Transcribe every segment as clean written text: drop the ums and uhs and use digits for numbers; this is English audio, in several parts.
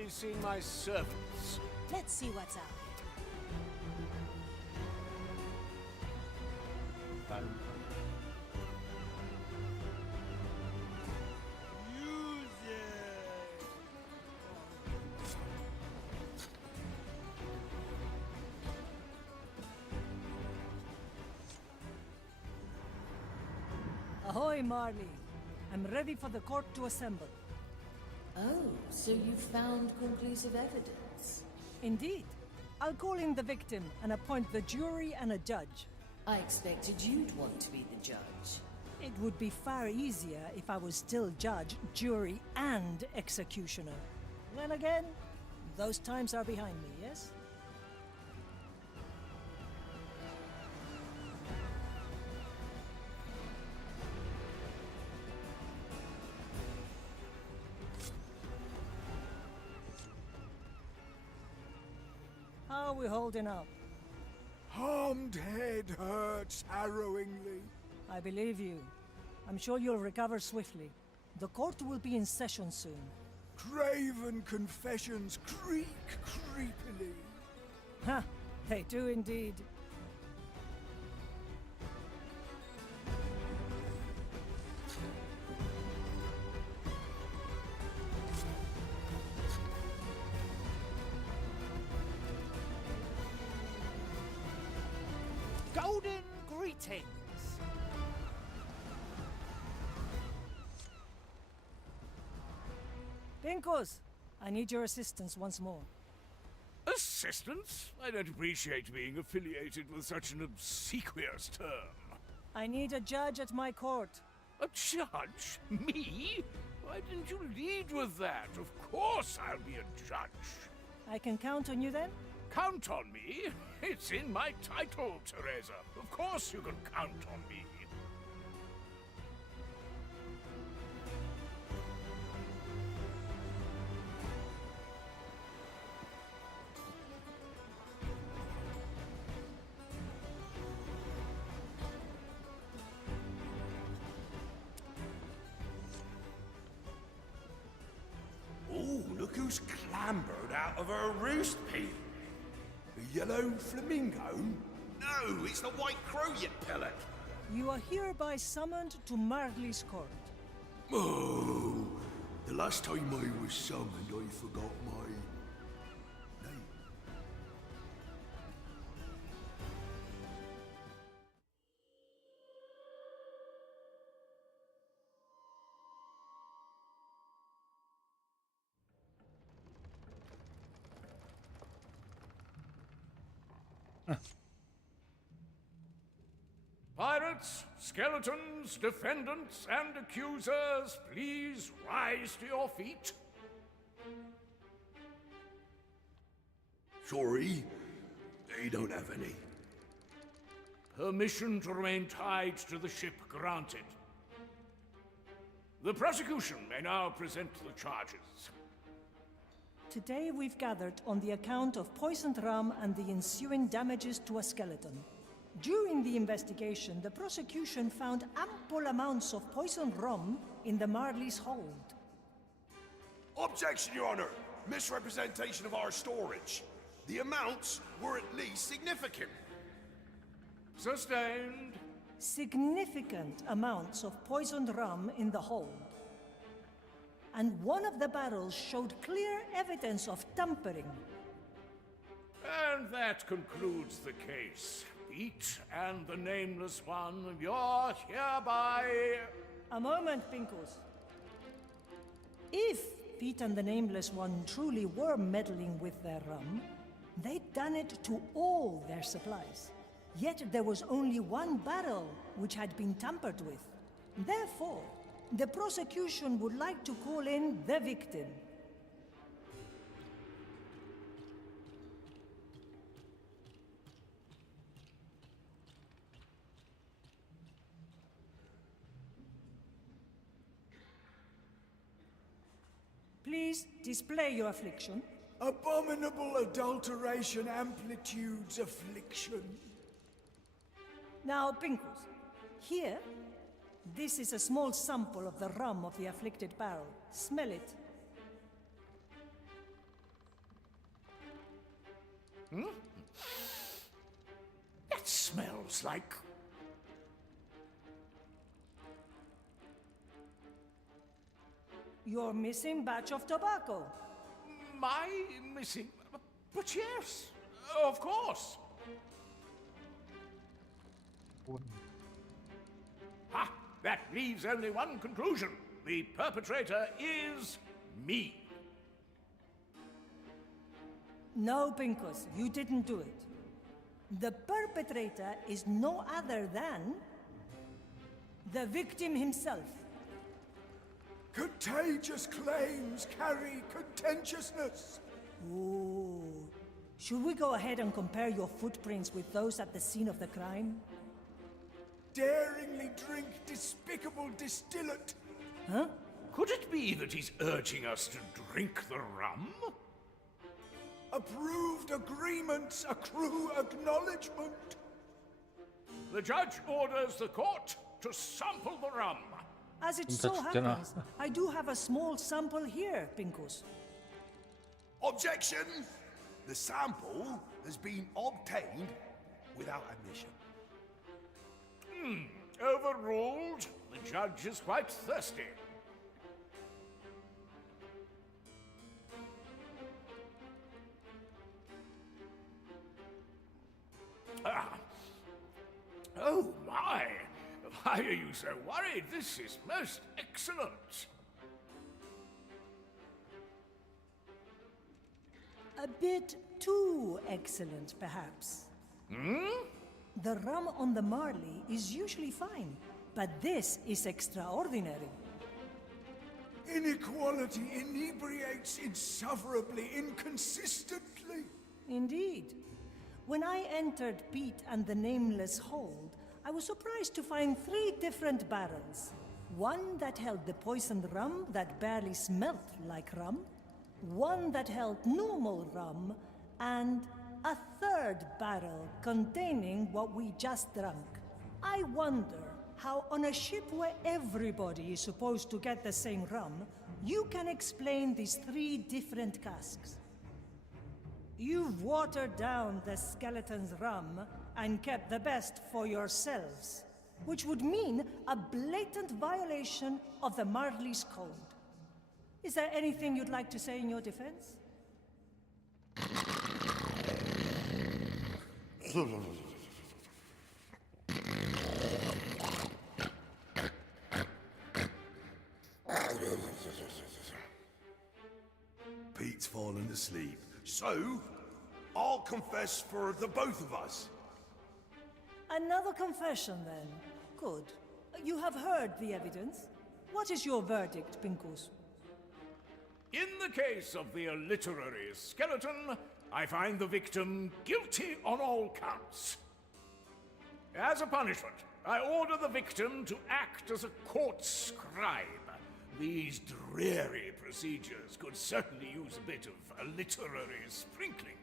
only seen my servants. Let's see what's out there. Ahoy, Marley. I'm ready for the court to assemble. Oh, so you found conclusive evidence? Indeed. I'll call in the victim and appoint the jury and a judge. I expected you'd want to be the judge. It would be far easier if I was still judge, jury, and executioner. Then again, those times are behind me, yes? How are we holding up? Harmed head hurts harrowingly. I believe you. I'm sure you'll recover swiftly. The court will be in session soon. Craven confessions creak creepily. Ha! They do indeed. Golden greetings! 핑쿠스, I need your assistance once more. Assistance? I don't appreciate being affiliated with such an obsequious term. I need a judge at my court. A judge? Me? Why didn't you lead with that? Of course I'll be a judge. I can count on you then? Count on me? It's in my title, Teresa. Of course you can count on me. Oh, look who's clambered out of her roost, Pete. A yellow flamingo? No, it's the white crow, you pillock. You are hereby summoned to Marley's court. Oh, the last time I was summoned, I forgot my name. Pirates, skeletons, defendants, and accusers, please rise to your feet. Sorry, they don't have any. Permission to remain tied to the ship granted. The prosecution may now present the charges. Today we've gathered on the account of poisoned rum and the ensuing damages to a skeleton. During the investigation, the prosecution found ample amounts of poisoned rum in the Marley's hold. Objection, Your Honor! Misrepresentation of our storage. The amounts were at least significant. Sustained. Significant amounts of poisoned rum in the hold. And one of the barrels showed clear evidence of tampering. And that concludes the case. Pete and the Nameless One, you're hereby... A moment, 핑쿠스. If Pete and the Nameless One truly were meddling with their rum, they'd done it to all their supplies. Yet there was only one barrel which had been tampered with. Therefore, the prosecution would like to call in the victim. Please display your affliction. Abominable adulteration amplitudes affliction. Now, 핑쿠스, here, this is a small sample of the rum of the afflicted barrel. Smell it. That smells like... Your missing batch of tobacco. my missing... But yes, of course. Ha! That leaves only one conclusion. The perpetrator is me. No, Pinkus, you didn't do it. The perpetrator is no other than the victim himself. Contagious claims carry contentiousness. Ooh. Should we go ahead and compare your footprints with those at the scene of the crime? Daringly drink despicable distillate. Huh? Could it be that he's urging us to drink the rum? Approved agreements accrue acknowledgement. The judge orders the court to sample the rum. As it 진짜 so 죽잖아. happens, I do have a small sample here, Pinkus. Objection! The sample has been obtained without admission. Overruled. The judge is quite thirsty. Ah. Oh my! Why are you so worried? This is most excellent. A bit too excellent, perhaps. The rum on the Marley is usually fine, but this is extraordinary. Inequality inebriates insufferably, inconsistently. Indeed. When I entered Pete and the Nameless hold, I was surprised to find 3 different barrels. One that held the poisoned rum that barely smelt like rum, one that held normal rum, and a 3rd barrel containing what we just drank. I wonder how on a ship where everybody is supposed to get the same rum, you can explain these 3 different casks. You've watered down the skeleton's rum and kept the best for yourselves, which would mean a blatant violation of the Marley's code. Is there anything you'd like to say in your defense? Pete's fallen asleep, so I'll confess for the both of us. Another confession, then. Good. You have heard the evidence. What is your verdict, Pinkus? In the case of the literary skeleton, I find the victim guilty on all counts. As a punishment, I order the victim to act as a court scribe. These dreary procedures could certainly use a bit of a literary sprinkling.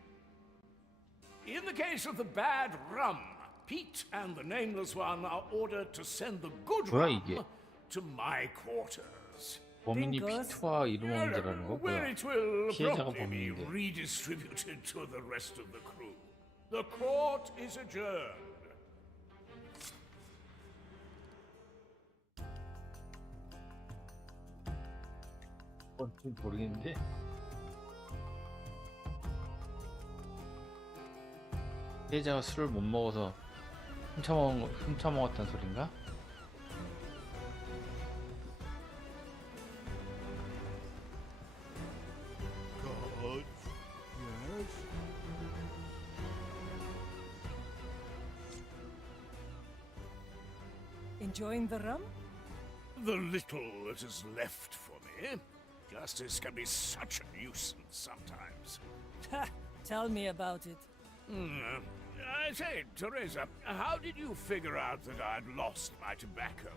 In the case of the bad rum, Pete and the Nameless One are ordered to send the good 뭐야, 이게? rum to my quarters. 범인이 핑크스? 피트와 이름원자라는 Where 거고요. it will 피해자가 probably be 범인인데. redistributed to the rest of the crew. The court is adjourned. 좀 모르겠는데. 피해자가 술을 못 먹어서 훔쳐먹었단 소린가? God. Yes? Enjoying the rum? The little that is left for me. Justice can be such a nuisance sometimes. Ha! Tell me about it. I say, Teresa, how did you figure out that I'd lost my tobacco?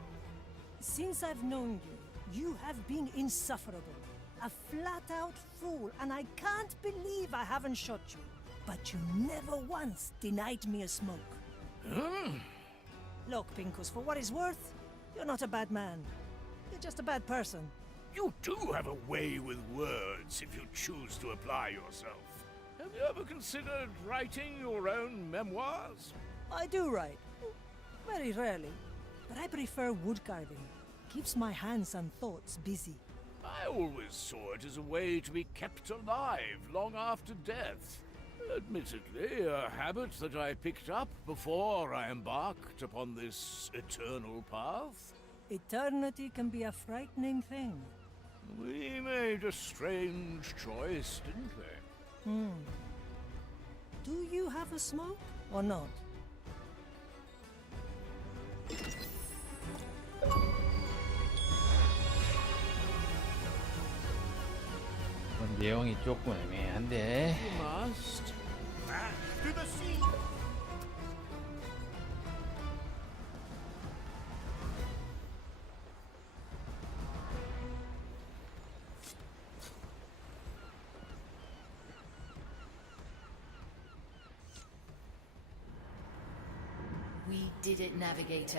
Since I've known you, you have been insufferable. A flat-out fool, and I can't believe I haven't shot you. But you never once denied me a smoke. Look, Pinkus, for what it's worth, you're not a bad man. You're just a bad person. You do have a way with words if you choose to apply yourself. Have you ever considered writing your own memoirs? I do write. Very rarely. But I prefer wood carving. Keeps my hands and thoughts busy. I always saw it as a way to be kept alive long after death. Admittedly, a habit that I picked up before I embarked upon this eternal path. Eternity can be a frightening thing. We made a strange choice, didn't we? Do you have a smoke or not? 그런 내용이 조금 애매한데. You must. Back to the sea! We did it, Navigator.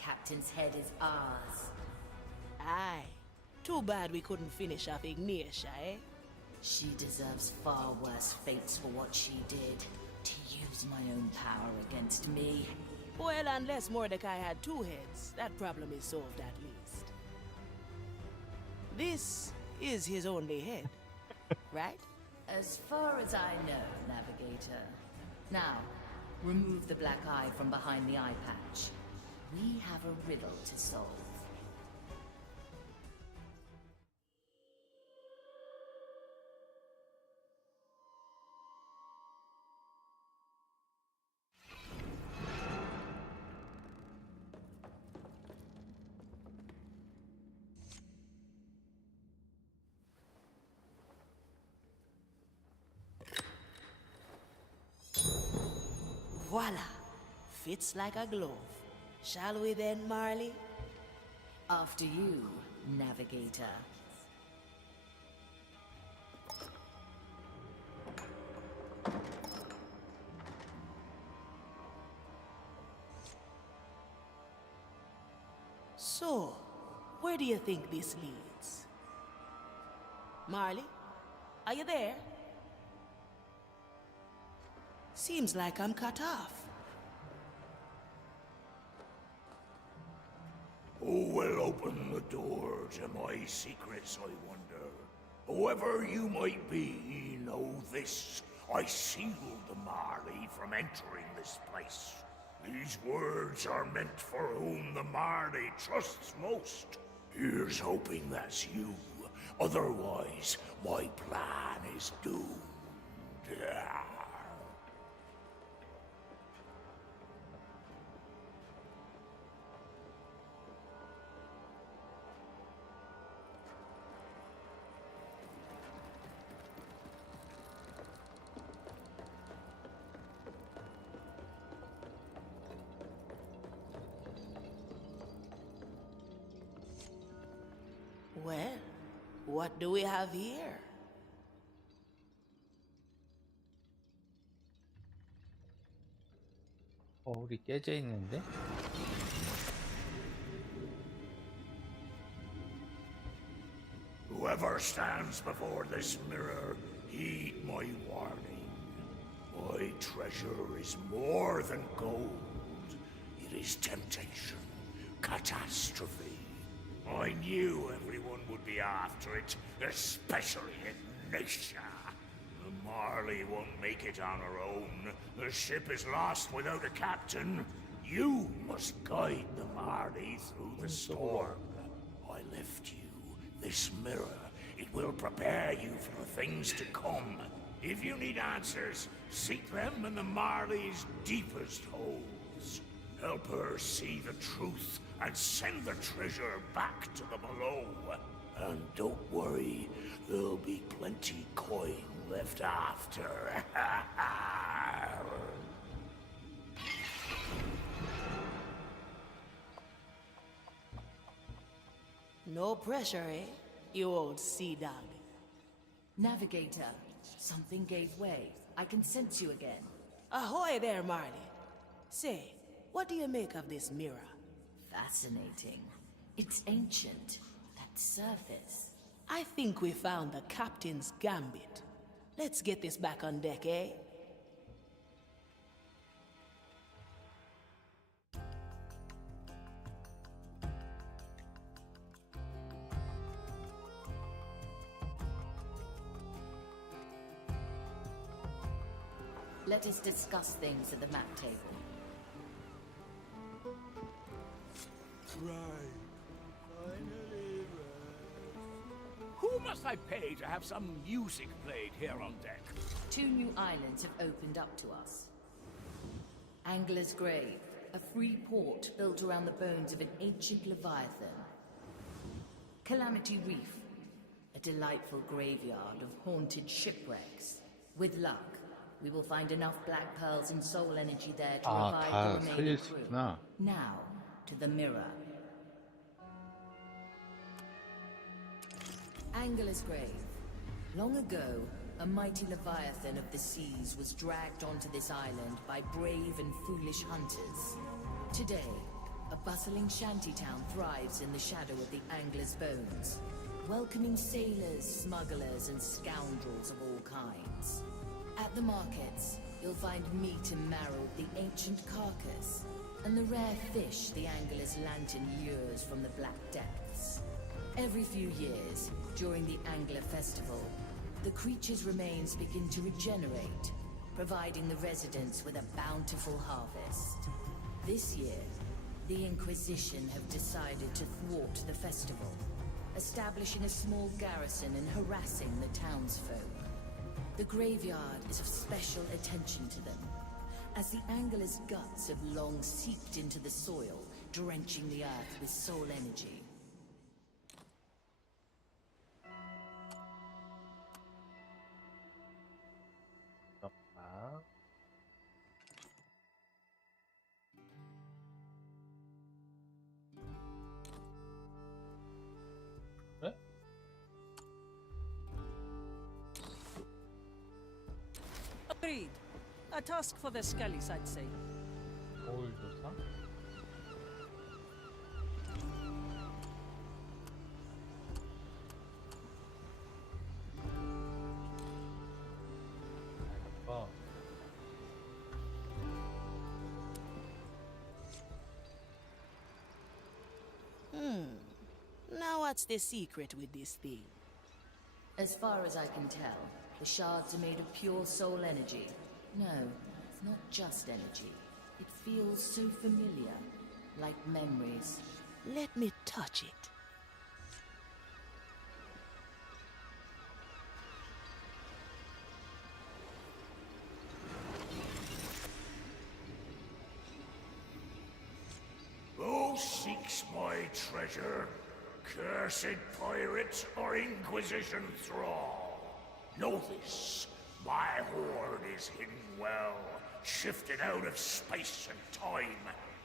Captain's head is ours. Aye. Too bad we couldn't finish off Ignatia, eh? She deserves far worse fates for what she did. To use my own power against me. Well, unless Mordecai had two heads, that problem is solved at least. This is his only head, right? As far as I know, Navigator. Now, remove the black eye from behind the eye patch. We have a riddle to solve. Voila! Fits like a glove. Shall we then, Marley? After you, Navigator. So, where do you think this leads? Marley, are you there? Seems like I'm cut off. Who will open the door to my secrets, I wonder? Whoever you might be, know this. I sealed the Marley from entering this place. These words are meant for whom the Marley trusts most. Here's hoping that's you. Otherwise, my plan is doomed. Well, what do we have here? 우리 깨져 있는데? Whoever stands before this mirror, heed my warning. My treasure is more than gold. It is temptation, catastrophe. I knew everyone would be after it, especially Ignatia. The Marley won't make it on her own. The ship is lost without a captain. You must guide the Marley through the storm. I left you this mirror. It will prepare you for the things to come. If you need answers, seek them in the Marley's deepest holes. Help her see the truth and send the treasure back to the below. And don't worry, there'll be plenty coin left after. No pressure, eh? You old sea dog. Navigator, something gave way. I can sense you again. Ahoy there, Marley. Say, what do you make of this mirror? Fascinating. It's ancient. That surface. I think we found the captain's gambit. Let's get this back on deck, eh? Let us discuss things at the map table. Who must I pay to have some music played here on deck? 2 new islands have opened up to us. Angler's Grave, a free port built around the bones of an ancient leviathan. Calamity Reef, a delightful graveyard of haunted shipwrecks. With luck, we will find enough black pearls and soul energy there to 아, revive 다 the remaining 살릴 수 crew. 있구나. Now, to the mirror. Angler's Grave. Long ago, a mighty leviathan of the seas was dragged onto this island by brave and foolish hunters. Today, a bustling shantytown thrives in the shadow of the Angler's Bones, welcoming sailors, smugglers, and scoundrels of all kinds. At the markets, you'll find meat and marrow of the ancient carcass, and the rare fish the angler's lantern lures from the black depths. Every few years, during the Angler Festival, the creature's remains begin to regenerate, providing the residents with a bountiful harvest. This year, the Inquisition have decided to thwart the festival, establishing a small garrison and harassing the townsfolk. The graveyard is of special attention to them, as the angler's guts have long seeped into the soil, drenching the earth with soul energy. 아, 그래? Agreed. A task for the Scullies, I'd say. 거울 조사? 어. Now what's the secret with this thing? As far as I can tell, the shards are made of pure soul energy. No, not just energy. It feels so familiar, like memories. Let me touch it. Who seeks my treasure? Cursed pirate or Inquisition thrall? Know this, my hoard is hidden well, shifted out of space and time.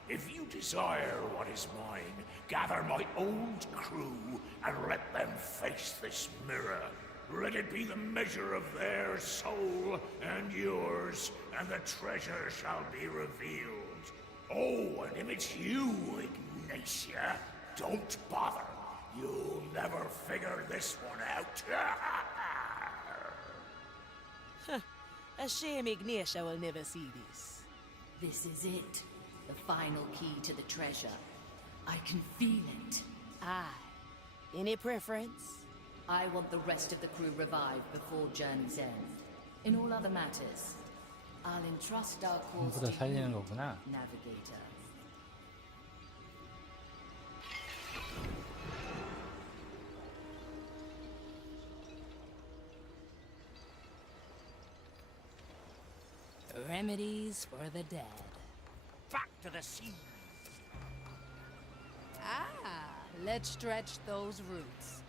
If you desire what is mine, gather my old crew and let them face this mirror. Let it be the measure of their soul and yours, and the treasure shall be revealed. Oh, and if it's you, Ignatia, don't bother. You'll never figure this one out. A shame Ignatia will never see this. This is it, the final key to the treasure. I can feel it. Aye. Any preference? I want the rest of the crew revived before journey's end. In all other matters, I'll entrust our course 전부 다 to 살리는 you, 거구나. Navigator. Remedies for the dead. Back to the sea. Ah, let's stretch those roots.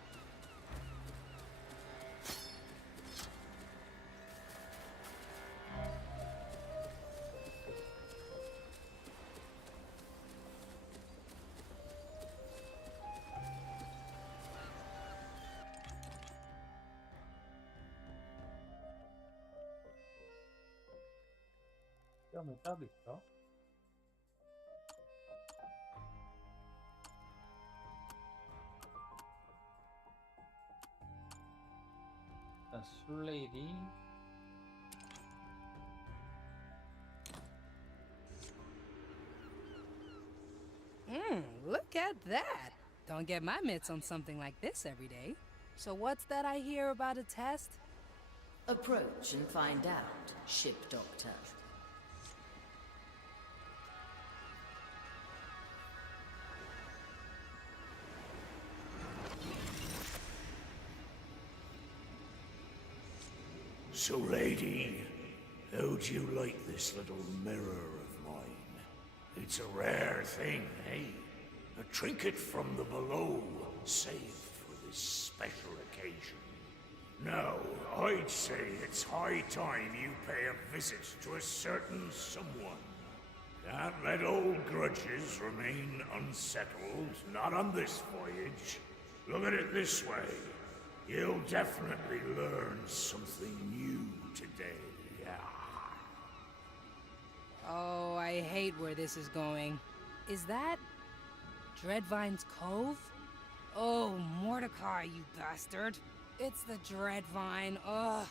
시험을 따로 있어? 일단 술레이디 Look at that. Don't get my mitts on something like this every day. So what's that I hear about a test? Approach and find out, ship doctor. So, lady, how'd you like this little mirror of mine? It's a rare thing, eh? A trinket from the below, saved for this special occasion. Now, I'd say it's high time you pay a visit to a certain someone. Can't let old grudges remain unsettled, not on this voyage. Look at it this way. You'll definitely learn something new today. Oh, I hate where this is going. Is that Dreadvine's Cove? Oh, Mordecai, you bastard. It's the Dreadvine. Ugh.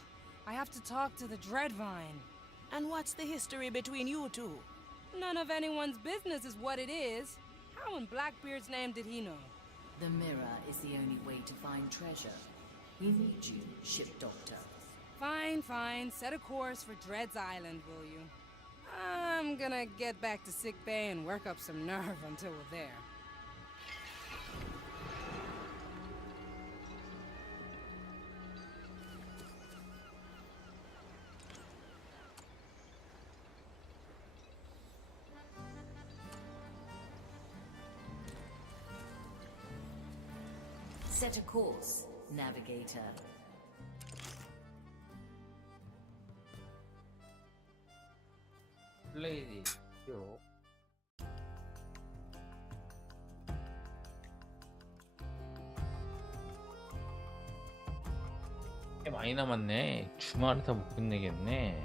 I have to talk to the Dreadvine. And what's the history between you two? None of anyone's business is what it is. How in Blackbeard's name did he know? The mirror is the only way to find treasure. We need you, ship doctor. Fine, fine. Set a course for Dread's Island, will you? I'm gonna get back to sickbay and work up some nerve until we're there. Set a course, navigator. 술레이디 요. 꽤 많이 남았네. 주말에 다 못 끝내겠네.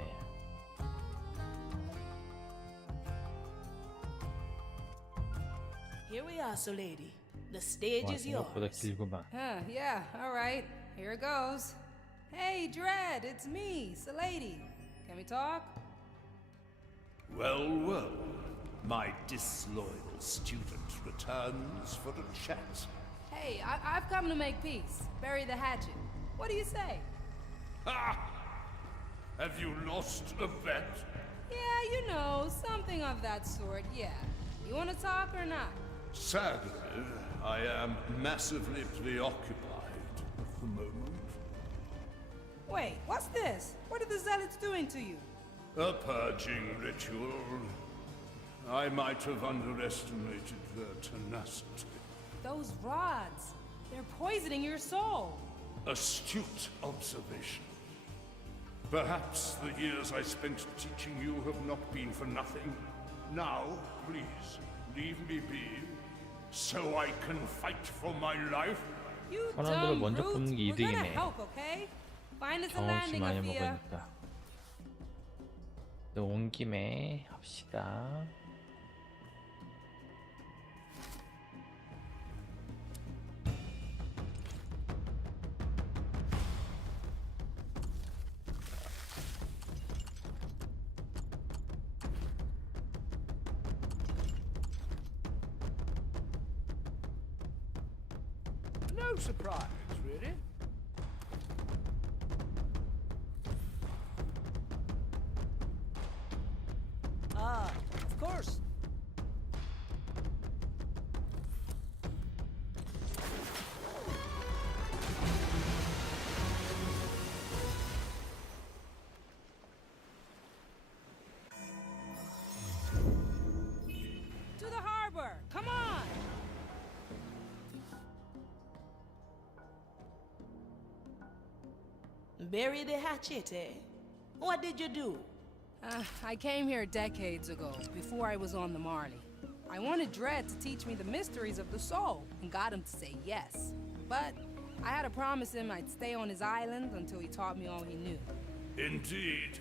Here we are, so lady. The stage 와, is 생각보다 yours. 길구만. Yeah, alright. Here it goes. Hey, Dread, it's me, Salady. Can we talk? Well, well, my disloyal student returns for a chat. Hey, I've come to make peace. Bury the hatchet. What do you say? Ha! Have you lost a bet? Yeah, you know, something of that sort, yeah. You want to talk or not? Sadly, I am massively preoccupied at the moment. Wait, what's this? What are the zealots doing to you? A purging ritual. I might have underestimated their tenacity. Those rods. They're poisoning your soul. Astute observation. Perhaps the years I spent teaching you have not been for nothing. Now, please, leave me be, so I can fight for my life. You 선원들을 dumb 먼저 brutes. 뽑는 게 We're gonna 이득이네. help, okay? Find us a 경험치 landing 많이 up here. 먹으니까. 네, 온 김에 합시다. No surprise, really. Ah, of course. To the harbor! Come on! Bury the hatchet, eh? What did you do? I came here decades ago, before I was on the Marley. I wanted Dread to teach me the mysteries of the soul, and got him to say yes. But I had to promise him I'd stay on his island until he taught me all he knew. Indeed,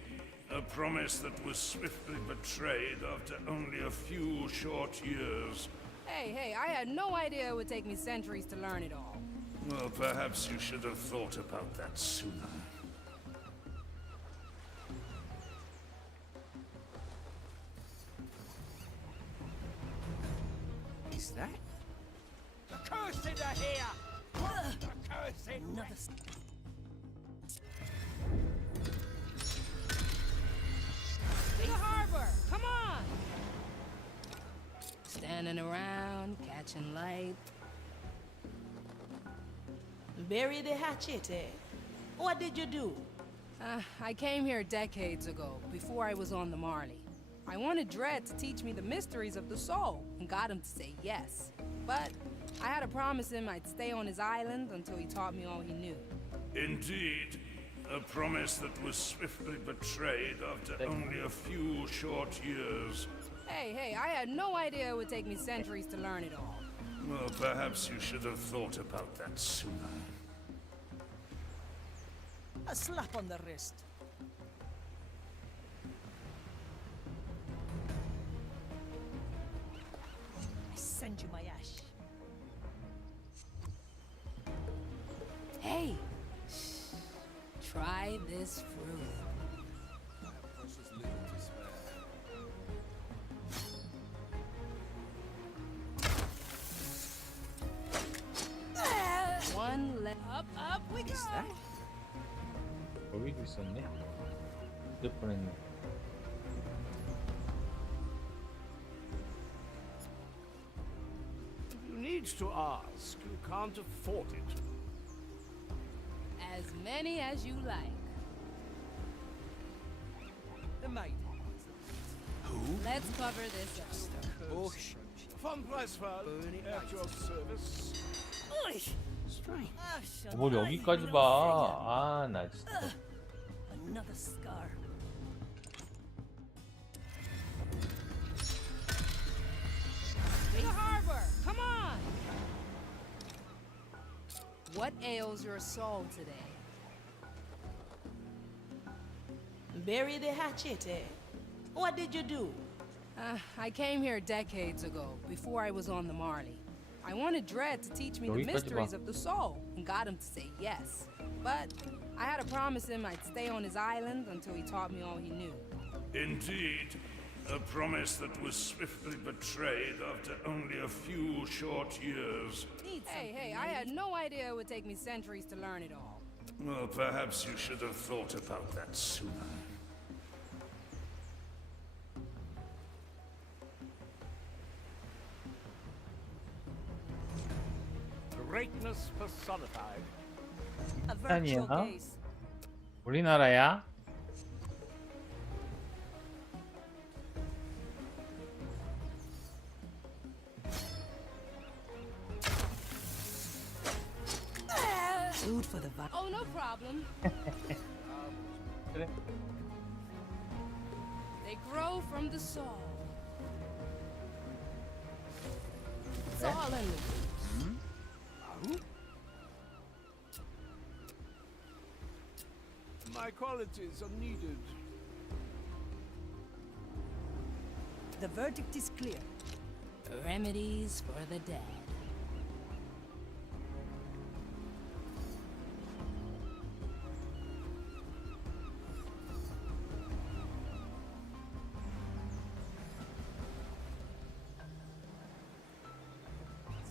a promise that was swiftly betrayed after only a few short years. Hey, I had no idea it would take me centuries to learn it all. Well, perhaps you should have thought about that sooner. Is that? The cursed are here! The cursed! Another To the harbor! Come on! Standing around, catching light. Bury the hatchet, eh? What did you do? I came here decades ago, before I was on the Marley. I wanted Dredd to teach me the mysteries of the soul, and got him to say yes. But I had to promise him I'd stay on his island until he taught me all he knew. Indeed, a promise that was swiftly betrayed after only a few short years. Hey, I had no idea it would take me centuries to learn it all. Well, perhaps you should have thought about that sooner. a slap on the wrist. I send you my ash. Hey! Shh. Try this fruit. One leg. Up we go! 여기도 있었네. 몇 뻔했네. If you need to ask, you can't afford it. As many as you like. The maid. Let's cover this up. Von Preisfall, at your service. 뭘 여기까지 봐. 아, 나 진짜. Another scar. To the harbor! Come on! What ails your soul today? Bury the hatchet, eh? What did you do? I came here decades ago, before I was on the Marley. I wanted Dredd to teach me the 여기까지 mysteries 봐. of the soul, and got him to say yes. But I had to promise him I'd stay on his island until he taught me all he knew. Indeed, a promise that was swiftly betrayed after only a few short years. Hey, I had no idea it would take me centuries to learn it all. Well, perhaps you should have thought about that sooner. Greatness personified. Avert your 아니야. gaze. 우리나라야? Food for the vi- Oh, no problem. 그래. They grow from the soul. It's all in the My qualities are needed. The verdict is clear. remedies for the dead.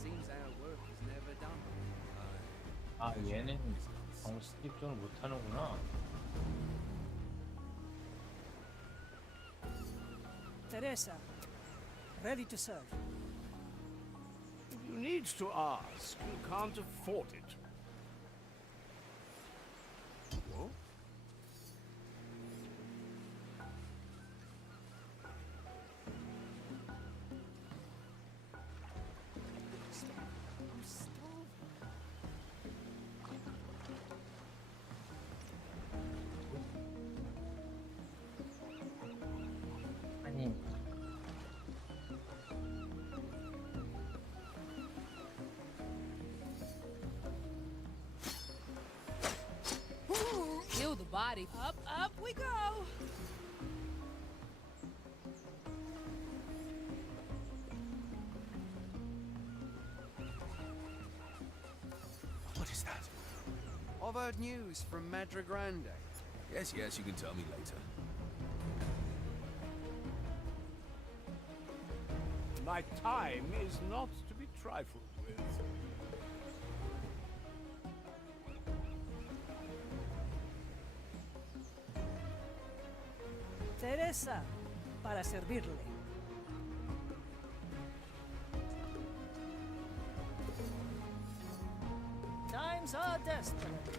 Seems our work is never done. 아, 얘는 정식 입장을 못 하는구나. Teresa, ready to serve. If you need to ask, you can't afford it. What? 아니, Kill the body. Up we go. What is that? I've heard news from Madra Grande. Yes, you can tell me later. My time is not to be trifled with. Teresa, para servirle. Times are desperate.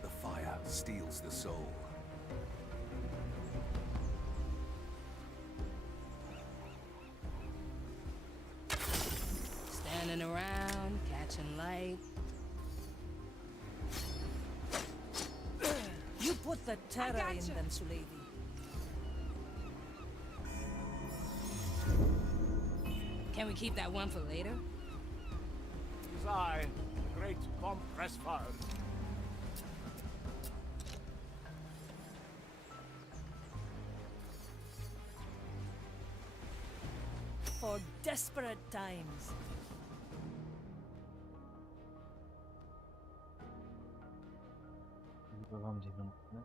The fire steals the soul. Standing around, catching light. You put the terror in them, Sulady. Can we keep that one for later? It is I, the great compressor. For desperate times. 이거 가면 되는 거구나.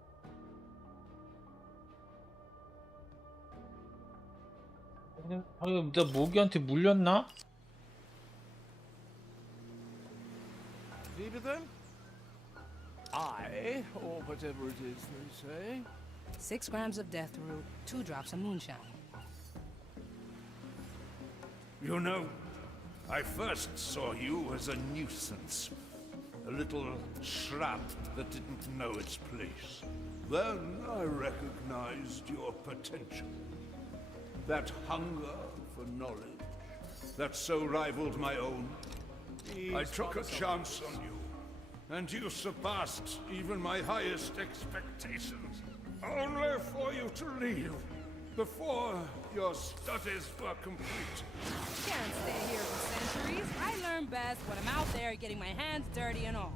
나 모기한테 물렸나? Leave it then? I, or whatever it is they say. 6 grams of death root, 2 drops of moonshine. You know, I first saw you as a nuisance. A little shrub that didn't know its place. Then I recognized your potential. That hunger for knowledge, that so rivaled my own. I took a chance on you, and you surpassed even my highest expectations. Only for you to leave before your studies were complete. Can't stay here for centuries. I learn best when I'm out there getting my hands dirty and all.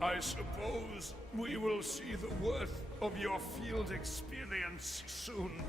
I suppose we will see the worth of your field experience soon.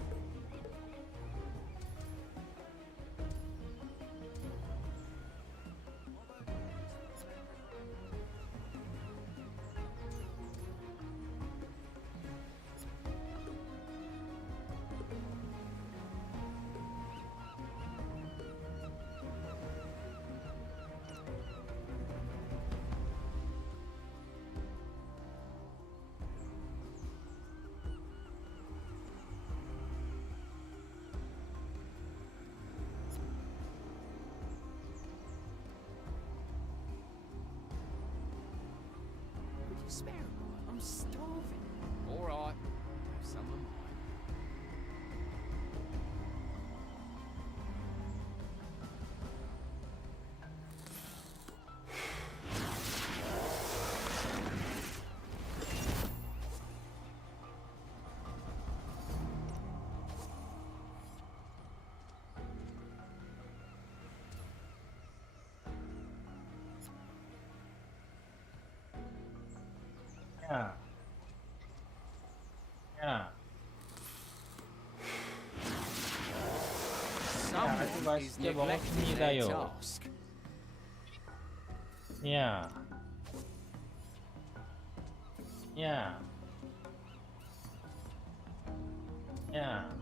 Spare one. I'm starving. All right. Have some of mine. 야. 야. 아주 맛있게 먹었습니다요. 야. 야. 야.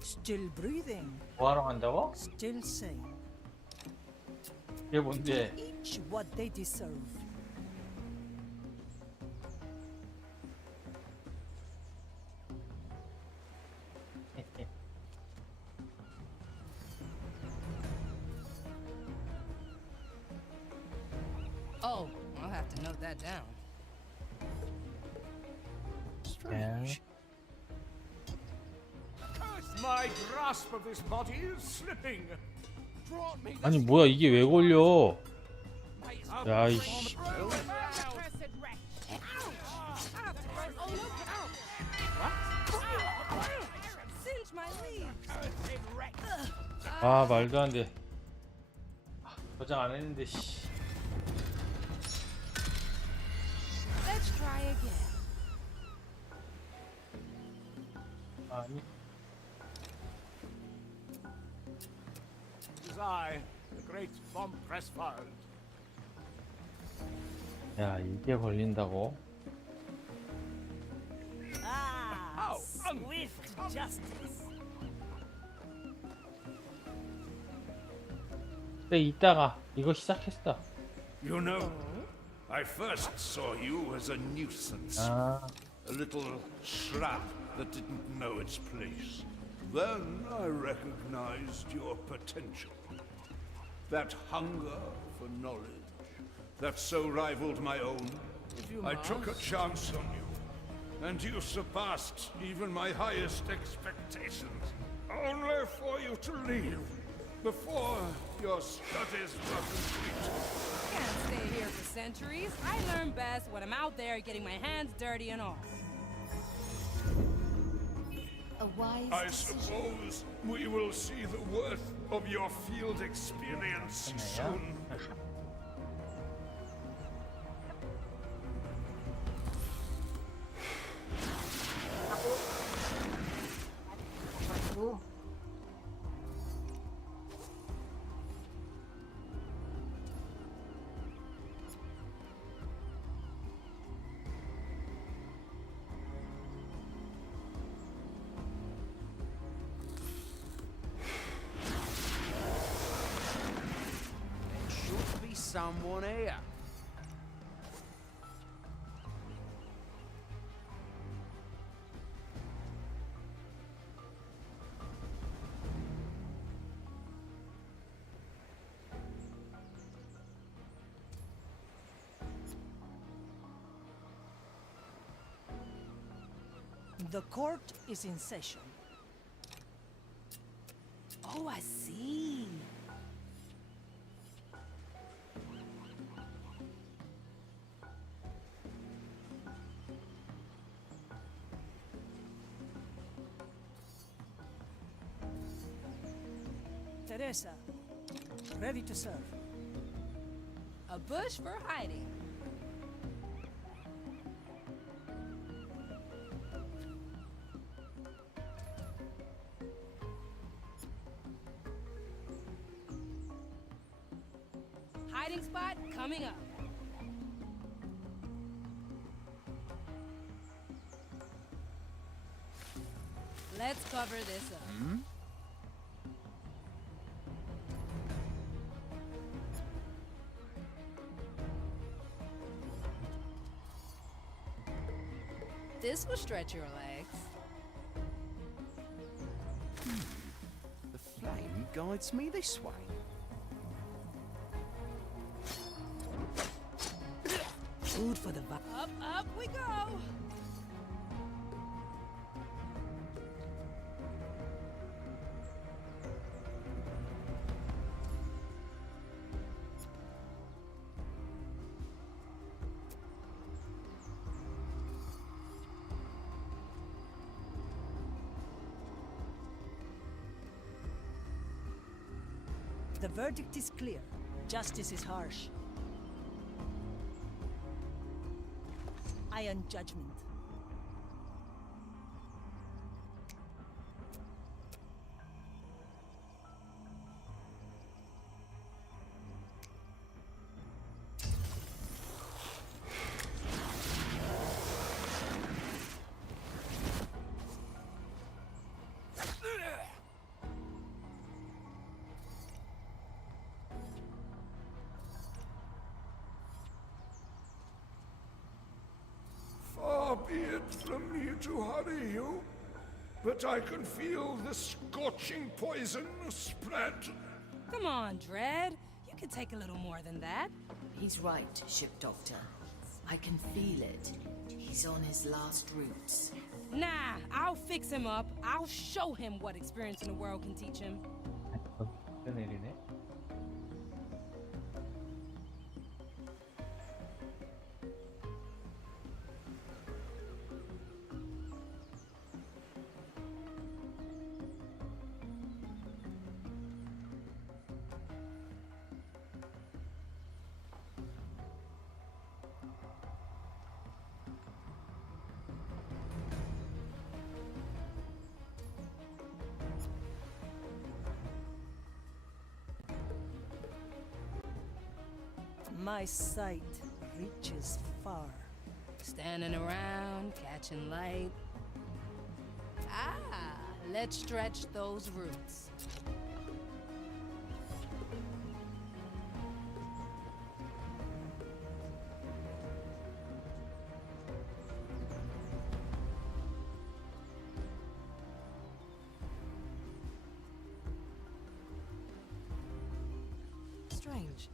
Still breathing, 뭐하러 간다고? still sane. 이게 뭔데? Each what they deserve. Oh, I'll have to note that down. 야. My grasp of this body is slipping. 아니 뭐야 이게 왜 걸려? 야 이씨. Singe my leaves. 아 말도 안 돼. 저장 안 했는데 씨. Let's try again. 아니. It is I, the great from Pressfield. 야, 이게 걸린다고? Ah, swift justice. 근데 이따가 이거 시작했어. You know, I first saw you as a nuisance. 아, A little scrap that didn't know its place. Then I recognized your potential. That hunger for knowledge that so rivaled my own. I took a chance on you, and you surpassed even my highest expectations. Only for you to leave before your studies were complete. Can't stay here for centuries. I learn best when I'm out there getting my hands dirty and all. A wise I decision. suppose we will see the worth of your field experience soon. Should be someone here. The court is in session. Oh, I see. Teresa, ready to serve. A bush for hiding. Hiding spot coming up. Let's cover this up. This will stretch your legs. The flame guides me this way. Food for the Up we go. The verdict is clear. Justice is harsh. Iron judgment. Far be it from me to hurry you, but I can feel the scorching poison spread. Come on, Dread. You can take a little more than that. He's right, Ship Doctor. I can feel it. He's on his last routes. Nah, I'll fix him up. I'll show him what experience in the world can teach him. 내리네. My sight reaches far. Standing around, catching light. Ah, let's stretch those roots. Strange.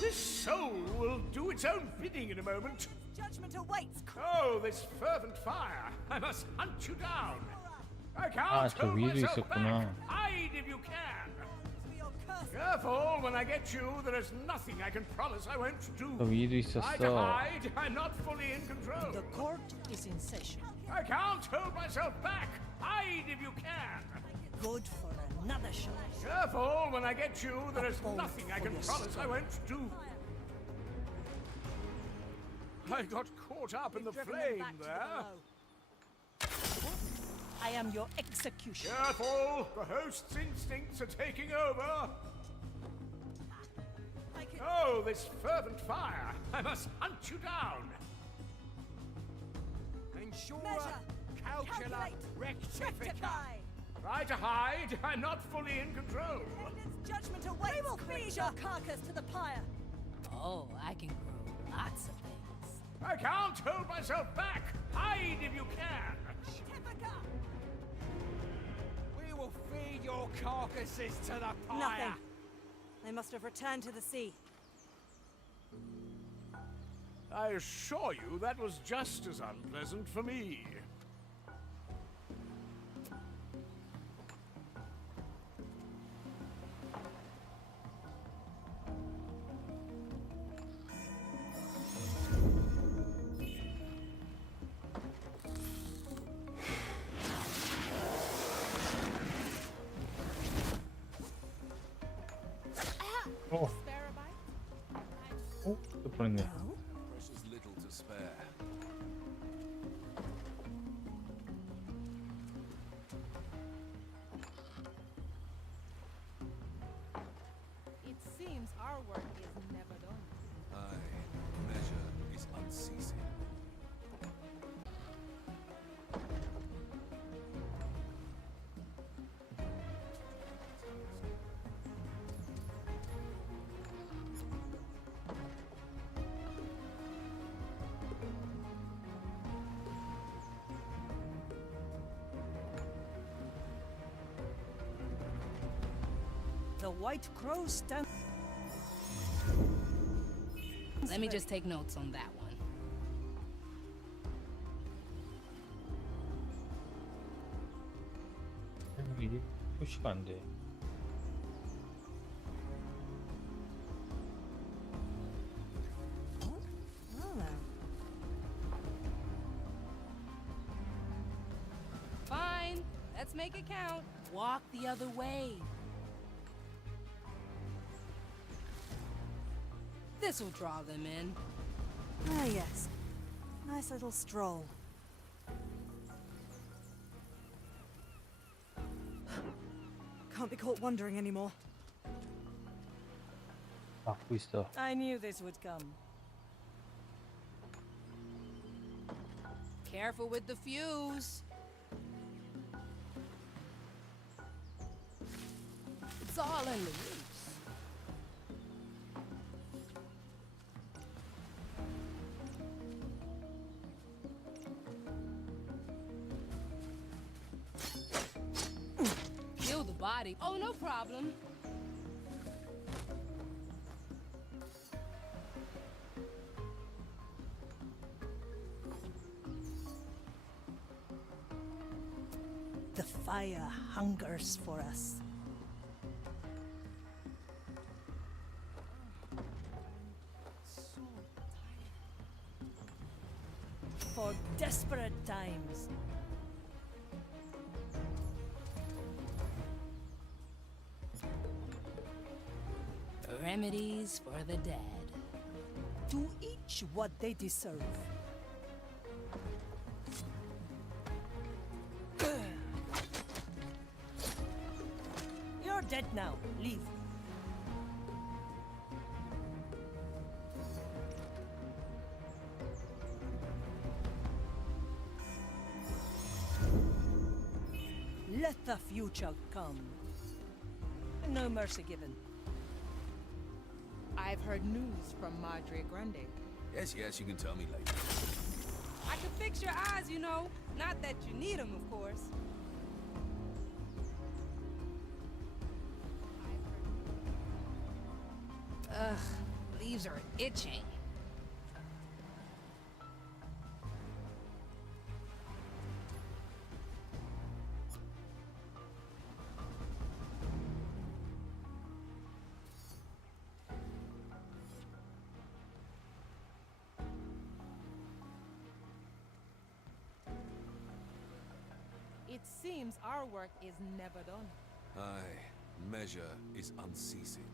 This soul will do its own bidding in a moment. Judgment awaits. Oh, this fervent fire! I must hunt you down. I can't 저 hold 위에도 myself back. 있었구나. Hide if you can. Careful, when I get you, there is nothing I can promise I won't do. 저 위에도 Try to 있었어. hide. I'm not fully in control. The court is in session. I can't hold myself back. Hide if you can. Good for another shot. Careful, when I get you, there is bolt nothing I for can your promise I won't do. I got caught up in the flame there. I am your executioner. Careful, the host's instincts are taking over. Oh, this fervent fire! I must hunt you down. Ensure, calculate, rectify. Try to hide. I'm not fully in control. Judgment awaits. We will feed your carcass to the pyre. Oh, I can grow lots of things. I can't hold myself back. Hide if you can. We will feed your carcasses to the fire. Nothing. They must have returned to the sea. I assure you that was just as unpleasant for me. 또 뻔했네. Precious little to spare. It seems our work is never done. Aye, measure is unceasing. The white crow stands. Let me just take notes on that one. 이게 표시가 안 돼. Fine, let's make it count. Walk the other way. This'll draw them in. Ah, yes. Nice little stroll. Can't be caught wandering anymore. 막고 있어. I knew this would come. Careful with the fuse. It's all in the roots. Kill the body. Oh, no problem. The fire hungers for us. For desperate times. Remedies for the dead. To each what they deserve. You're dead now. Leave. Let the future come. No mercy given. I've heard news from Madre Grande. Yes, yes, you can tell me later. I can fix your eyes, you know. Not that you need them, of course. Ugh, leaves are itching. It seems our work is never done. Aye, measure is unceasing.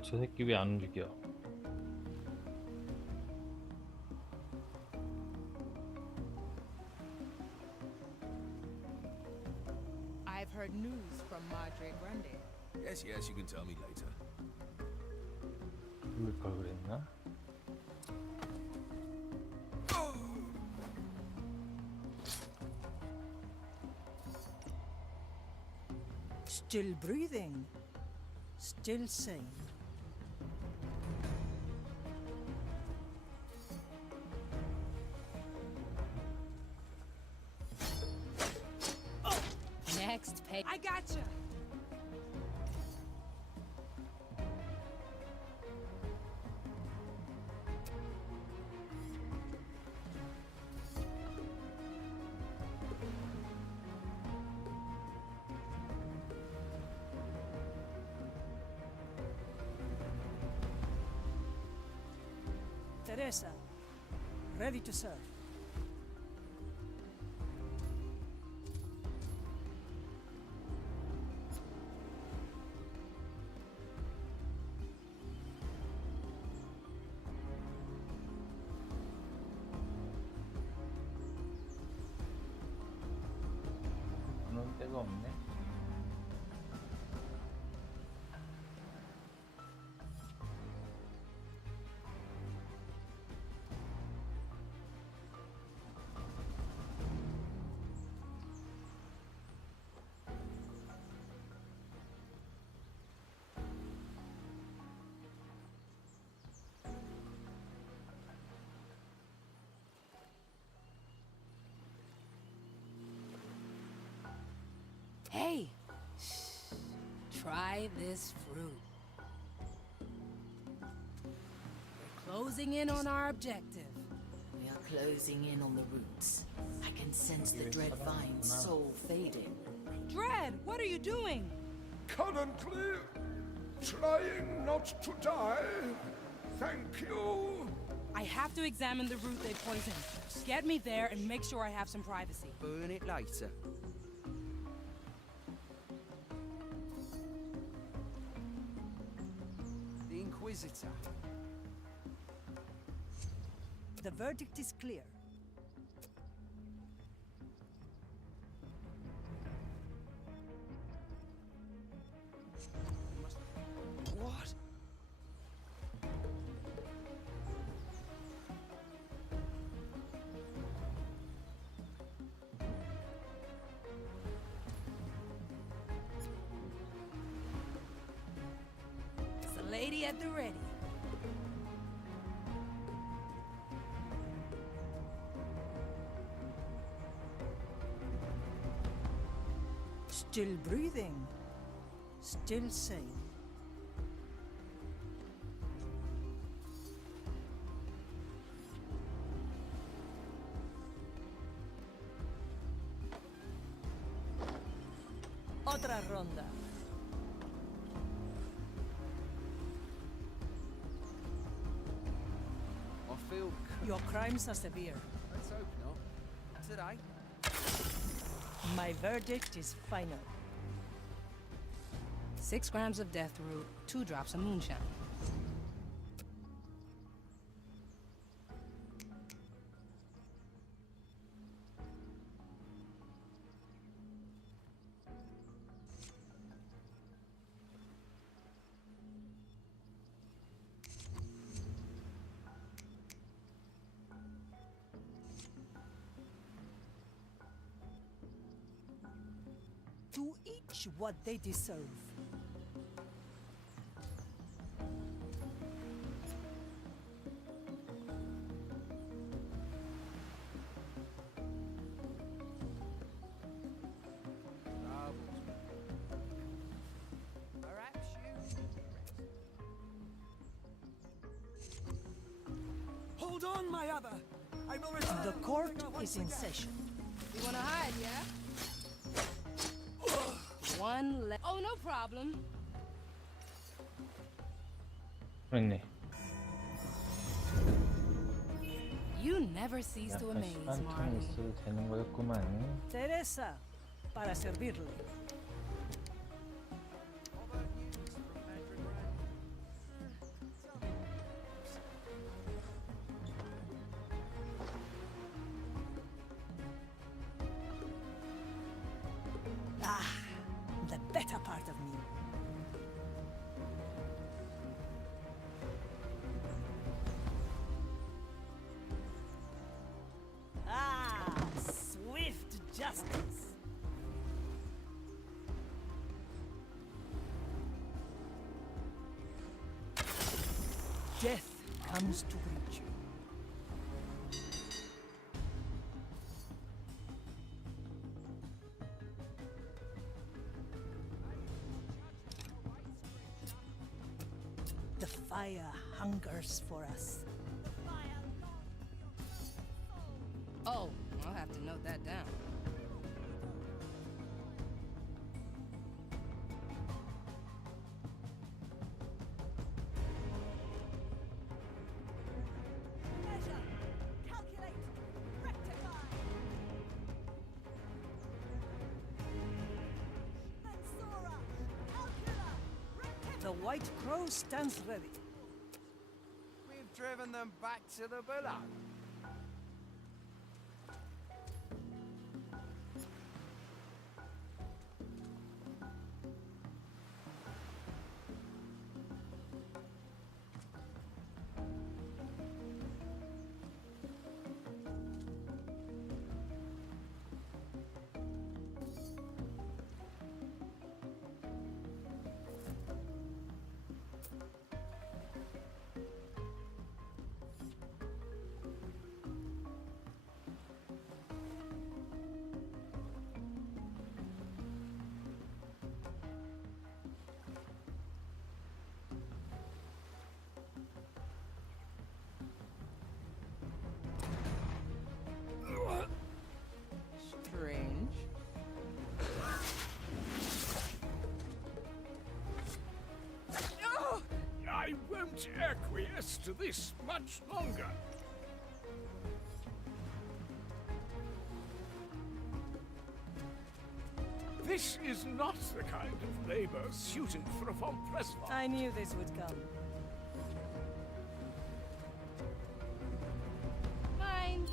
저 새끼 왜 안 움직여? I've heard news from Madre Grande. Yes, yes, you can tell me later. 죽을 걸 그랬나? Still breathing. Still sane. Next page. I gotcha. Teresa, ready to serve. 그런 데가 없네. Hey, try this fruit. We're closing in on our objective. We are closing in on the roots. I can sense the dread vine's soul fading. Dread, what are you doing? Currently, trying not to die. Thank you. I have to examine the root they poisoned. Get me there and make sure I have some privacy. Burn it later. The Inquisitor. The verdict is clear. What? It's a lady at the ready. Still breathing. Still sane. Otra ronda. I feel... Your crimes are severe. Let's hope not. Today? My verdict is final. 6 grams of death root, 2 drops of moonshine. to each what they deserve. Perhaps you... Hold on, my other. I will return. The court is in session. You wanna hide, yeah? Oh, no problem. 그렇네. You never cease to 약간 amaze, 시간 텀 Marley. 있어도 되는 거였구만. Teresa, para servirle. Ah, the better part of me. Ah, swift justice. Death comes to greet you. The fire hungers for us. Oh, I'll have to note that down. The White Crow stands ready. We've driven them back to the below. Strange. I won't acquiesce to this much longer. This is not the kind of labor suited for a von Preslov. I knew this would come. Fine.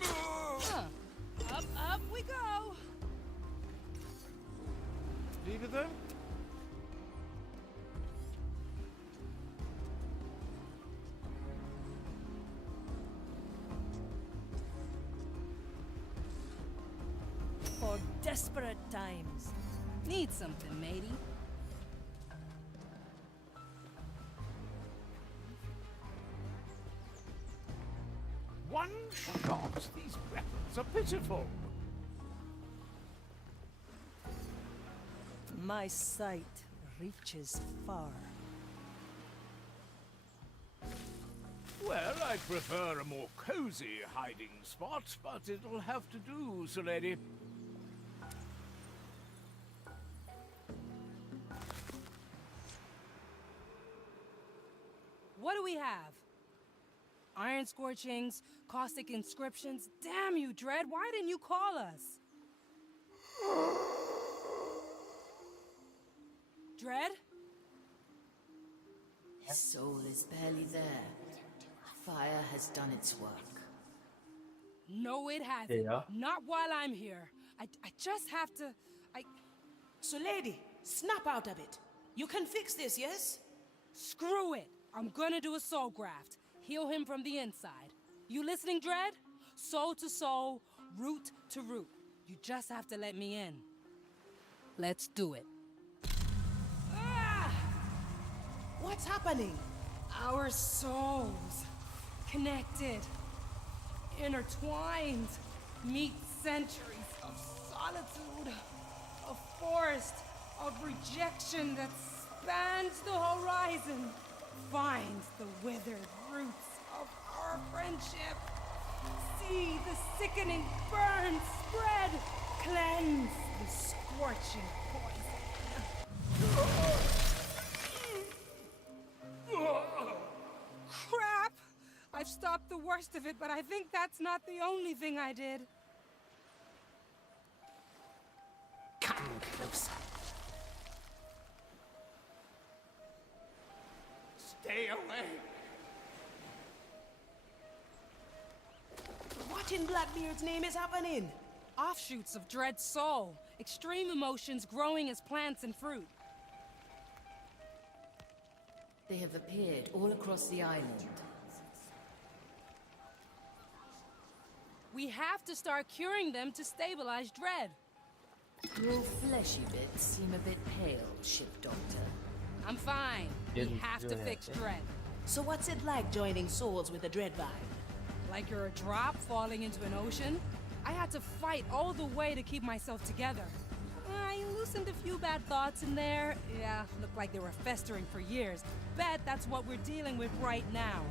Huh. Up we go. Leave it there? For desperate times. Need something, matey. One shot, these weapons are pitiful. My sight reaches far. Well, I prefer a more cozy hiding spot, but it'll have to do, Sulady. What do we have? Iron scorchings, caustic inscriptions. Damn you, Dread, why didn't you call us? Dread? His soul is barely there. Fire has done its work. No, it hasn't. Yeah. Not while I'm here. I just have to... So, lady, snap out of it. You can fix this, yes? Screw it. I'm gonna do a soul graft. Heal him from the inside. You listening, Dread? Soul to soul, root to root. You just have to let me in. Let's do it. What's happening? Our souls connected, intertwined, meet centuries of solitude, a forest of rejection that spans the horizon, finds the withered roots of our friendship. See the sickening burn spread, cleanse the scorching poison. Crap! I've stopped the worst of it, but I think that's not the only thing I did. Come closer. Stay away. What in Blackbeard's name is happening? Offshoots of Dread's soul. Extreme emotions growing as plants and fruit. They have appeared all across the island. We have to start curing them to stabilize Dread. Your fleshy bits seem a bit pale, ship doctor. I'm fine. We have to fix Dread. So what's it like joining souls with the Dreadvine? Like you're a drop falling into an ocean? I had to fight all the way to keep myself together. I loosened a few bad thoughts in there. Yeah, looked like they were festering for years. Bet that's what we're dealing with right now.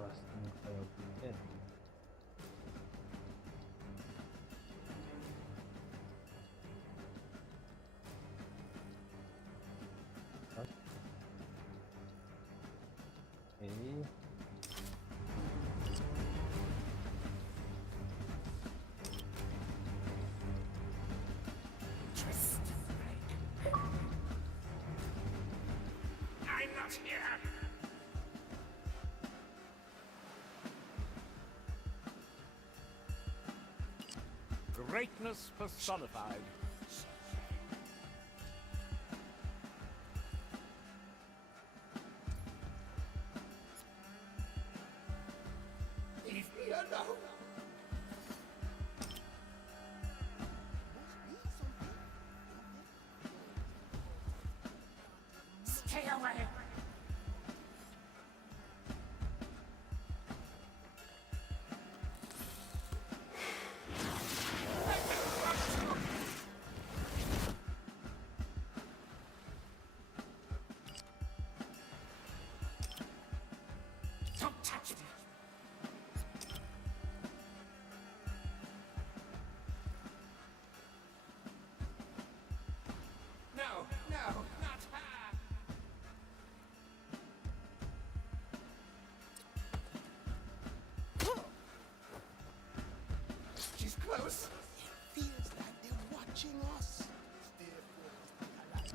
들어왔으니까 여기인데. 오케이. I'm not here. Greatness personified. Leave me alone. Stay away. Don't touch me. No, no, not her. She's close. It feels like they're watching us. Stay focused.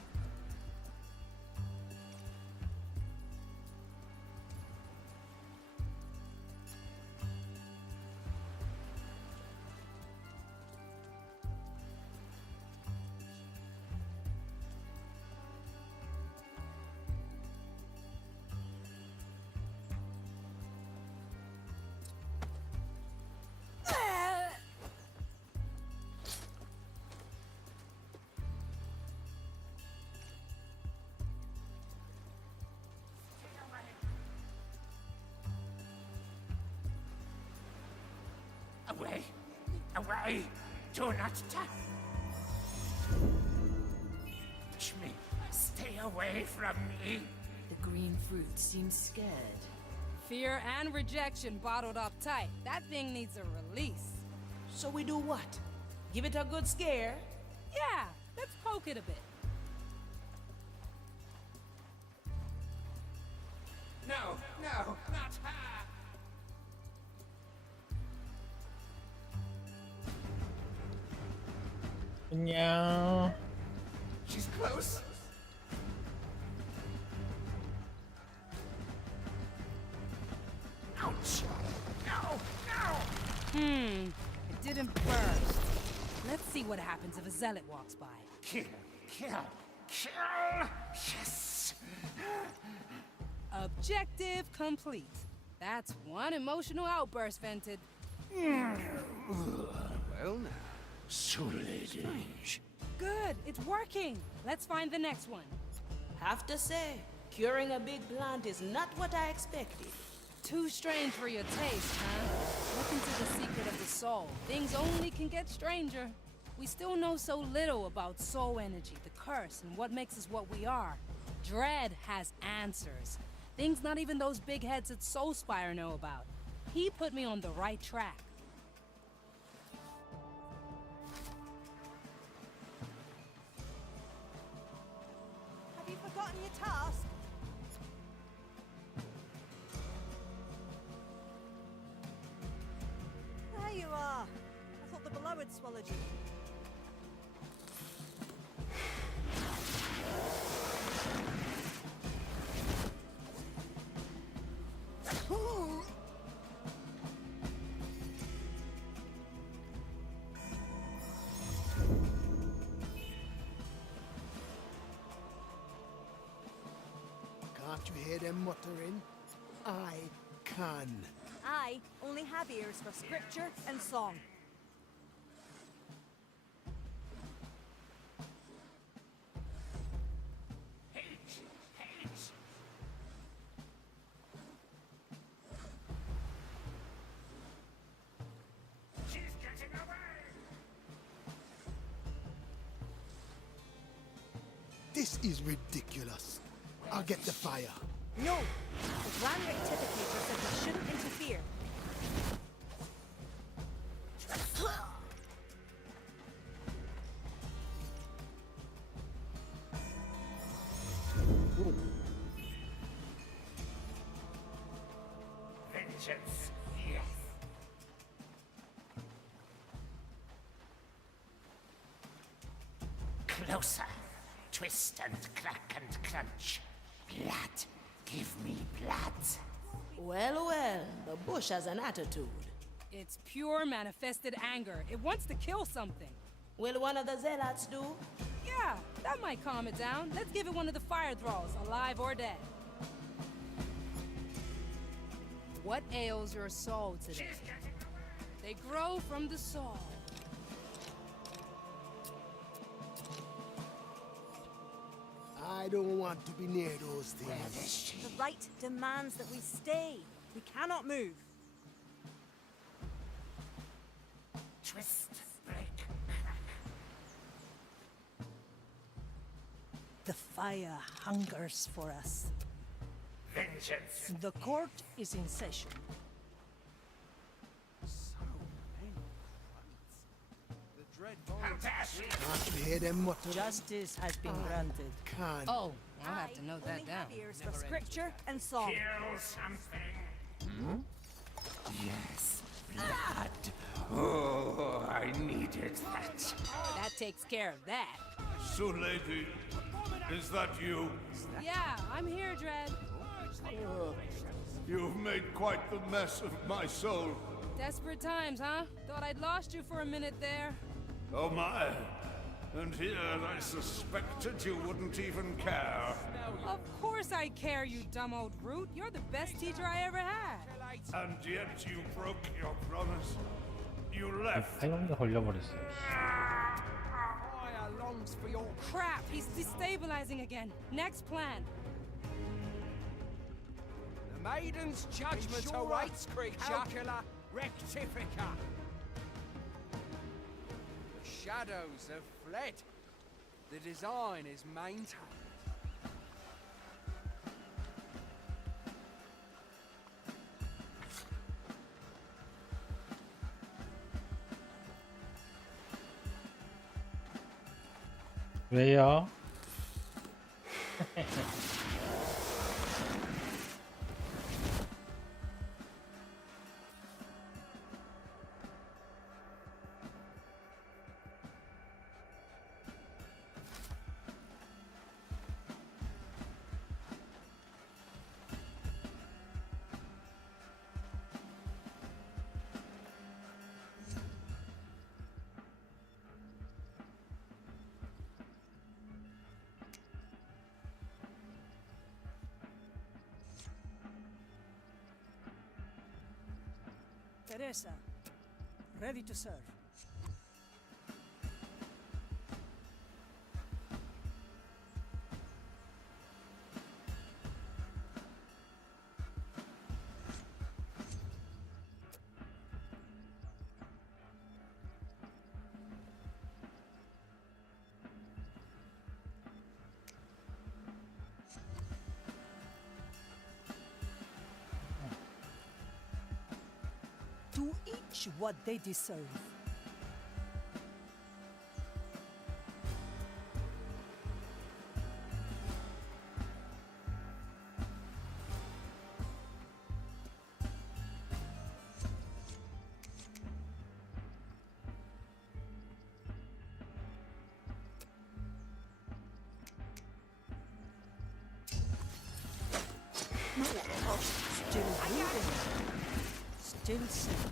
Away! Away! Do not touch me! Stay away from me! The green fruit seems scared. Fear and rejection bottled up tight. That thing needs a release. So we do what? Give it a good scare? Yeah, let's poke it a bit. No, no, not her! 안녕. She's close. Ouch! No, no! didn't burst. Let's see what happens if a zealot walks by. Kill! Kill! Yes! Objective complete. That's one emotional outburst vented. Well now. 술레이디. Good, it's working. Let's find the next one. Have to say, curing a big plant is not what I expected. Too strange for your taste, huh? Look into the secret of the soul. Things only can get stranger. We still know so little about soul energy, the curse, and what makes us what we are. Dread has answers. Things not even those big heads at Soulspire know about. He put me on the right track. Have you forgotten your task? There you are. I thought the below had swallowed you. Can't you hear them muttering? I can. I only have ears for scripture and song. This is ridiculous. I'll get the fire. No! The Grand Rectificator said we shouldn't interfere. Vengeance, yes. Closer. Twist and crack and crunch. Blood. Give me blood. Well, well, the bush has an attitude. It's pure manifested anger. It wants to kill something. Will one of the zealots do? Yeah, that might calm it down. Let's give it one of the fire thralls, alive or dead. What ails your soul today? They grow from the soul. I don't want to be near those things. The right demands that we stay. We cannot move. Twist, break, The fire hungers for us. vengeance. The court is in session. Can't you hear them muttering? Justice has been granted. Can. Oh, I'll have to note that only down. have ears for scripture and song. Kill something. Yes, blood. Oh, I needed that. That takes care of that. 술leidi, is that you? Yeah, I'm here, Dread. You've made quite the mess of my soul. Desperate times, huh? Thought I'd lost you for a minute there. Oh my. And here I suspected you wouldn't even care. Of course I care, you dumb old root. You're the best teacher I ever had. And yet you broke your promise. You left. 사용이 걸려버렸어요. Fire longs for your Crap, he's destabilizing again. Next plan. The maiden's judgment awaits, creature. Calcula rectifica. The shadows have fled. The design is maintained. 왜요? 선원-Teresa. Ready to serve. To each what they deserve. Still moving. Still safe.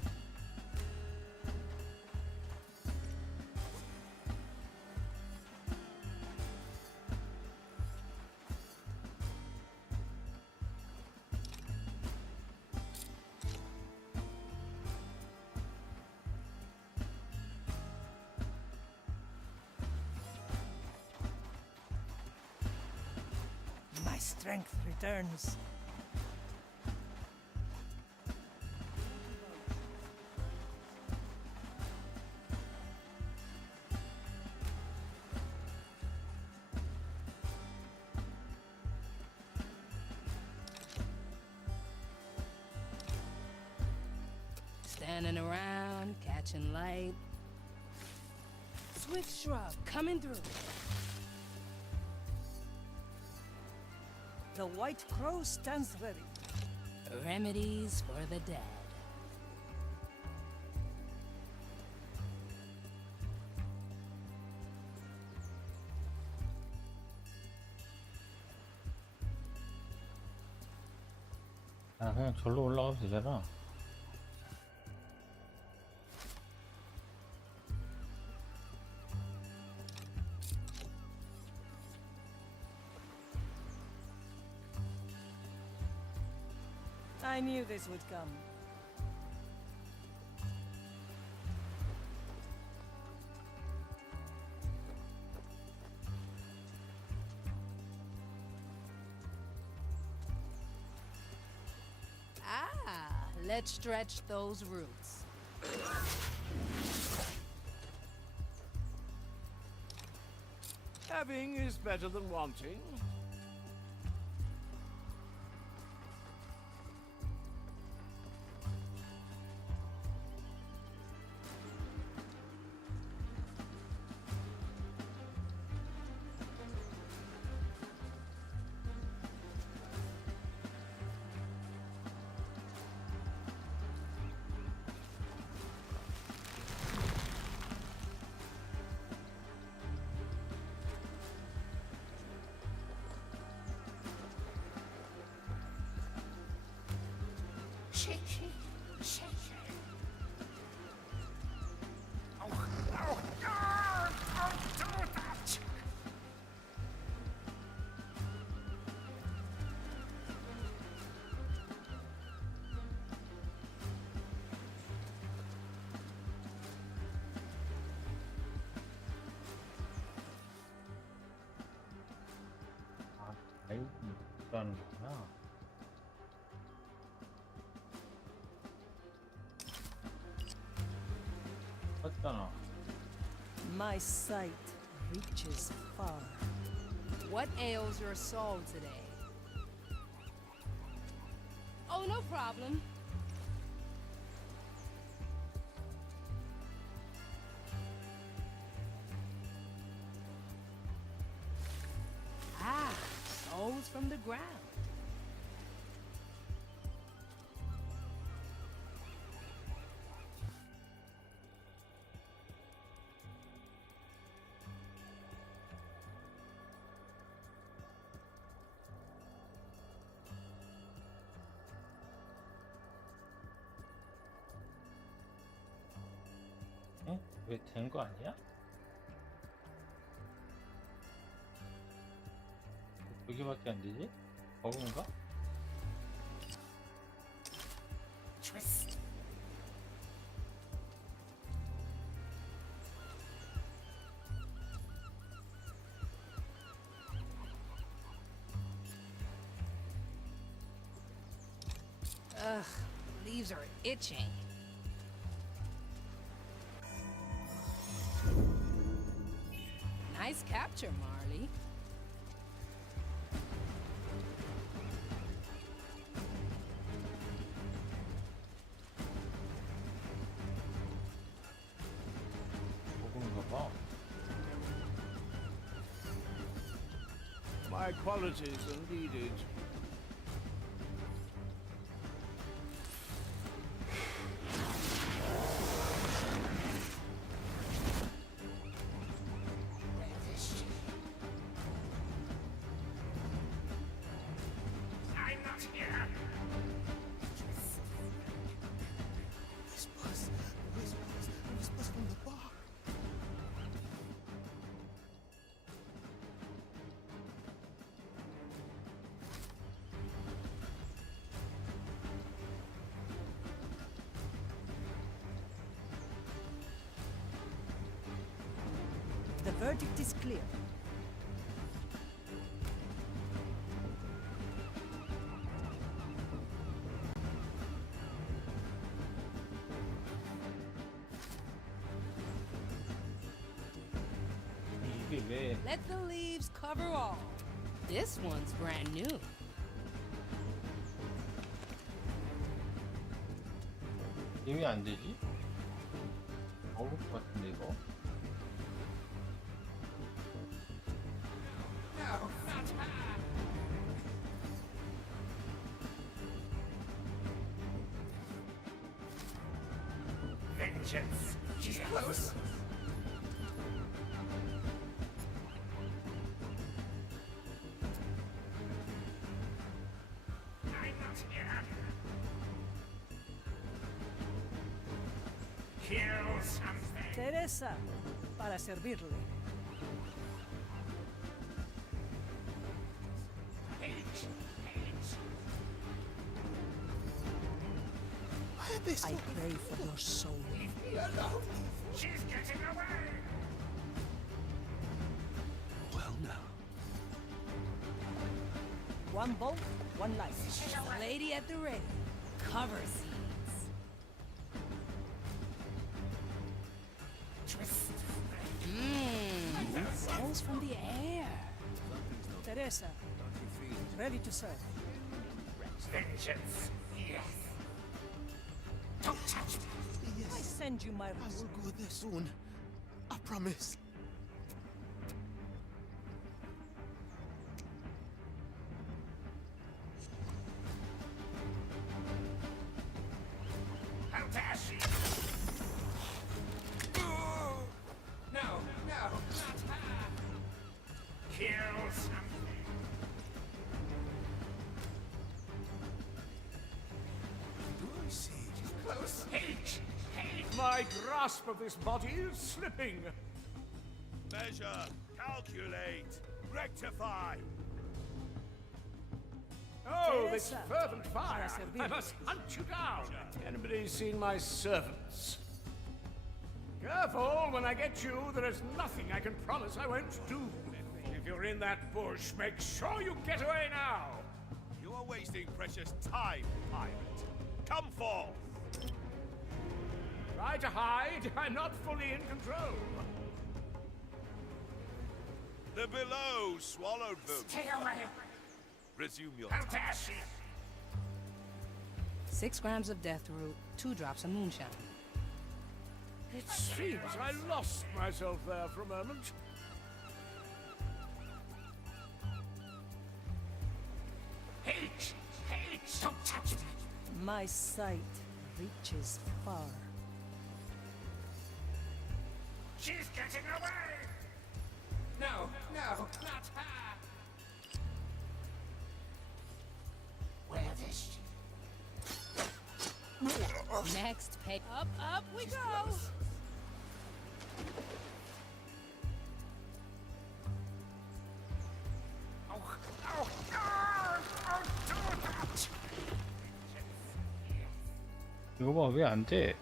My strength returns. Standing around, catching light. Swift shrug coming through. The White Crow stands ready. Remedies for the dead. 아, 그냥 절로 올라가면 되잖아. I knew this would come. Ah, let's stretch those roots. Having is better than wanting. 아이, 이거 하는 거구나. 맞잖아. My sight reaches far. What ails your soul today? Oh, no problem. Ah, souls from the ground. 에? 왜 된 거 아니야? 여기밖에 안 되지? 버그인가? Ugh, leaves are itching. Nice capture, Marley. 먹은가 봐. My qualities are needed. I'm not here. Whispers from the bar. The verdict is clear. 이게 왜 Let the leaves cover all. This one's brand new. 게임이 안 되지? 어려울 것 같은데 이거. Vengeance. She's close. I'm not here. Kill something. Teresa, para servirle. Hate. Why are they so... I pray for your soul. Leave me alone. She's getting away. Well, now. One bolt, one life. Lady at the ready. Cover seeds. Mmm. Rolls from the air. Teresa, ready to serve. Vengeance. Yes. Don't touch me. I send you my I will go there soon. I promise. How dare she? No, not her. Kill something. Do I see? She's close. Hate. My grasp of this body is slipping. Measure, calculate, rectify. Oh, this Teresa, fervent fire. para servir. I must hunt you down. Anybody seen my servants? Careful, when I get you, there is nothing I can promise I won't do. If you're in that bush, make sure you get away now. You are wasting precious time, pirate. Come forth. Try to hide. I'm not fully in control. The below swallowed them. Stay away. Resume your How dare she? 6 grams of death root, 2 drops of moonshine. It seems I lost myself there for a moment. Hate! Don't touch me! My sight reaches far. She's getting away! No, not her! Where is she? Next page. Up we go. 이거 봐, 왜 안 돼?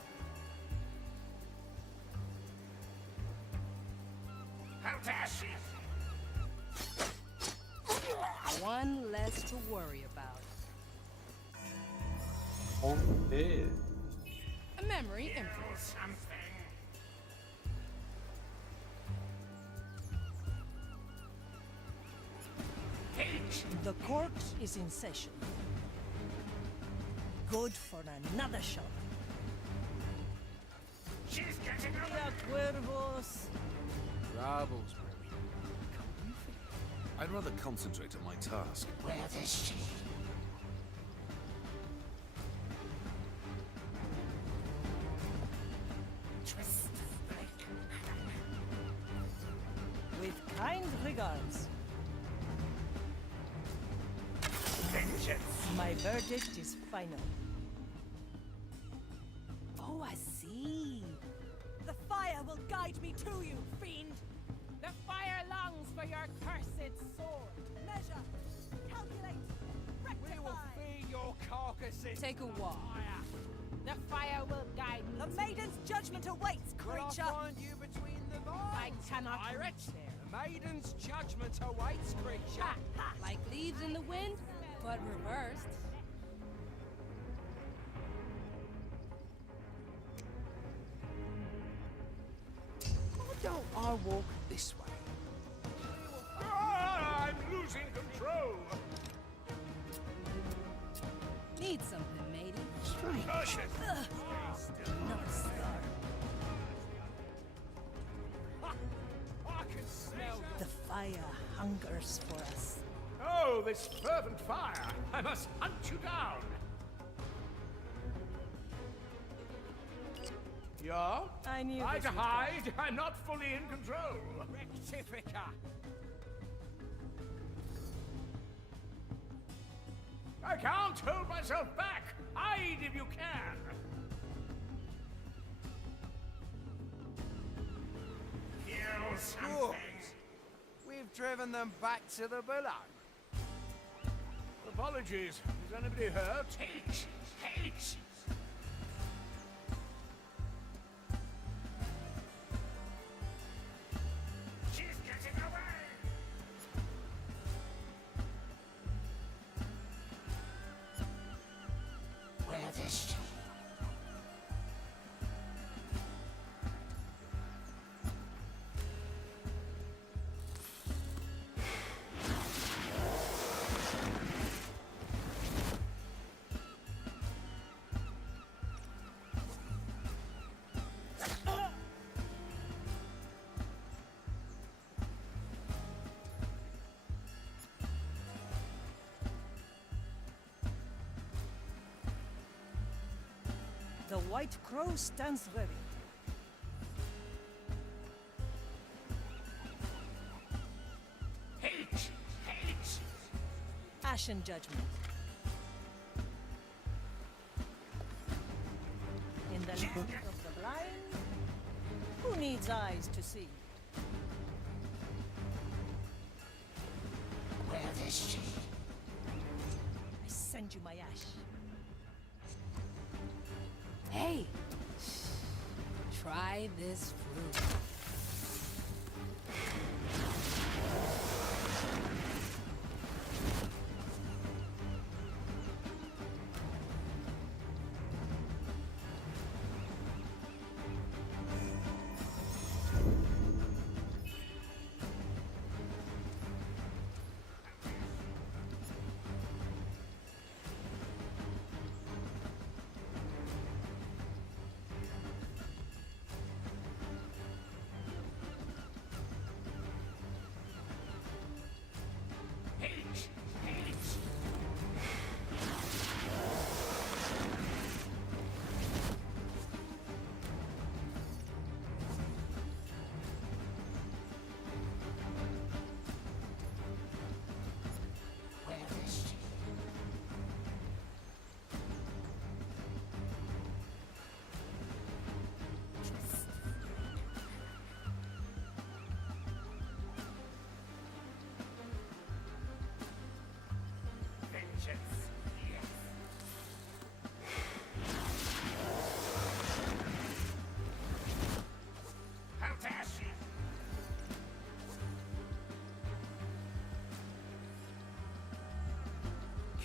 How dare she? One less to worry about. 네. A memory imprint. The court is in session. Good for another shot. She's getting away. Mira, cuervos. Troubles, I'd rather concentrate on my task. Where is she? Twist, break. With kind regards. My verdict is final. Oh, I see. The fire will guide me to you, fiend. The fire longs for your cursed sword. Measure, calculate, We will feed your carcasses. Take a walk. The fire will guide me. The to maiden's judgment awaits, Will I creature. find you between the vines? I cannot pirate? reach there. The maiden's judgment awaits, creature. Ha, ha. Like leaves in the wind, but reversed. Why don't I walk this way? Ah, I'm losing control. Need something, matey. Another scar. I can smell The fire hungers for us. Oh, this fervent fire. I must hunt you down. Yeah? I knew Try this to would come. hide. I'm not fully in control. Rectifica. I can't hold myself back. Hide if you can. Kill something. Good. We've driven them back to the below. Apologies. Is anybody hurt? H. She's getting away. Where is she? The white crow stands ready. H. Ashen judgment. In the land of the blind, who needs eyes to see? Where is she? I send you my ash. Hey, try this fruit.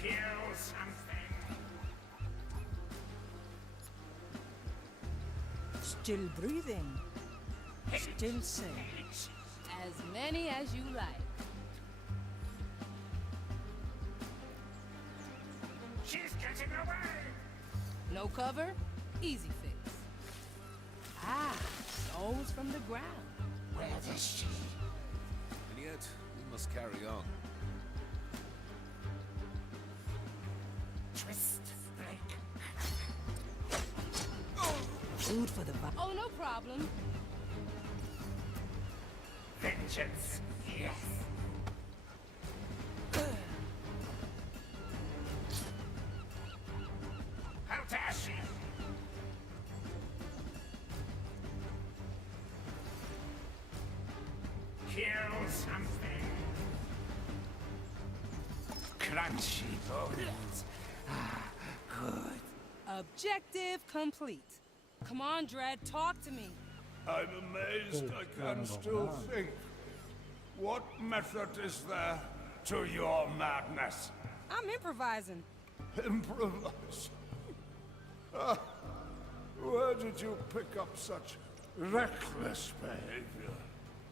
Kill something. Still breathing. Still sane. As many as you like. She's getting away! No cover? Easy fix. Ah, stones from the ground. Where is she? And yet, we must carry on. Twist, break. Food for the Oh, no problem. Vengeance, yes. How dare she? Kill something. Crunchy bones. Ah, good. Objective complete. Come on, Dread, talk to me. I'm amazed I can still think. What method is there to your madness? I'm improvising. Improvise. Ah, where did you pick up such reckless behavior?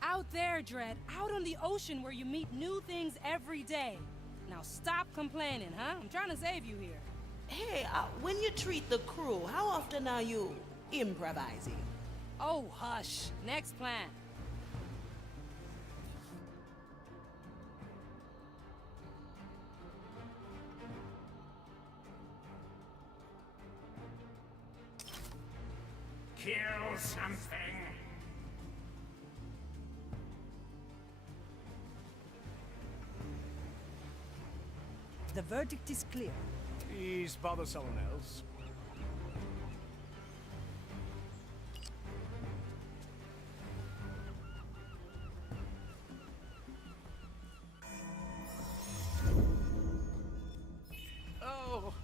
Out there, Dread. Out on the ocean where you meet new things every day. Now stop complaining, huh? I'm trying to save you here. Hey, when you treat the crew, how often are you improvising? Oh, hush. Next plan. Kill something. The verdict is clear. Please bother someone else.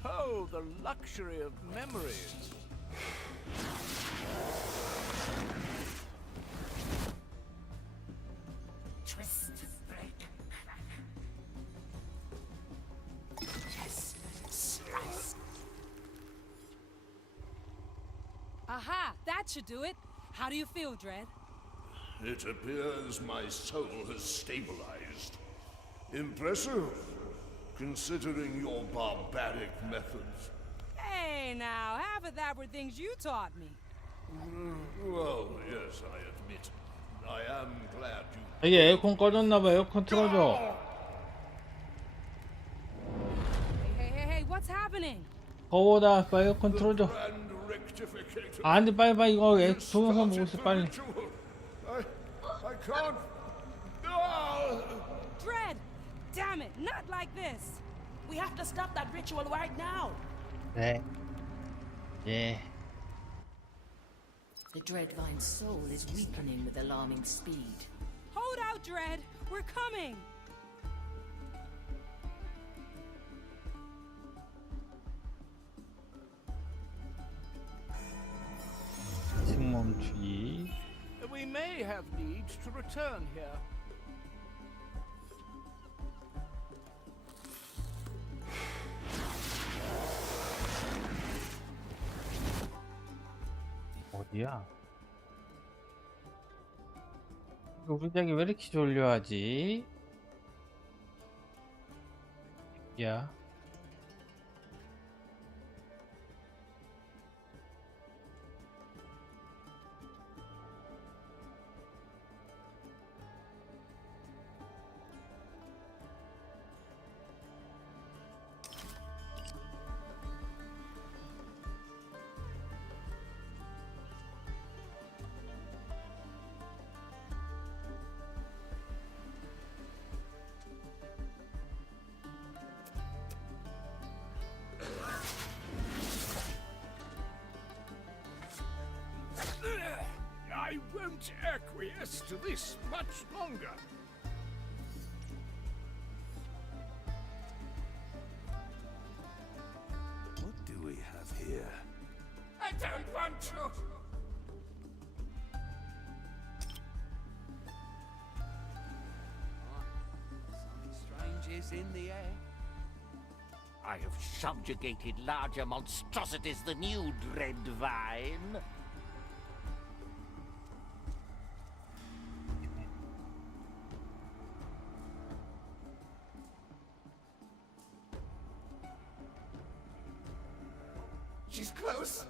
Oh, the luxury of memories. Twist, break. Yes, slice. Aha, that should do it. How do you feel, Dread? It appears my soul has stabilized. Impressive, considering your barbaric methods. Hey, now, half of that were things you taught me. Well, yes, I admit. I am glad you... 이게 에어컨 꺼졌나봐. 에어컨 틀어줘. Hey, what's happening? 거보다 빨리 에어컨 틀어줘. Grand rectificator. 아니 빨리 이거 동영상 보고 있어 빨리. I can't... Ah! Dread! Damn it, not like this! We have to stop that ritual right now. 네. 예. The Dreadvine's soul is weakening with alarming speed. Hold out, Dread! We're coming! 멈추기. We may have need to return here. 어디야? 우리 닭이 왜 이렇게 졸려하지? 야. I won't acquiesce to this much longer. What do we have here? I don't want to. Something strange is in the air. I have subjugated larger monstrosities than you, Dreadvine. She's close.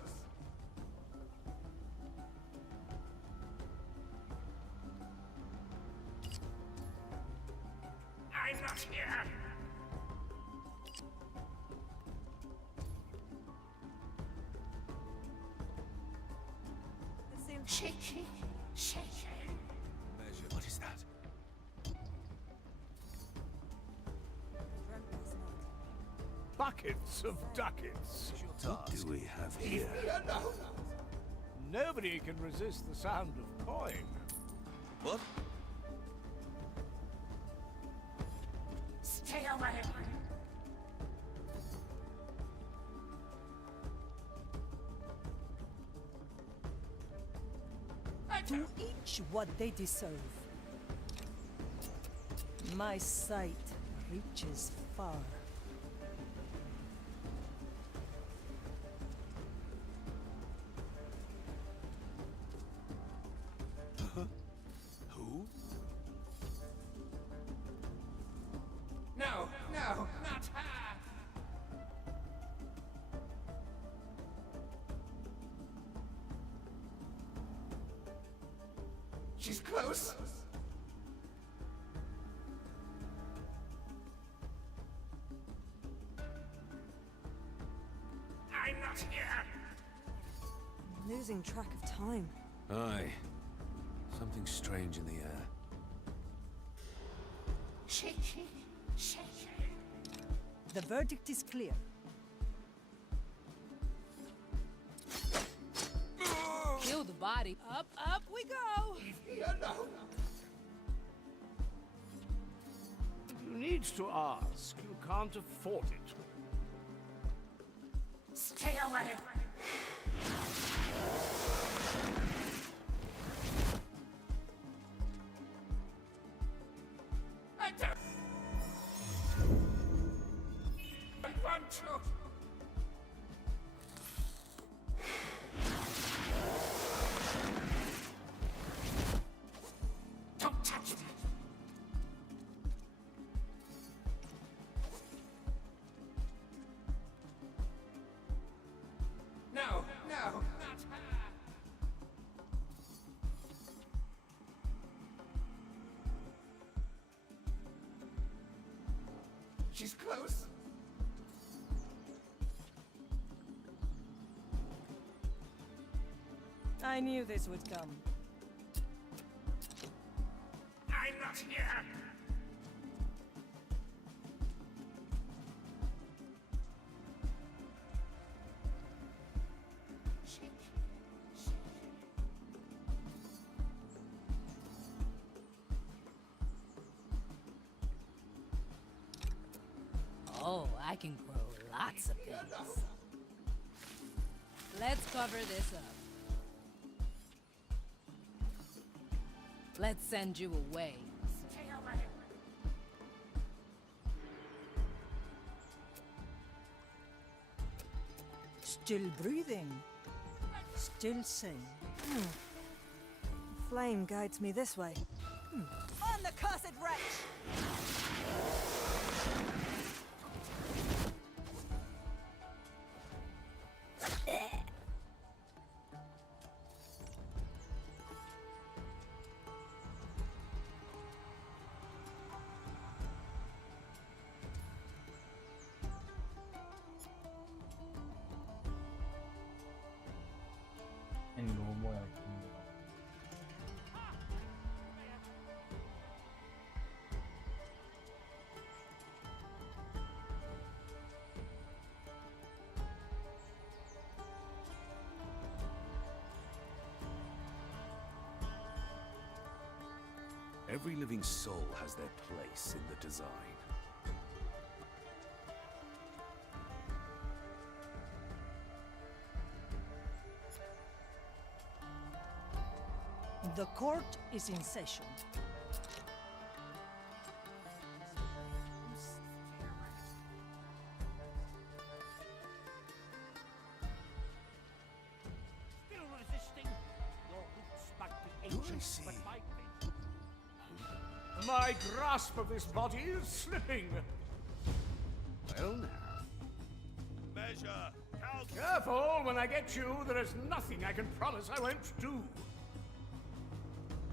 I'm not here. Shaky, shaky. Measure. What is that? Buckets of ducats. What do we have here? Nobody can resist the sound of coin. What? Stay away. To each what they deserve. My sight reaches far. Who? No, no, not her. She's close. I'm not here. I'm losing track of time. Aye. Something strange in the air. Shaky, shaky. The verdict is clear. Kill the body. Up, up we go! Leave me alone. You need to ask. You can't afford it. Stay away. I don't want to. Don't touch me. No, no, not her. She's close. I knew this would come. I'm not here. Oh, I can grow lots of things. Let's cover this up. Let's send you away. Stay away. Still breathing. Still sane. Flame guides me this way. On the cursed wretch! 모양. Every living soul has their place in the design. The court is in session. Still resisting? Your roots might be ancient, but my grasp of this body is slipping. Well now. Measure, Careful, when I get you, there is nothing I can promise I won't do.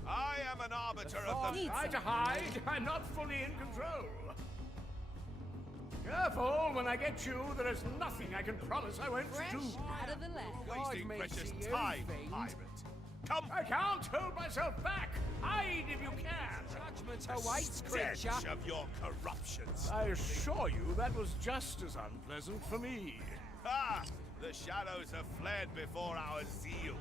I am an arbiter of the... Try to hide, I'm not fully in control. Careful, when I get you, there is nothing I can promise I won't do. Out of the lab. Wasting God, precious makes you time, fiend. pirate. Come, I can't hold myself back. Hide if you can. Judgment awaits, stench creature. of your corruptions. I assure you that was just as unpleasant for me. Ah, the shadows have fled before our zeal.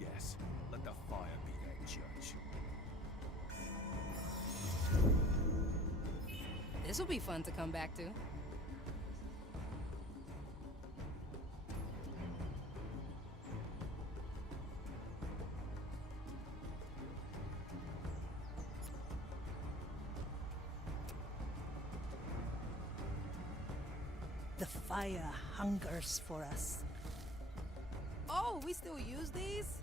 Yes, let the fire be their judge. This will be fun to come back to. The fire hungers for us. Oh, we still use these?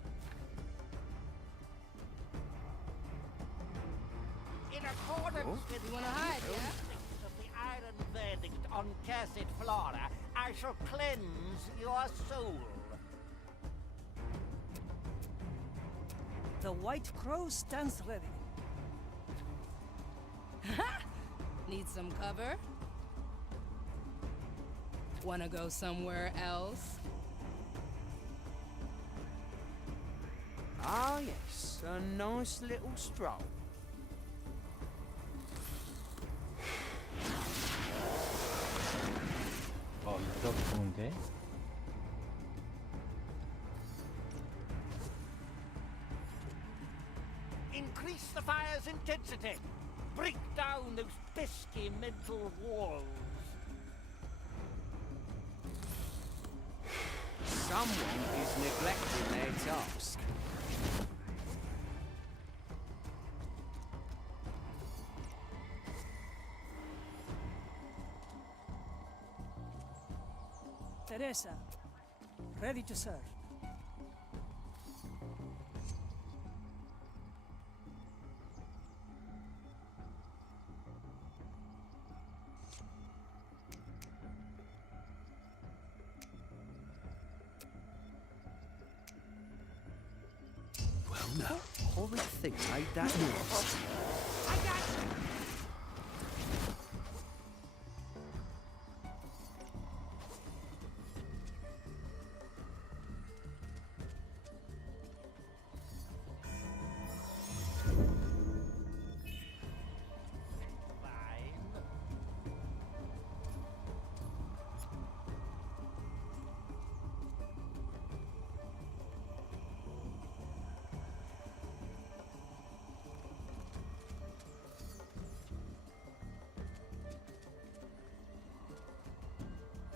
In accordance with You wanna hide, yeah? of the Iron Verdict on cursed flora, I shall cleanse your soul. The White Crow stands ready. Need some cover? Wanna go somewhere else? Ah, yes, a nice little stroll. 이거 좋은데? Increase the fire's intensity. Break down those pesky mental walls. Someone is neglecting their task. Teresa, ready to serve. Well, no. Horrid thing made that noise.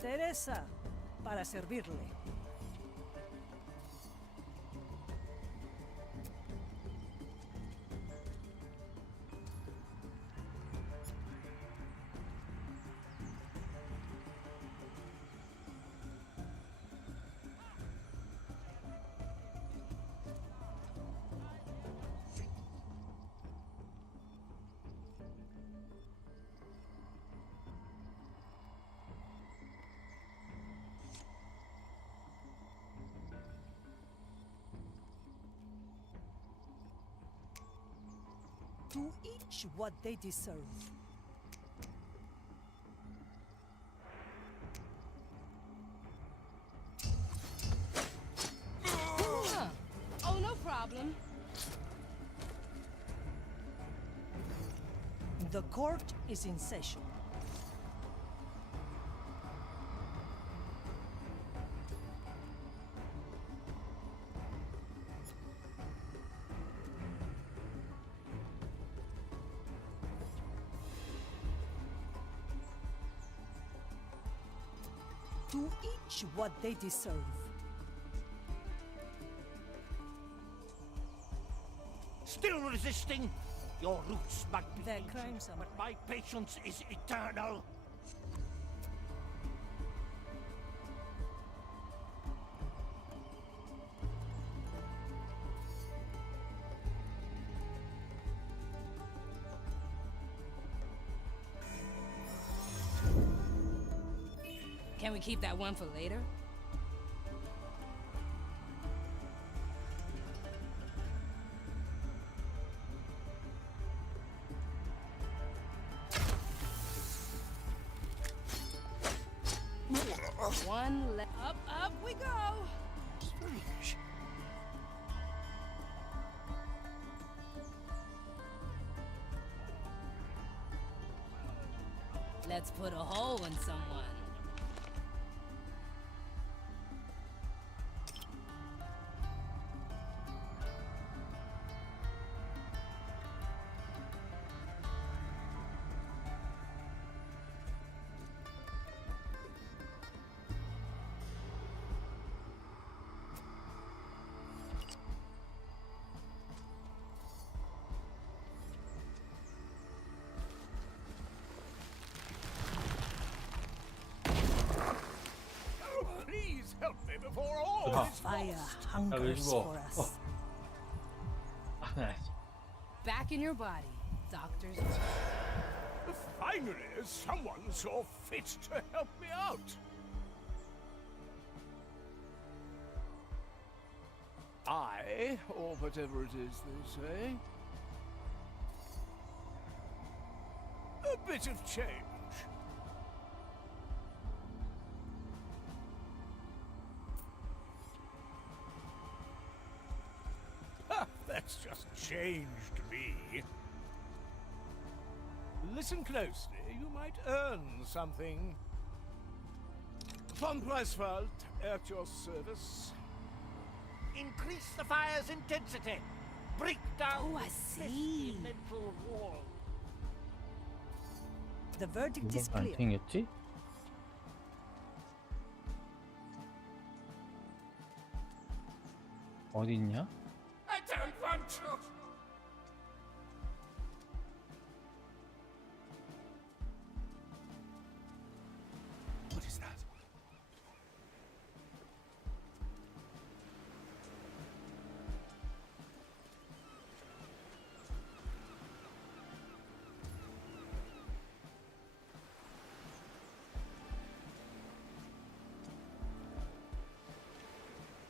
Teresa, para servirle. To each what they deserve. Oh, no problem. The court is in session. To each what they deserve. Still resisting? Your roots might be Their ancient, crimes are but my patience is eternal. Can we keep that one for later? Up we go! Strange. Let's put a hole in someone. Please help me before all Ah. is Fire lost. hungers go. for us. Back in your body, doctors. Finally, someone saw fit to help me out. I, or whatever it is they say, a bit of change. Ha, that's just changed me. Listen closely, you might earn something. Von Preiswald, at your service. Increase the fire's intensity. Break down Oh, I the see. mental wall. The verdict is 이건 안 clear. 튕겼지? 어디 있냐? I don't want to. What is that?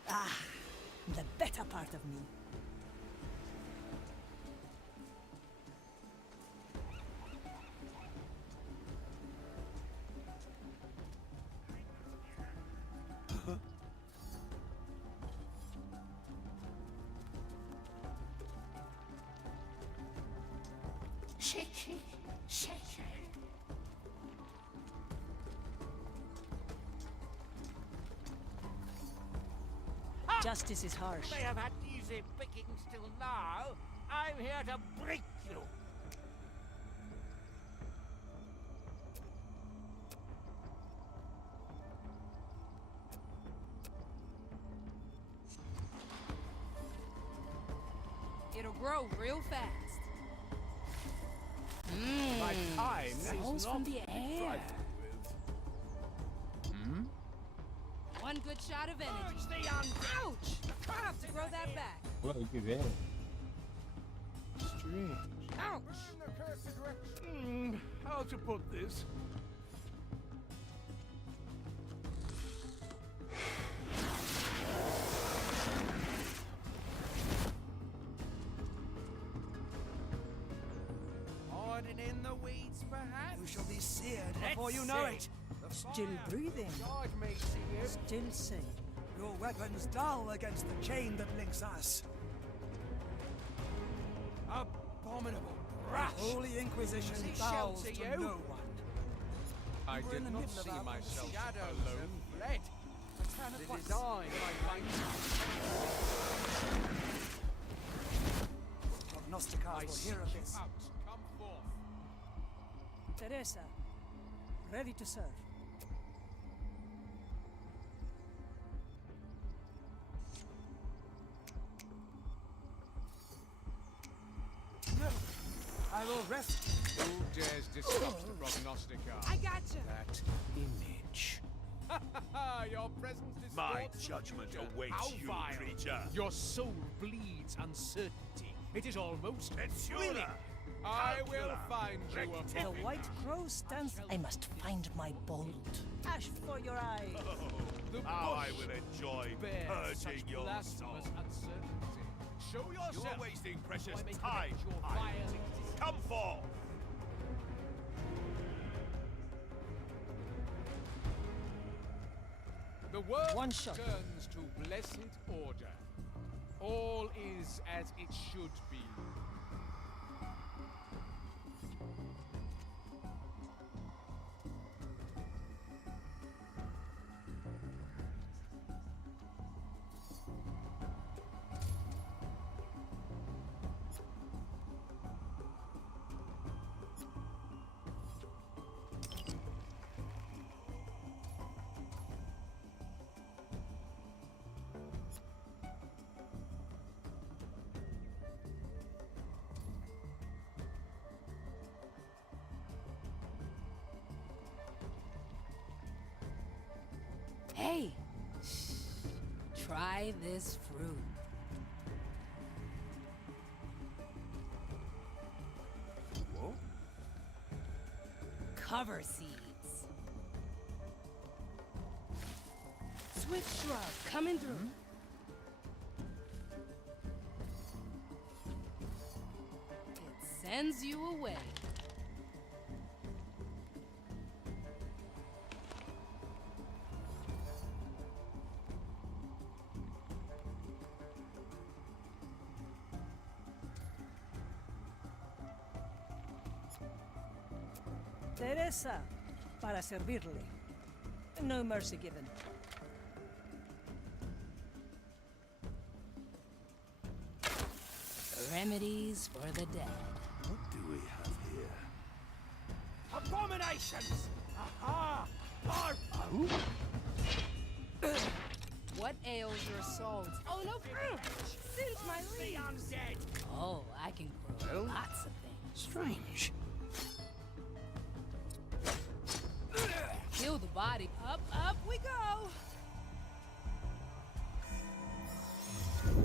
Ah, the better part of me. Shaky, shaky. Justice is harsh. They have had easy pickings till now. I'm here to break you. It'll grow real fast. My time smells is from not the air. trifled with. One good shot of energy. Urge the undead. Ouch! I'll have to grow that back. 뭐야 이게 왜? Strange. Ouch! How to put this? Hiding in the weeds, perhaps? You shall be seared Let's before you know see. it. Still breathing. Guide me, see you. Still sane. Your weapon's dull against the chain that links us. Abominable brush. Holy Inquisition Does it bows shelter to you? no one. I were in did the not middle of see our myself shadows alone. Fled. Return The at once. design I might Prognosticators will hear of this. out. Come forth. Teresa, ready to serve. No, I will rest. Who dares disrupt the prognosticator? I gotcha. That image. Your presence distorts My the judgment future. awaits How you, vile. creature. Your soul bleeds uncertainty. It is almost It's thrilling. I will find you a The white crow stands. I must find my bolt. Ash for your eyes. How I will enjoy purging your soul. Uncertainty. Show yourself. You're wasting precious Or make time. your I vile Come forth. The world One shot. turns to blessed order. All is as it should be. Hey! Try this fruit. What? Cover seeds. Swift shrub coming through. It sends you away. Teresa, para servirle. No mercy given. Remedies for the dead. What do we have here? Abominations! Aha! What ails your souls? Oh no! Singe my The leaves! undead! Oh, I can grow lots of things. Strange. Kill the body. Up, up we go!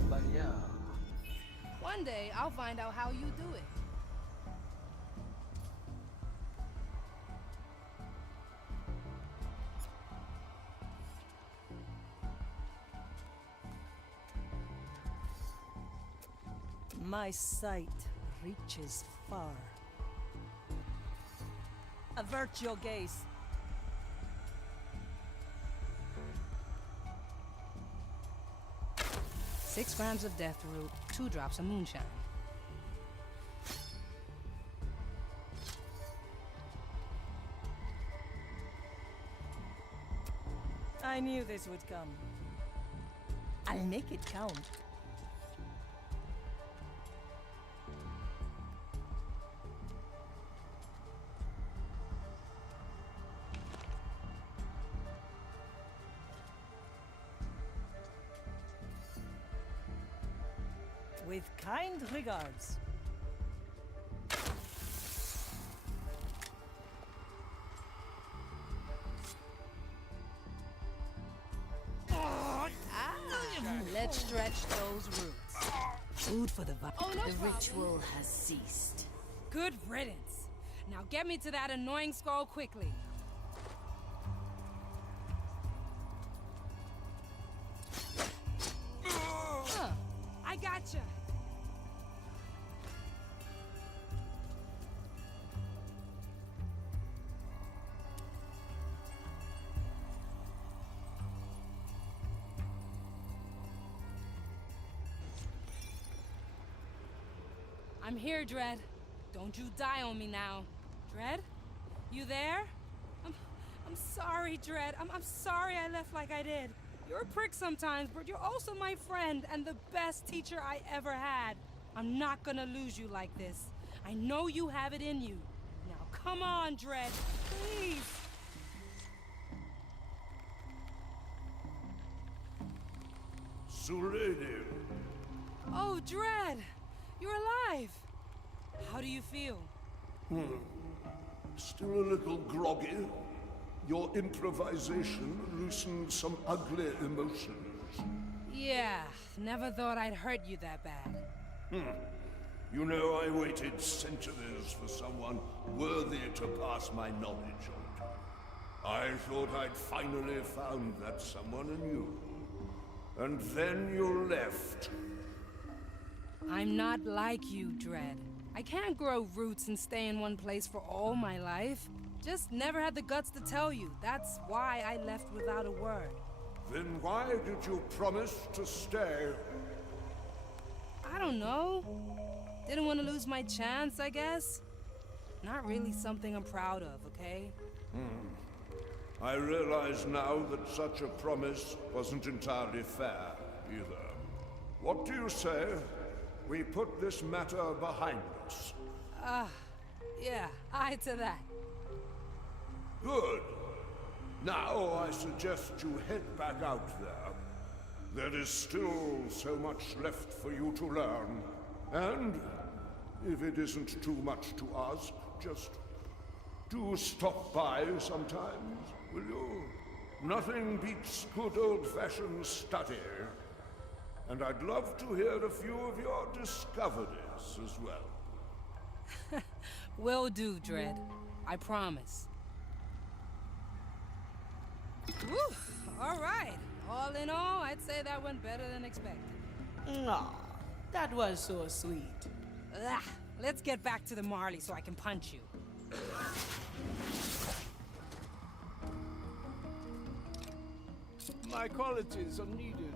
But yeah. One day, I'll find out how you do it. My sight reaches far. Avert your gaze. Six grams of death root, 2 drops of moonshine. I knew this would come. I'll make it count. With kind regards. Let's stretch those roots. Food for the body. Oh, no The problem. ritual has ceased. Good riddance. Now get me to that annoying skull quickly. I gotcha. I'm here, Dread. Don't you die on me now. Dread? You there? I'm sorry, Dread. I'm sorry I left like I did. You're a prick sometimes, but you're also my friend and the best teacher I ever had. I'm not gonna lose you like this. I know you have it in you. Now come on, Dread. Please. Sulleidi. Oh, Dread. You're alive. How do you feel? Still a little groggy. Your improvisation loosened some ugly emotions. Yeah, never thought I'd hurt you that bad. You know, I waited centuries for someone worthy to pass my knowledge on to. I thought I'd finally found that someone in you. And then you left. I'm not like you, Dread. I can't grow roots and stay in one place for all my life. Just never had the guts to tell you. That's why I left without a word. Then why did you promise to stay? I don't know. Didn't want to lose my chance, I guess. Not really something I'm proud of, okay? I realize now that such a promise wasn't entirely fair, either. What do you say? We put this matter behind us. Yeah, aye to that. Good. Now I suggest you head back out there. There is still so much left for you to learn. And, if it isn't too much to ask, just do stop by sometimes, will you? Nothing beats good old-fashioned study. And I'd love to hear a few of your discoveries as well. Will do, Dread. I promise. Whew, all right. All in all, I'd say that went better than expected. Aw, that was so sweet. Ugh, let's get back to the Marley so I can punch you. My qualities are needed.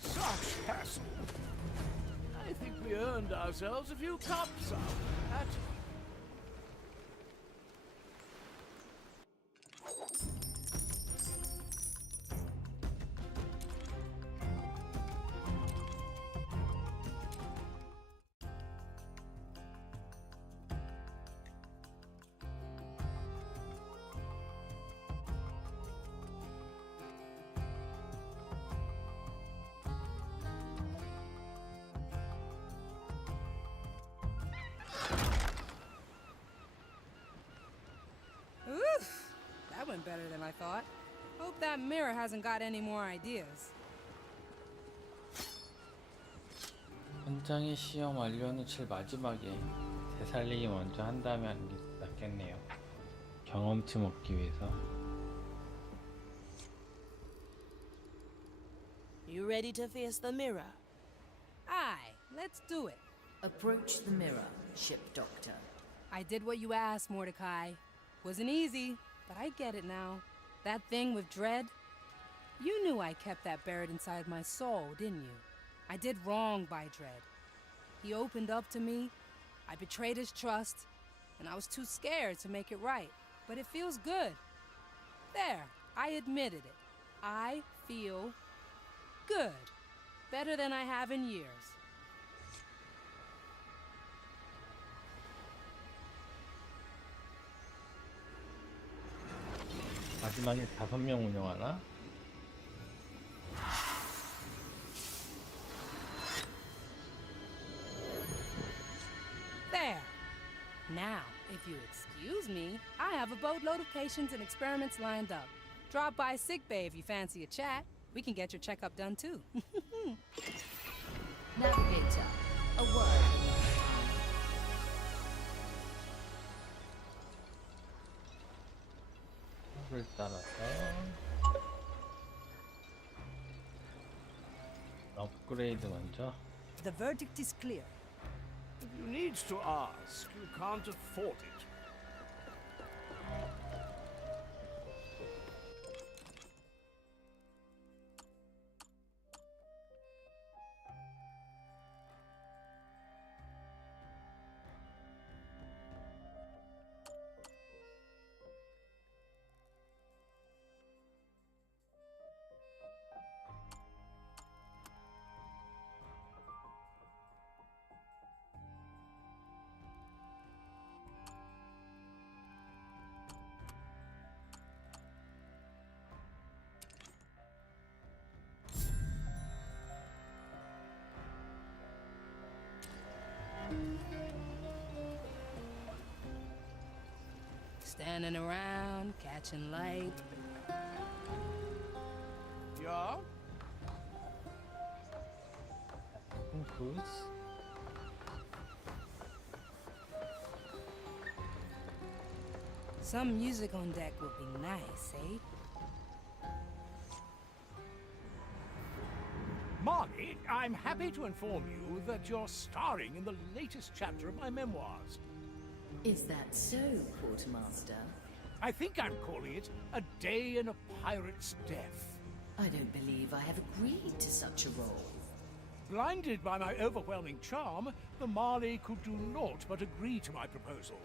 Such hassle. I think we earned ourselves a few cups of that. Oof, that went better than I thought. Hope that mirror hasn't got any more ideas. 현장의 시험 완료는 제일 마지막에 되살리기 먼저 한 다음에 하는 게 낫겠네요. 경험치 먹기 위해서. You ready to face the mirror? Aye, let's do it. Approach the mirror, ship doctor. I did what you asked, Mordecai. Wasn't easy, but I get it now. That thing with Dread? You knew I kept that buried inside my soul, didn't you? I did wrong by Dread. He opened up to me, I betrayed his trust, and I was too scared to make it right. But it feels good. There, I admitted it. I feel good. Better than I have in years. 마지막에 5명 운영하나? There. Now, if you excuse me, I have a boatload of patients and experiments lined up. Drop by sickbay if you fancy a chat. We can get your checkup done too. Navigator, a word. 를 따라서 업그레이드 먼저. The verdict is clear. If you need to ask, you can't afford it. standing around, catching light. Yeah? 핑쿠스. Some music on deck would be nice, eh? Marley, I'm happy to inform you that you're starring in the latest chapter of my memoirs. Is that so, Quartermaster? I think I'm calling it A Day in a Pirate's Death. I don't believe I have agreed to such a role. Blinded by my overwhelming charm, the Marley could do naught but agree to my proposal.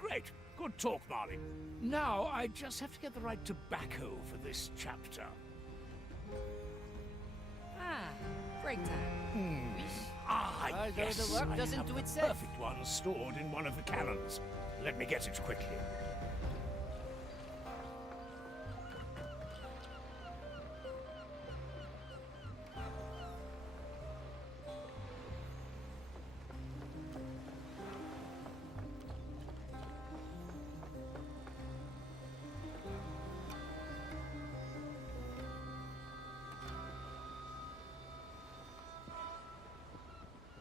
Great. Good talk, Marley. Now, I just have to get the right tobacco for this chapter. Ah, break time. Although Yes, the work I doesn't have do the itself. perfect one stored in one of the cannons. Let me get it quickly.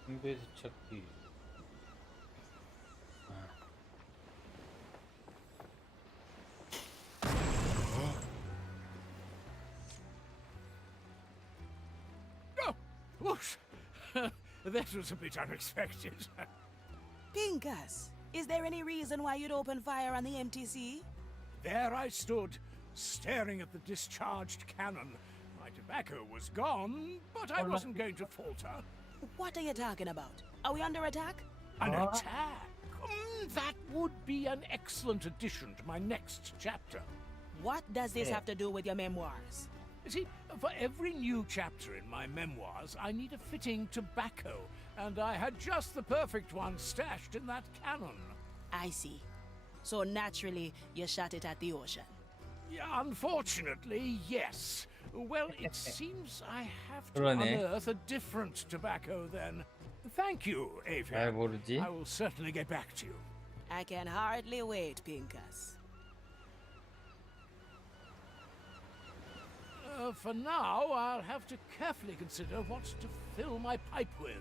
공배수 찾기. Oh, whoosh. That was a bit unexpected. Pinkus, is there any reason why you'd open fire on the MTC? There I stood, staring at the discharged cannon. My tobacco was gone, but I wasn't going to falter. What are you talking about? Are we under attack? An attack? That would be an excellent addition to my next chapter. What does this have to do with your memoirs? You see, for every new chapter in my memoirs, I need a fitting tobacco, and I had just the perfect one stashed in that cannon. I see. So naturally, you shot it at the ocean. Yeah, unfortunately, yes. Well, it seems I have to 그러네. unearth a different tobacco then. Thank you, 잘 Avian. 모르지? I will certainly get back to you. I can hardly wait, Pinkus. For now, I'll have to carefully consider what to fill my pipe with.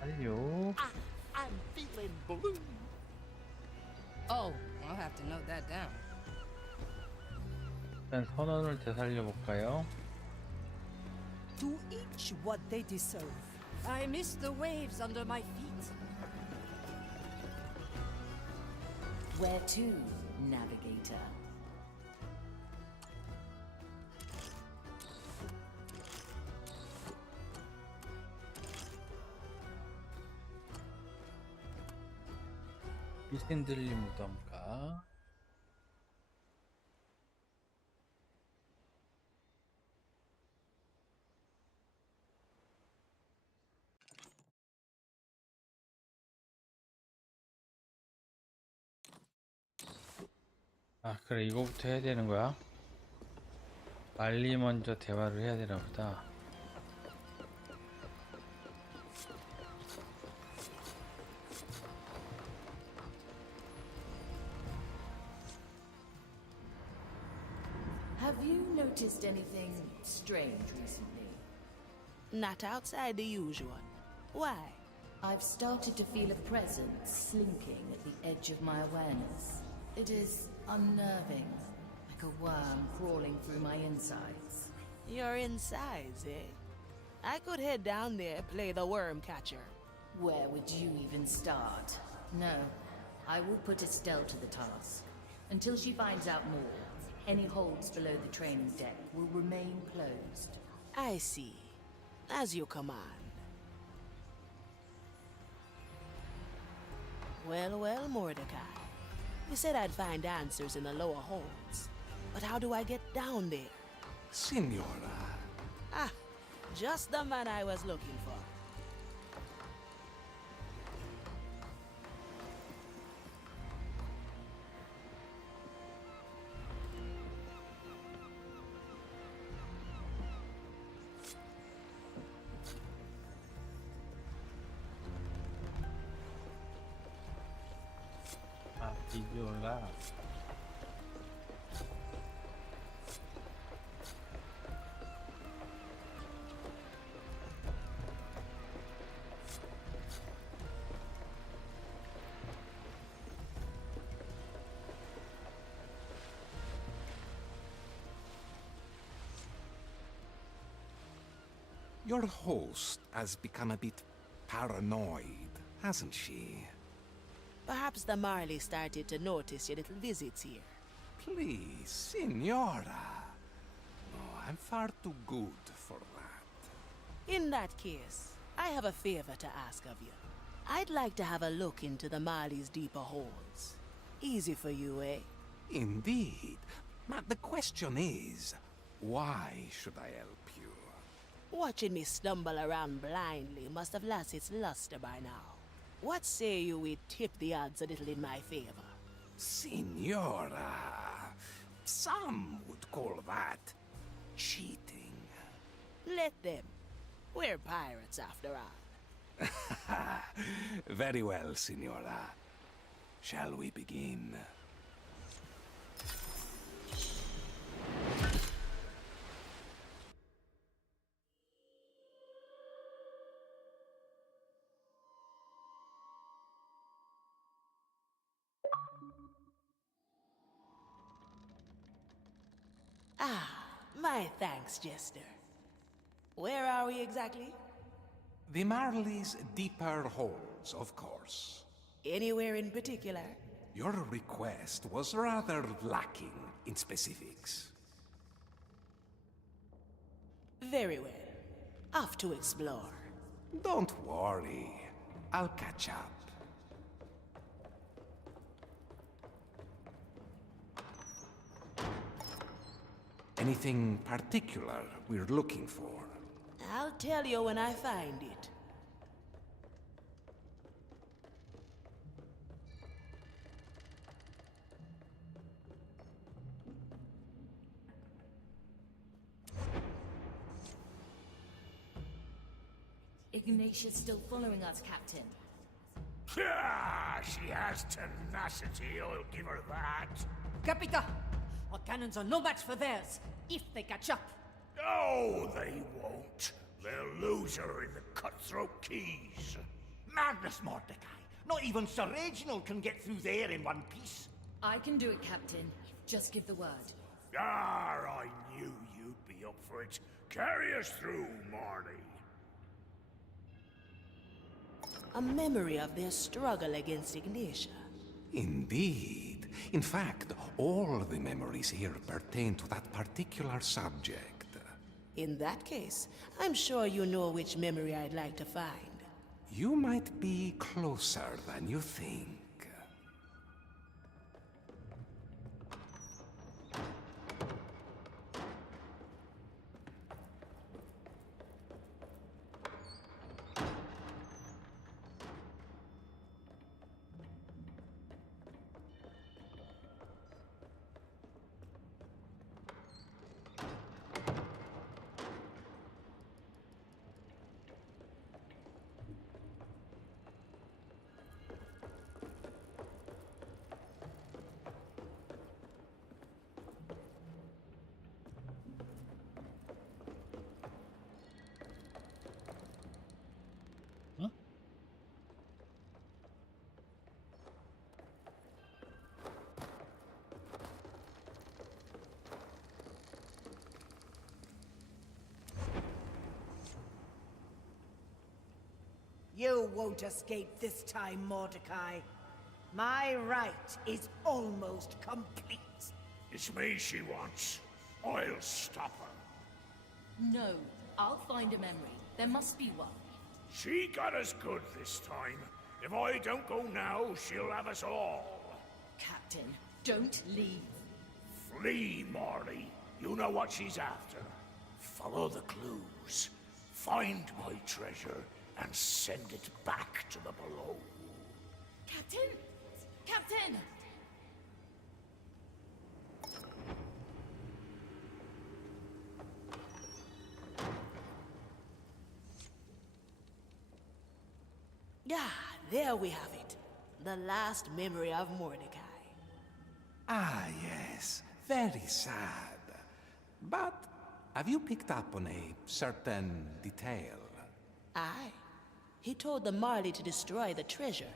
달려. I'm feeling blue. Oh, I'll have to note that down. 일단 선원을 되살려 볼까요? To each what they deserve. I miss the waves under my feet. Where to, navigator? 귀신들린 무덤가. 아 그래 이거부터 해야 되는 거야? 말리 먼저 대화를 해야 되나 보다. Have you noticed anything strange recently? Not outside the usual. Why? I've started to feel a presence slinking at the edge of my awareness. It is unnerving, like a worm crawling through my insides. Your insides, eh? I could head down there, play the worm catcher. Where would you even start? No, I will put Estelle to the task. Until she finds out more, any holds below the training deck will remain closed. I see. As you command. Well, well, Mordecai. You said I'd find answers in the lower holds. But how do I get down there? Signora. Ah, just the man I was looking for. 입이 올라. Your host has become a bit paranoid, hasn't she? Perhaps the Marley started to notice your little visits here. Please, Signora. No, I'm far too good for that. In that case, I have a favor to ask of you. I'd like to have a look into the Marley's deeper holes. Easy for you, eh? Indeed. But the question is, why should I help you? Watching me stumble around blindly must have lost its luster by now. What say you we tip the odds a little in my favor? Signora, some would call that cheating. Let them. We're pirates after all. Very well, Signora. Shall we begin? Ah, my thanks, Jester. Where are we exactly? The Marley's deeper holes, of course. Anywhere in particular? Your request was rather lacking in specifics. Very well. Off to explore. Don't worry. I'll catch up. Anything particular we're looking for? I'll tell you when I find it. Ignatia's still following us, Captain. Ah, she has tenacity, I'll give her that. Capita! Our cannons are no match for theirs, if they catch up. Oh, they won't. They'll lose her in the cutthroat keys. Madness, Mordecai. Not even Sir Reginald can get through there in one piece. I can do it, Captain. Just give the word. Ah, I knew you'd be up for it. Carry us through, Marty. A memory of their struggle against Ignatia. Indeed. In fact, all the memories here pertain to that particular subject. In that case, I'm sure you know which memory I'd like to find. You might be closer than you think. You won't escape this time, Mordecai. My right is almost complete. It's me she wants. I'll stop her. No, I'll find a memory. There must be one. She got us good this time. If I don't go now, she'll have us all. Captain, don't leave. Flee, Marley. You know what she's after. Follow the clues. Find my treasure and send it back to the below. Captain? Captain! Ah, there we have it. The last memory of Mordecai. very sad. But have you picked up on a certain detail? Aye. He told the Marley to destroy the treasure.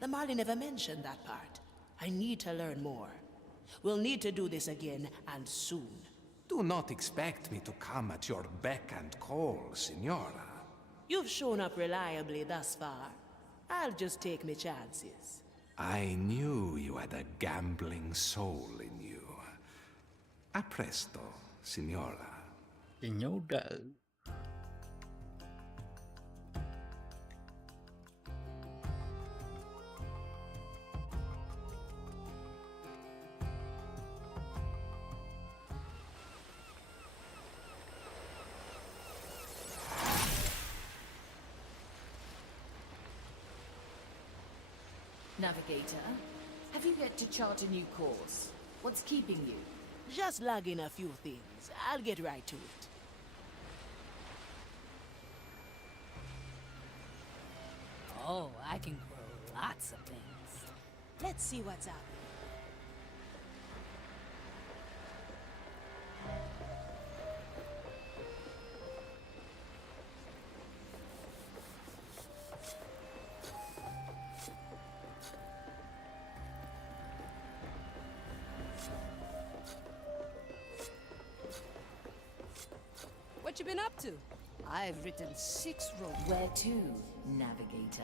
The Marley never mentioned that part. I need to learn more. We'll need to do this again, and soon. Do not expect me to come at your beck and call, Signora. You've shown up reliably thus far. I'll just take my chances. I knew you had a gambling soul in you. A presto, Signora. Signora. Navigator, have you yet to chart a new course? What's keeping you? Just log in a few things. I'll get right to it. Oh, I can grow lots of things. Let's see what's out there. What you been up to? I've written 6 roles. Where to, Navigator?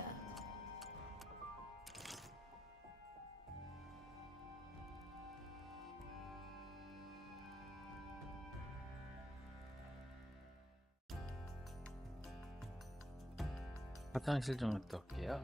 화장실 좀 갔다 올게요.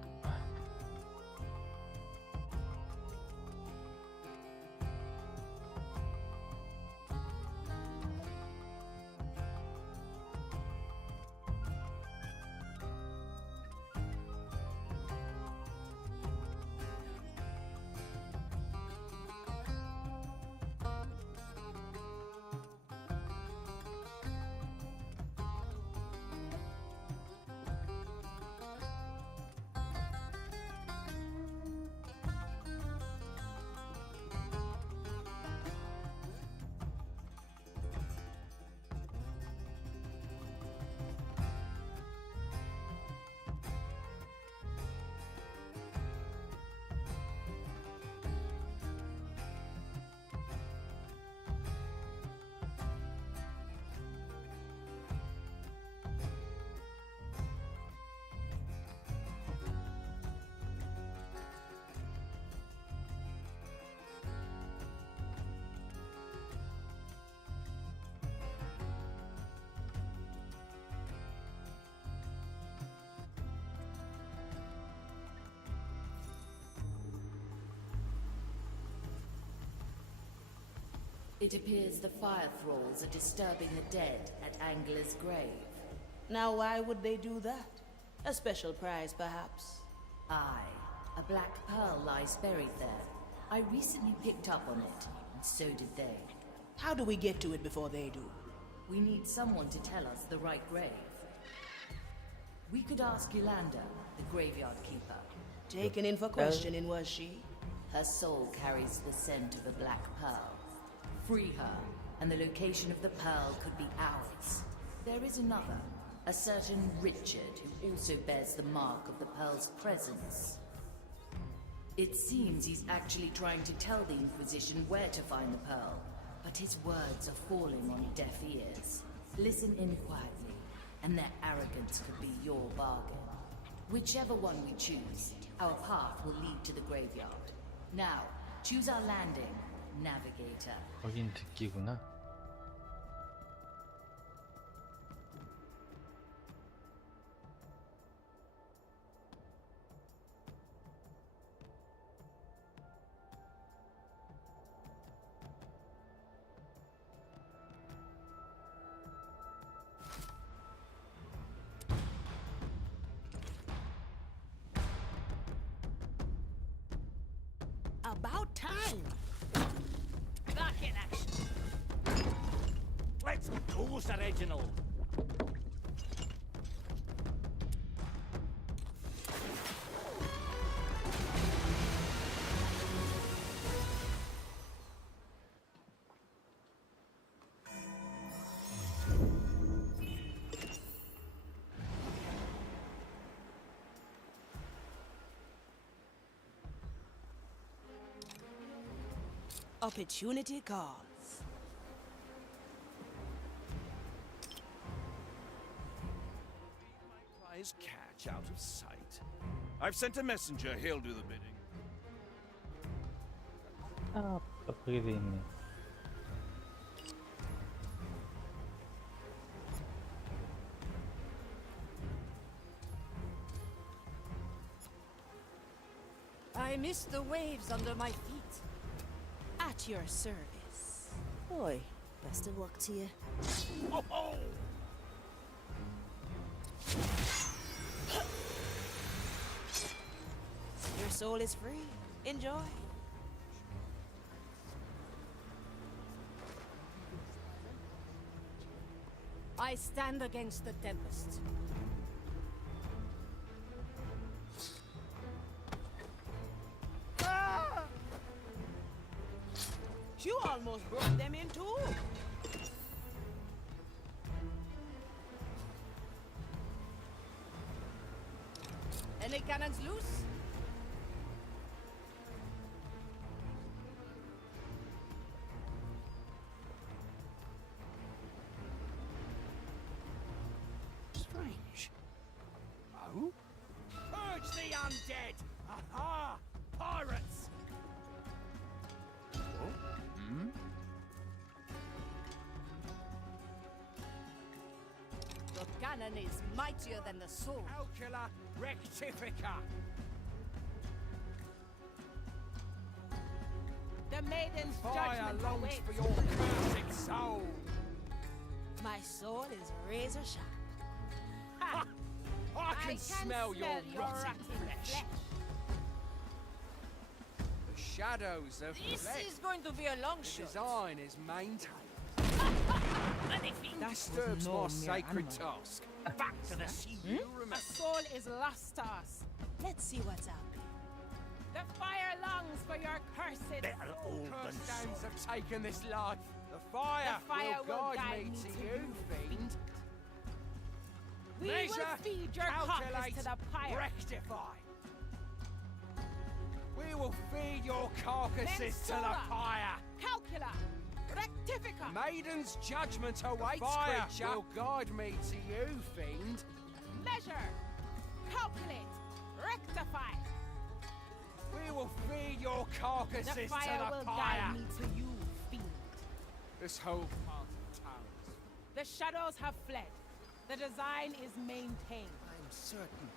It appears the fire thralls are disturbing the dead at Angler's grave. Now why would they do that? A special prize, perhaps? Aye. A black pearl lies buried there. I recently picked up on it, and so did they. How do we get to it before they do? We need someone to tell us the right grave. We could ask Yolanda, the graveyard keeper. Taken in for questioning, was she? Her soul carries the scent of a black pearl. Free her, and the location of the pearl could be ours. There is another, a certain Richard, who also bears the mark of the pearl's presence. It seems he's actually trying to tell the Inquisition where to find the pearl, but his words are falling on deaf ears. Listen in quietly, and their arrogance could be your bargain. Whichever one we choose, our path will lead to the graveyard. Now, choose our landing, Navigator. 거긴 듣기구나. About time! Back in action! Let's go, Sir Reginald! Opportunity calls. Prize catch out of sight. I've sent a messenger. He'll do the bidding. 아, 또 그게 돼 있네. I miss the waves under my feet. At your service. Boy, best of luck to you. Oh, oh! Your soul is free. Enjoy. I stand against the tempest. You almost broke them in two. Any cannons loose? Strange. Oh? Purge the undead! Aha! Pirates! Hmm? The cannon is mightier than the sword. Calcula rectifica! The maiden's Fire judgment longs awaits. for your cursed soul! My soul is razor sharp. Ha! I can smell your rotten flesh. The shadows of This flesh. is going to be a long The shot. design is maintained. That Disturbs was no my mere sacred animal. task. Back to the sea, you A remember. soul is lost to us. Let's see what's out there. The fire longs for your cursed soul. Cursed hands have taken this life. The fire, The fire will guide me to you, fiend. We Measure, will feed your carcass calculate, to the pyre. rectify. We will feed your carcasses to the Mensura. pyre. Calcula. Rectifica. Maiden's judgment awaits, fire creature. Will guide me to you, fiend. Measure. Calculate. Rectify. We will feed your carcasses The to fire the will pyre. guide me to you, fiend. This whole part of town. The shadows have fled. The design is maintained. I'm certain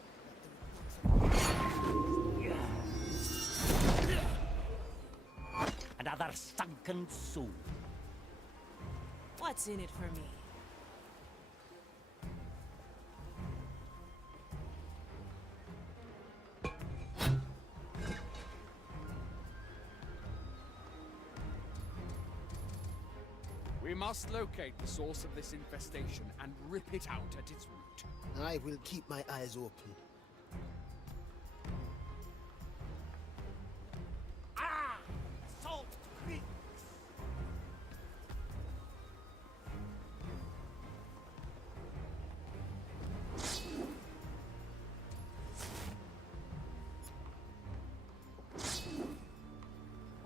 Another sunken soul. What's in it for me? We must locate the source of this infestation and rip it out at its root. I will keep my eyes open. Ah! Salt creeks!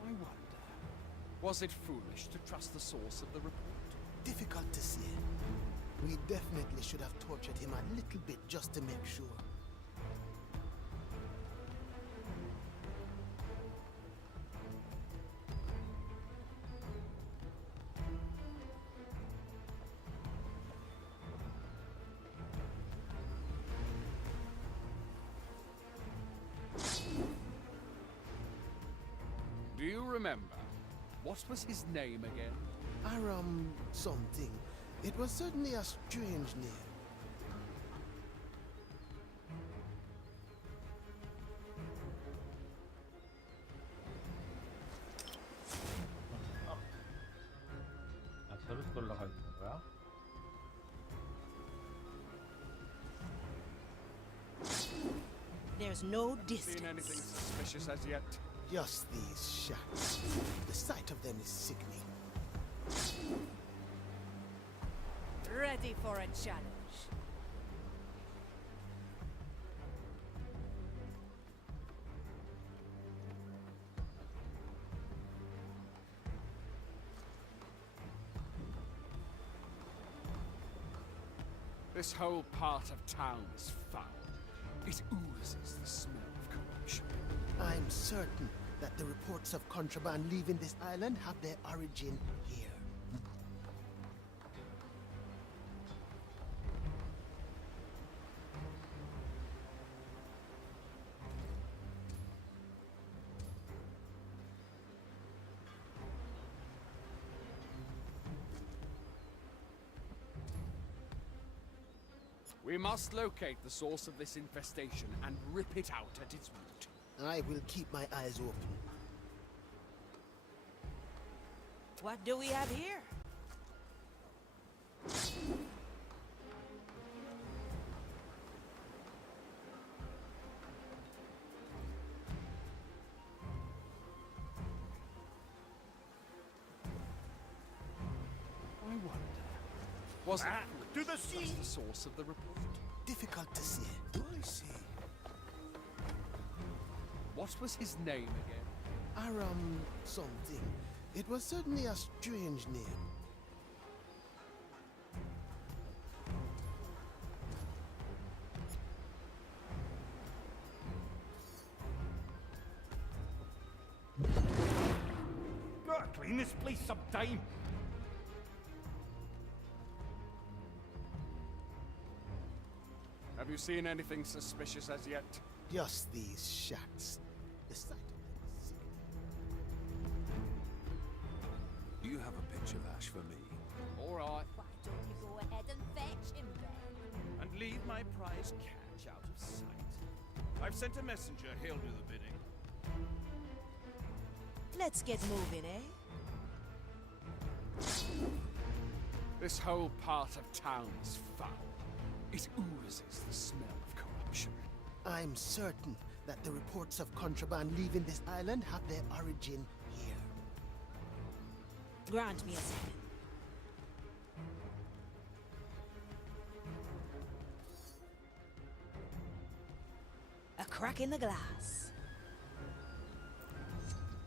I wonder, was it foolish to trust the source of the report? Difficult to say. We definitely should have tortured him a little bit just to make sure. Do you remember? What was his name again? Aram something. It was certainly a strange name. 아, 저렇게 올라가 있는 거야? There's no Seen anything distance. suspicious as yet? Just these shacks. The sight of them is sickening. Ready for a challenge. This whole part of town is foul. It oozes the smell of corruption. I'm certain that the reports of contraband leaving this island have their origin here. We must locate the source of this infestation and rip it out at its root. I will keep my eyes open. What do we have here? I wonder, was it to the sea. the source of the report? Difficult to say. I see. What was his name again? Aram something. It was certainly a strange name. Gotta clean this place sometime. Have you seen anything suspicious as yet? Just these shacks. The sight of them is sickening. Do you have a pinch of ash for me? All right. Why don't you go ahead and fetch him then? And leave my prize catch out of sight. I've sent a messenger. He'll do the bidding. Let's get moving, eh? This whole part of town is foul. It oozes the smell of corruption. I'm certain that the reports of contraband leaving this island have their origin here. Grant me a second. A crack in the glass.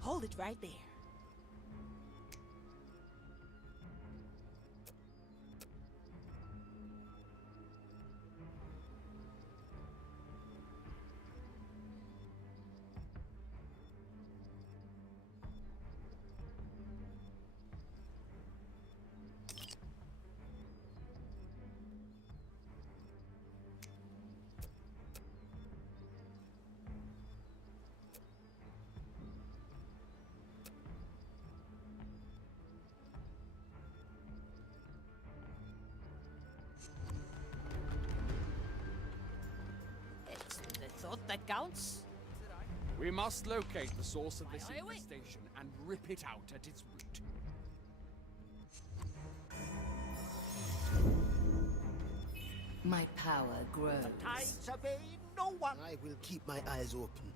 Hold it right there. It's the thought that counts. We must locate the source of this infestation and rip it out at its root. My power grows. The tides obey no one. I will keep my eyes open.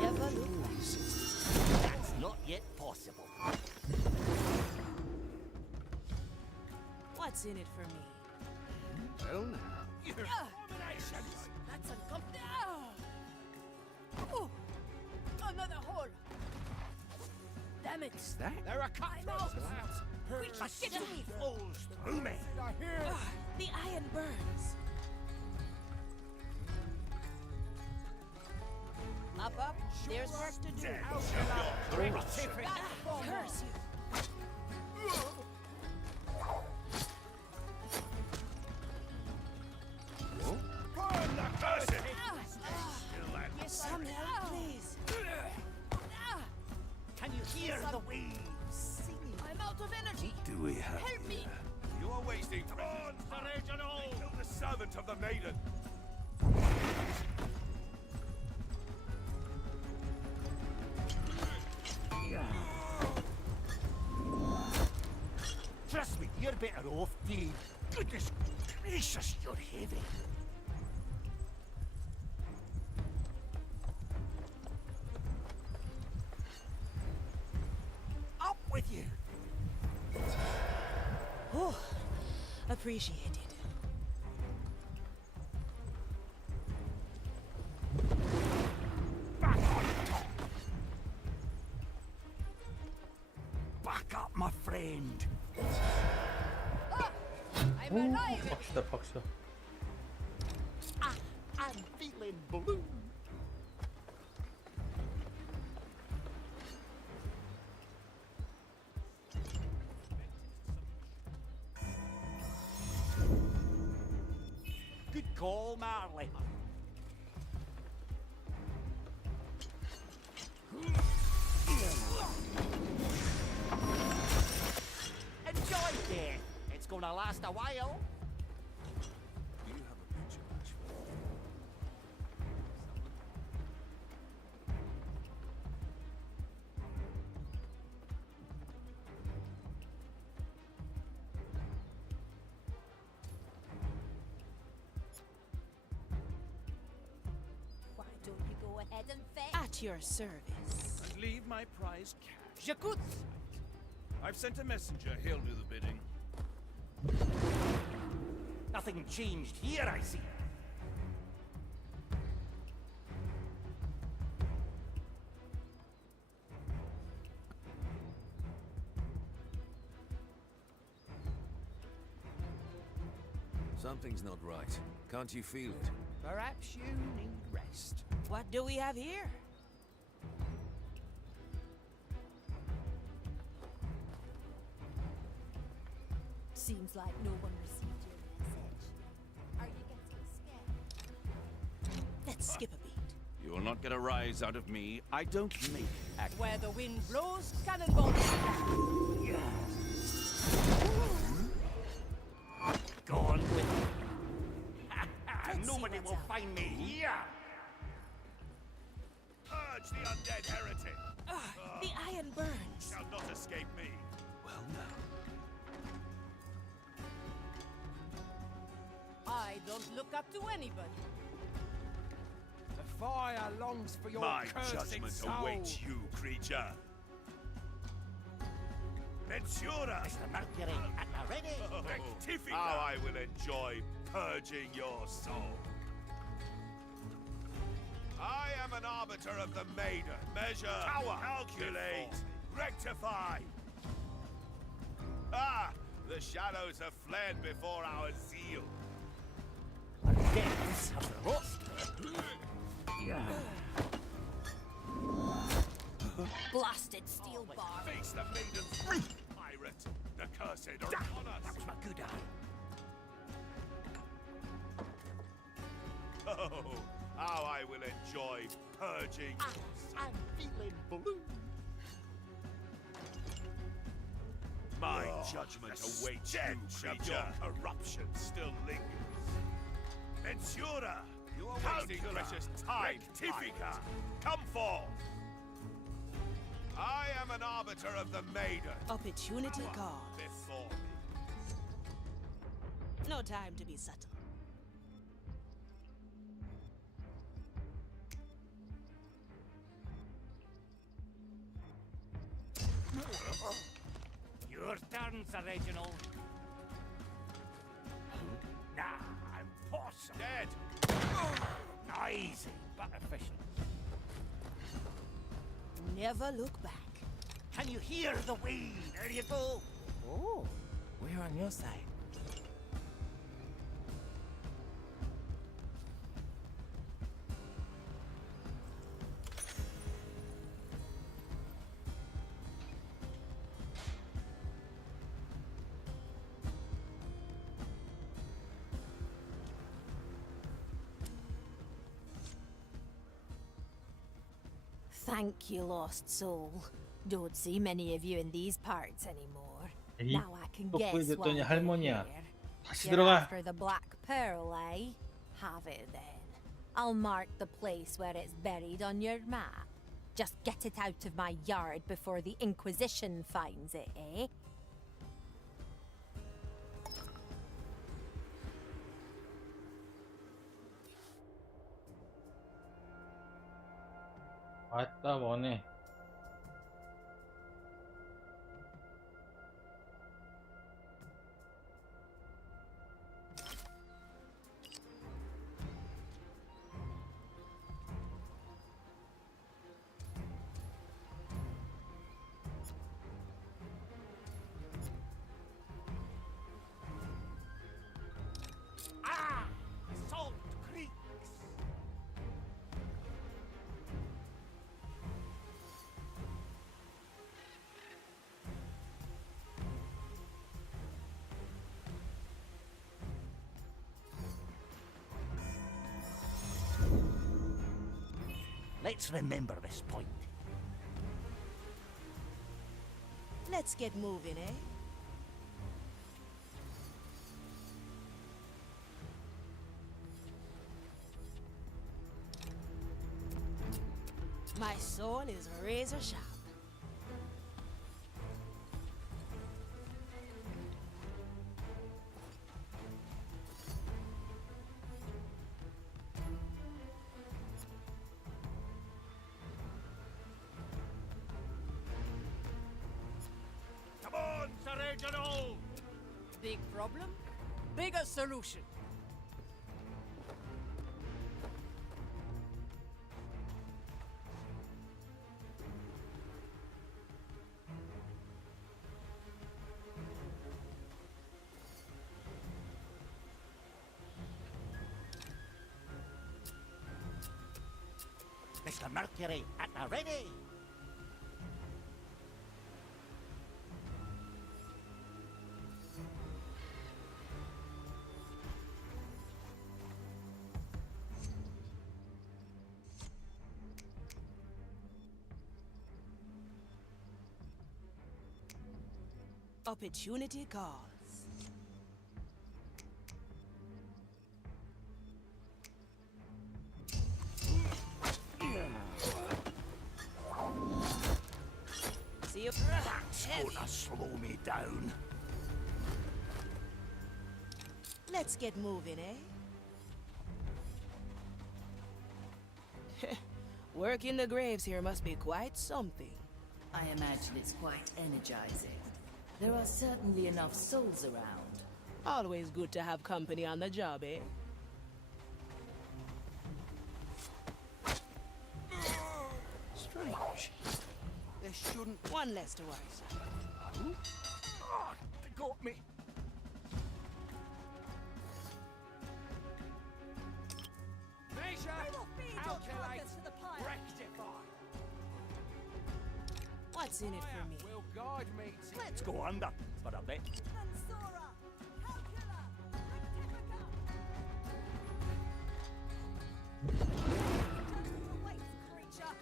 Never look back. That's not yet possible. What's in it for me? Well now. That's uncomfortable. Oh, another hole. Damn it. That? There are I'm out. Quick, get to me. Flows through me. The iron burns. Up. There's work to do. Curse you. Some help, please. Can you hear the waves singing? I'm out of energy. Do we have Help me. You are wasting time. Kill the servant of the maiden. Trust me, you're better off, Dave. Goodness gracious, you're heavy. Up with you. Oh, appreciated. Back on top. Back up my my friend. I'm alive! 박수다 박수. I'm feeling blue. Good call, Marley. Enjoy death. It's gonna last a while. Do you have a picture match for me? Why don't you go ahead and fetch? At your service. And leave my prize cash. J'écoute! I've sent a messenger. He'll do the bidding. Nothing changed here, I see. Something's not right. Can't you feel it? Perhaps you need rest. What do we have here? Seems like no one received your message. Are you getting scared? Let's skip a beat. You will not get a rise out of me. I don't make act. Where the wind blows, cannonballs fly. Go on with it. Nobody will find me here. Purge the undead heretic. The iron burns. Shall not escape me. Well, now. I don't look up to anybody. The fire longs for your My cursed judgment soul. awaits you, creature. Vensura! Mr. Mercury, at the ready. Rectifica! How I will enjoy purging your soul. I am an arbiter of the maiden. Measure, power, calculate, rectify. Ah, the shadows have fled before our zeal. The depths of the roster. Blasted steel bar. Face the maiden's pirate. The cursed are upon us. That was my good eye. Oh, how I will enjoy purging. I'm feeling blue. My judgment awaits you, creature. Your corruption still lingers. Vensura! You are wasting precious time. Rectifica! Come forth! I am an arbiter of the maiden. Opportunity calls. Before me. No time to be subtle. Your turn, Sir Reginald. Nah, I'm possum. Dead! Easy, but efficient. Never look back. Can you hear the wind? There you go. Oh, we're on your side. Thank you, lost soul. Don't see many of you in these parts anymore. 에이, Now I can 또 guess 보여줬더니 why you're 할머니야. here. 다시 You're 들어가. after the Black Pearl, eh? Have it then. I'll mark the place where it's buried on your map. Just get it out of my yard before the Inquisition finds it, eh? 왔다 뭐네. Let's remember this point. Let's get moving, eh? My sword is razor sharp. Come on, Sir Reginald! Big problem? Bigger solution. Mr. Mercury, at the ready! Opportunity calls. See you. That's gonna slow me down. Let's get moving, eh? Work in the graves here must be quite something. I imagine it's quite energizing. There are certainly enough souls around. Always good to have company on the job, eh? Strange. This shouldn't... One less to worry. Oh, they got me. Measure, calculate, to the pyre. rectify. What's in it for me? Will guide me to... Let's go under for a bit. Sora, calcula, creature.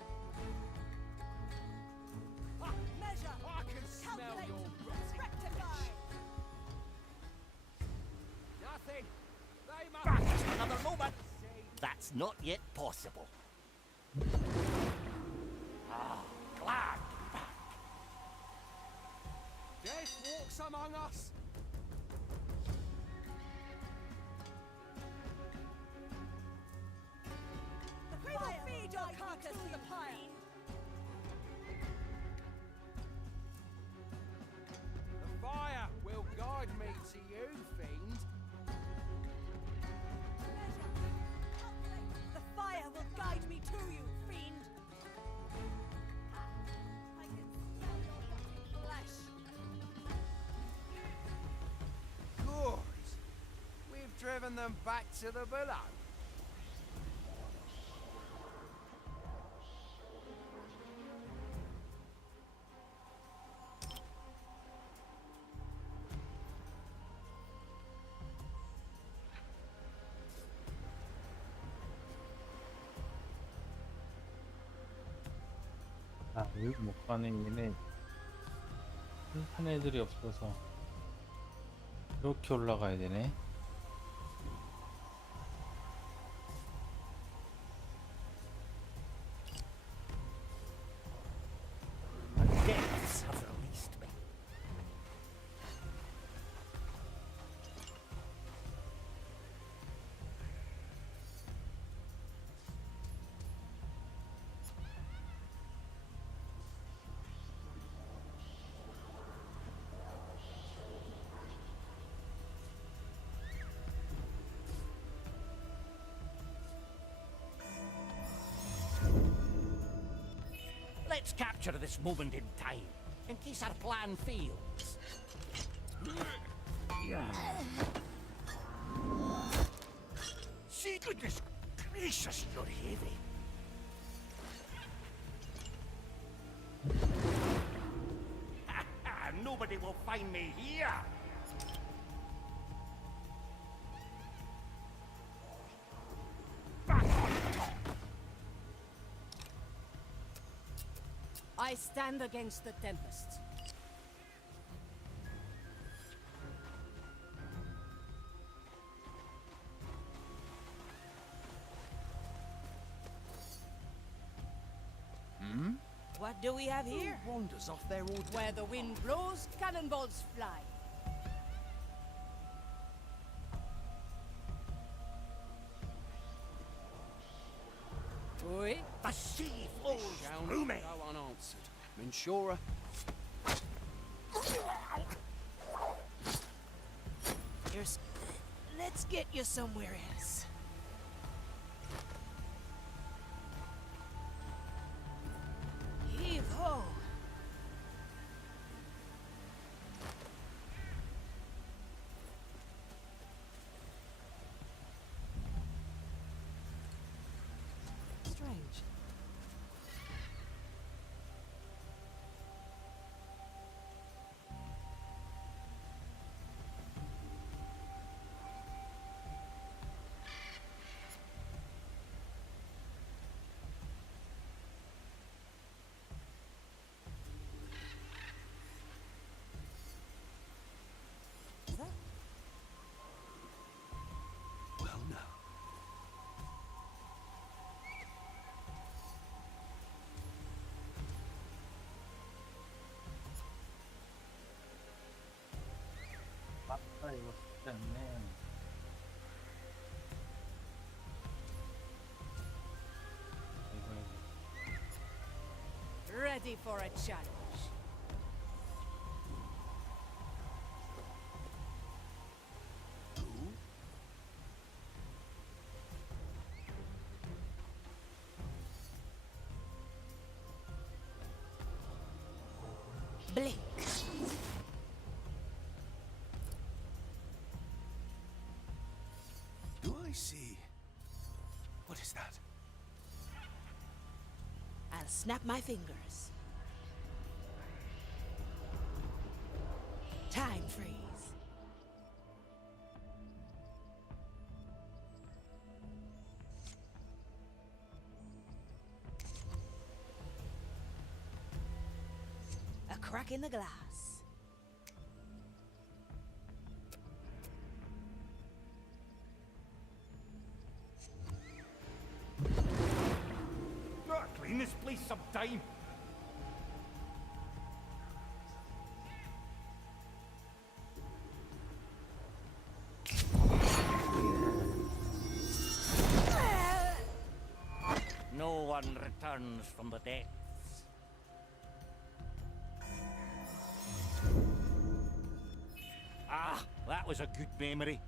Measure. I can smell your rotting Rectify. Nothing. They must... Back another moment. That's not yet possible. Ah, glad. Death walks among us. We will feed your carcass to the pyre. The fire will guide me to you, fiend. The fire will guide me to you, fiend. I can smell your rotting flesh. Good. We've driven them back to the below. 아, 여기 못 가는 길에 큰 애들이 없어서 이렇게 올라가야 되네. Deaths have released me. Let's capture this moment in time, in case our plan fails. See, goodness gracious, you're heavy. Nobody will find me here. Back on top. I stand against the Tempest. What do we have here? Wanders off their order. Where the wind blows, cannonballs fly. Oi. The sea flows through me. Go unanswered. Mensura. Let's get you somewhere else. Heave ho. Strange. Well, now. 맞다, 이거 쉽지 않네. Ready for a challenge. Blink. Do I see? What is that? I'll snap my fingers. Time freeze. A crack in the glass. Clean this place some time. No one returns from the depths. Ah, that was a good memory.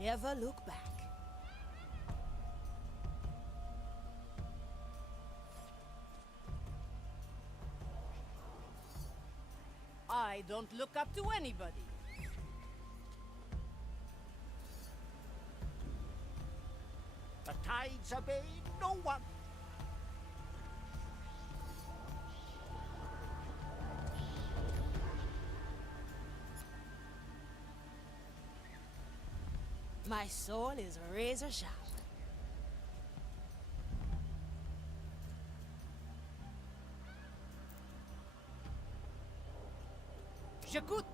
Never look back. I don't look up to anybody. The tides obey no one. My soul is razor sharp. J'écoute.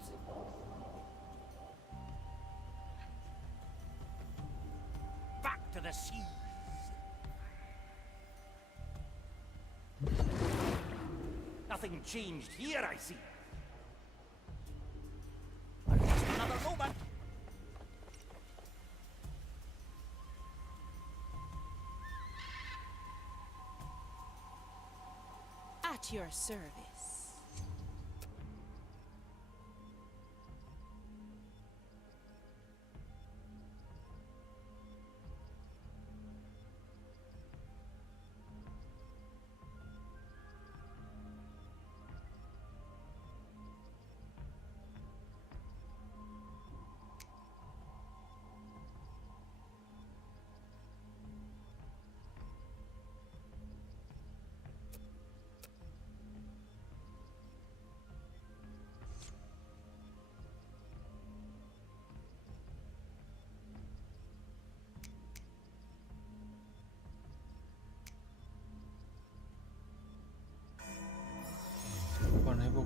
Back to the seas. Nothing changed here, I see. Just another moment. At your service.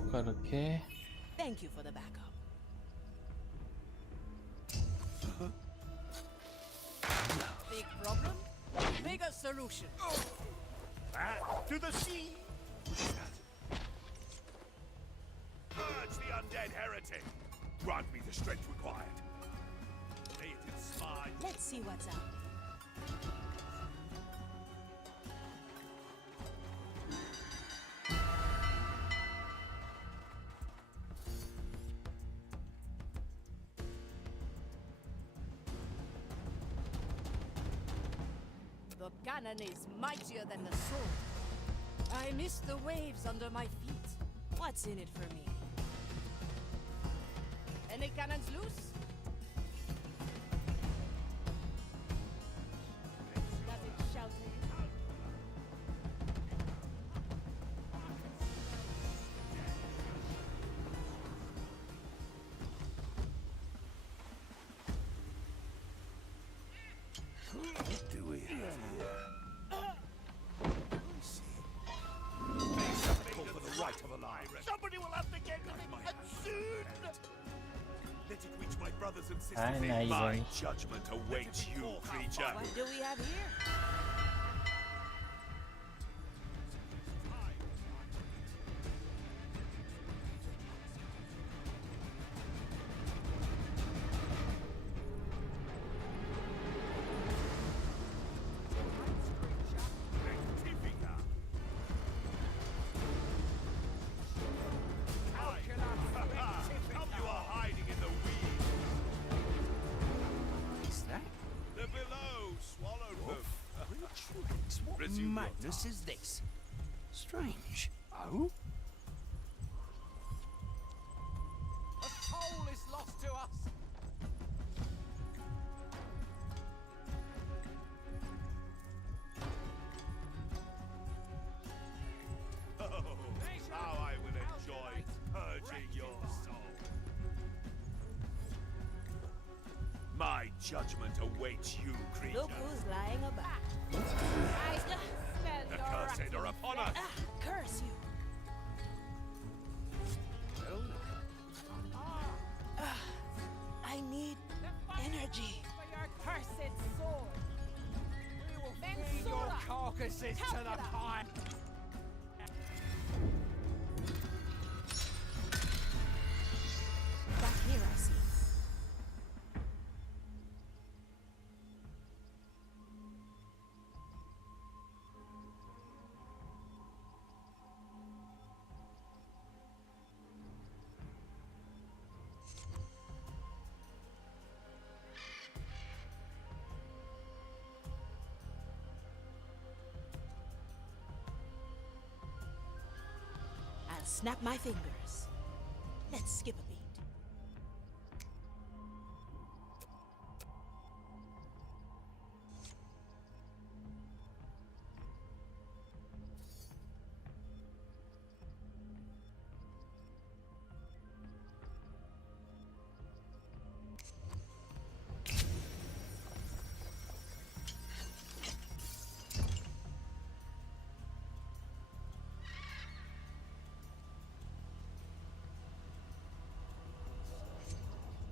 아까 이렇게 Thank you for the backup. Big problem? Bigger solution. Back to the sea! Purge the undead heretic! Grant me the strength required. Lay it in slide. Let's see what's up. The cannon is mightier than the sword. I miss the waves under my feet. What's in it for me? Any cannons loose? Does it shout it? What do we have here? Call for the right of a lie. Somebody will have to get to me, and soon! Let it reach my brothers and sisters. 아, 나 My 이건 judgment awaits you, creature. What do we have here? Come, you are hiding in the weeds. Is that? They're below, swallowed them. Tricks? What Resume your madness is this? Strange. Oh? A soul is lost to us. Oh, how I will enjoy purging your soul. My judgment awaits you, creature. Look who's lying about. I smell The your cursed are upon us. curse you. I need energy. For your cursed sword. We will feed your carcasses to the fire. Back here, I see. I'll snap my fingers. Let's skip a beat.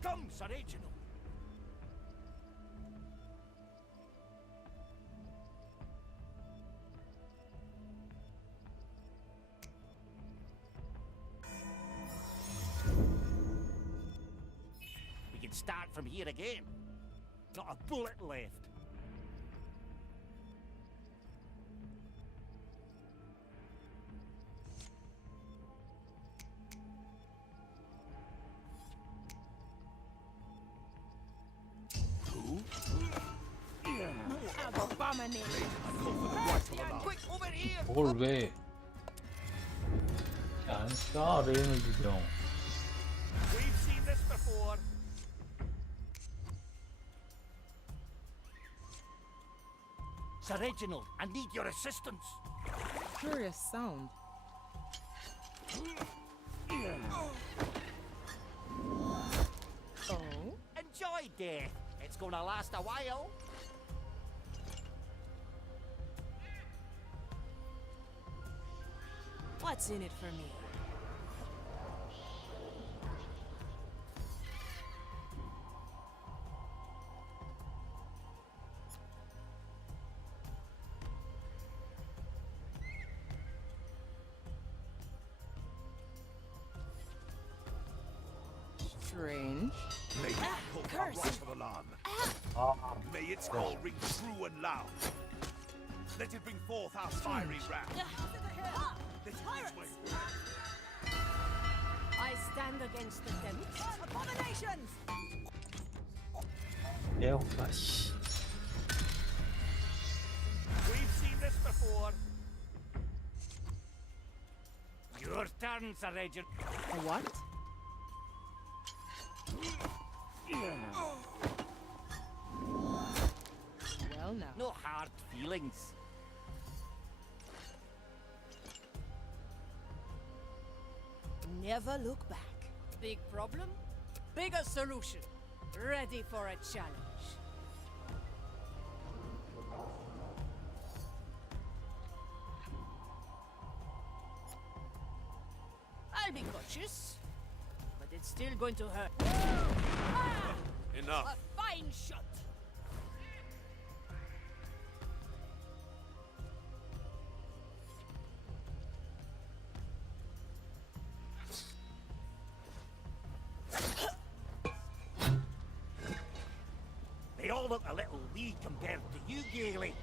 Come, Sir Reginald. We can start from here again. Not a bullet left. Quick, over here! 그걸 왜 안 쏴? 레이놀드 형. We've seen this before. Sir Reginald, I need your assistance. Curious sound. Oh? Enjoy death. It's gonna last a while. What's in it for me? strange. May it call a right of alarm. May its call ring true and loud. Let it bring forth our fiery wrath. Let it reach my I stand against the devils. Abominations! 에어가 씨. We've seen this before. Your turn, Sir Agent. A what? Well, now. No hard feelings. Never look back. Big problem? Bigger solution. Ready for a challenge. I'll be cautious, but it's still going to hurt. Enough. A fine shot. They all look a little wee compared to you, Gailey.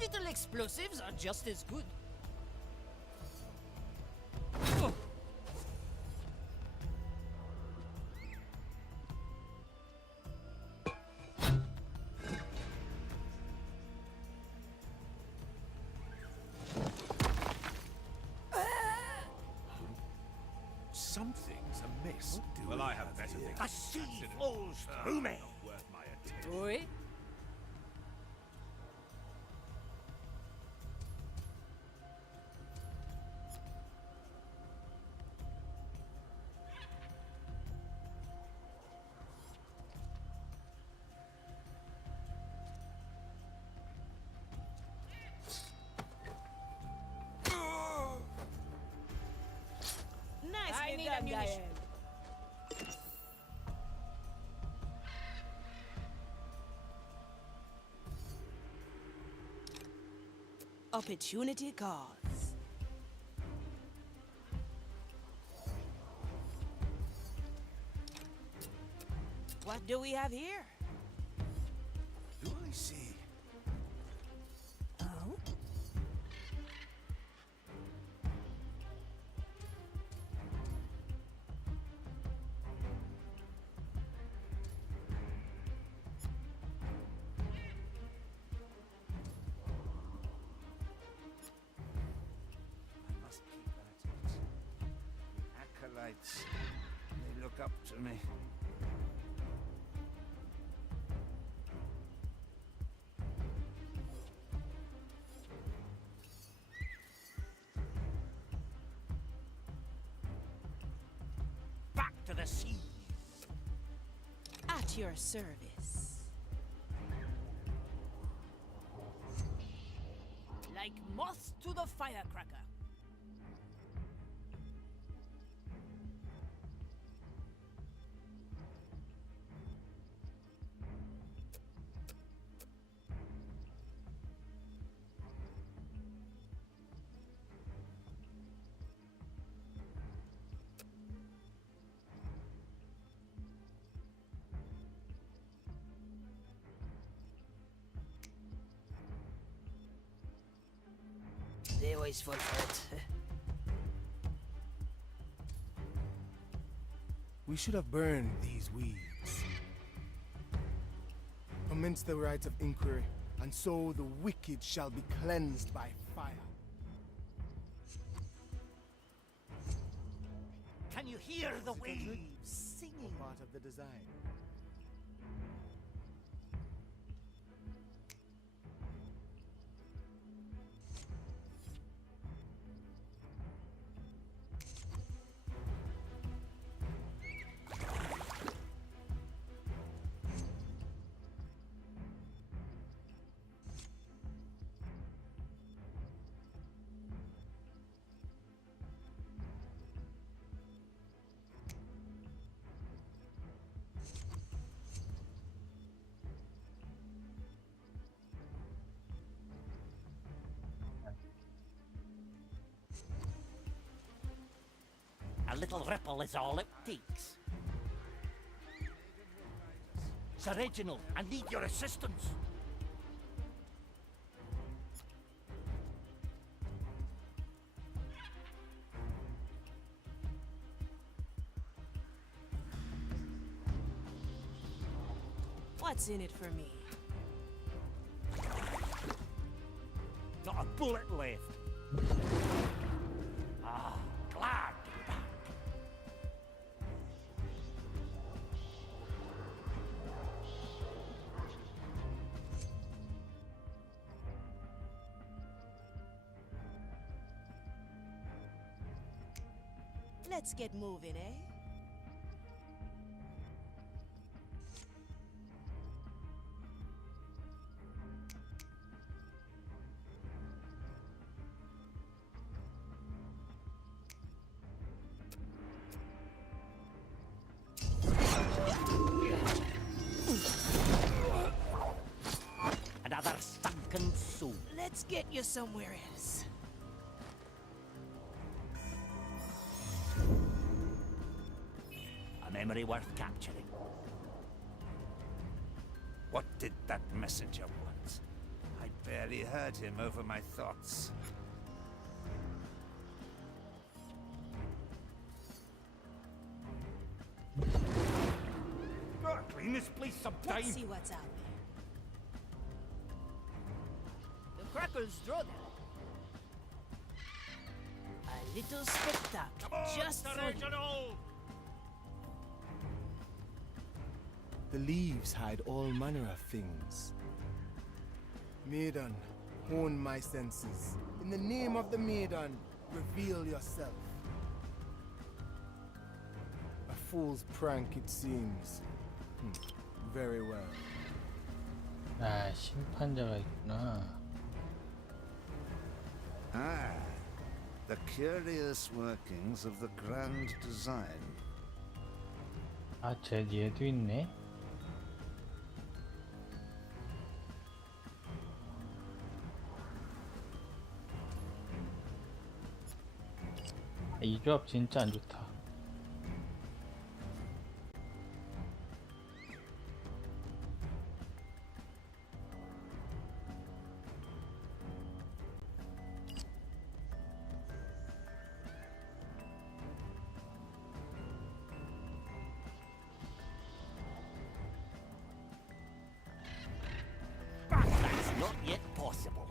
Little explosives are just as good. Something's amiss. Well, I have better things. A sea flows through me. Not worth my attention. Oui. I need ammunition. Opportunity calls. What do we have here? Do I see? Oh? I must keep at it. Acolytes, they look up to me. Back to the seas. At your service. Like moths to the firecracker. They always fall for it. We should have burned these weeds. Commence the rites of inquiry, and so the wicked shall be cleansed by fire. Can you hear the waves singing? Part of the design. A little ripple is all it takes. Sir Reginald, I need your assistance. What's in it for me? Not a bullet left. Ah, glad to be back. Let's get moving, eh? Another sunken soul. Let's get you somewhere else. A memory worth capturing. What did that messenger want? I barely heard him over my thoughts. Gotta clean this place sometime. Let's see what's out there. The crackers draw them. A little spectacle, just for you. The leaves hide all manner of things. Maiden, hone my senses. In the name of the maiden, reveal yourself. A fool's prank, it seems. Very well. 아, 심판자가 있구나. Ah, the curious workings of the grand design. 아, 쟤 얘도 있네. 이 조합 진짜 안 좋다. That's not yet possible.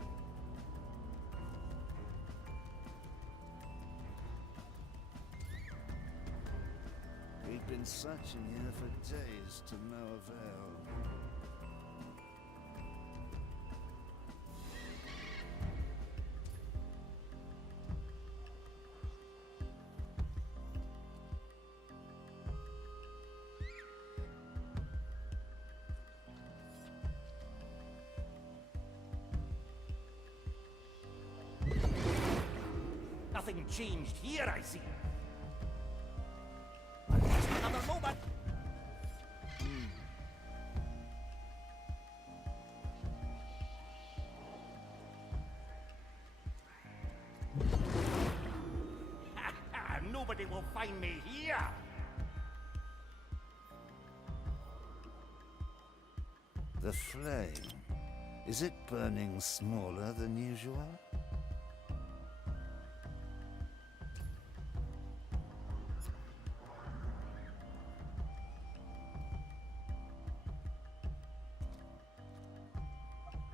We've been searching here for days to no avail. Nothing changed here, I see. Just another moment. Nobody will find me here. The flame. Is it burning smaller than usual?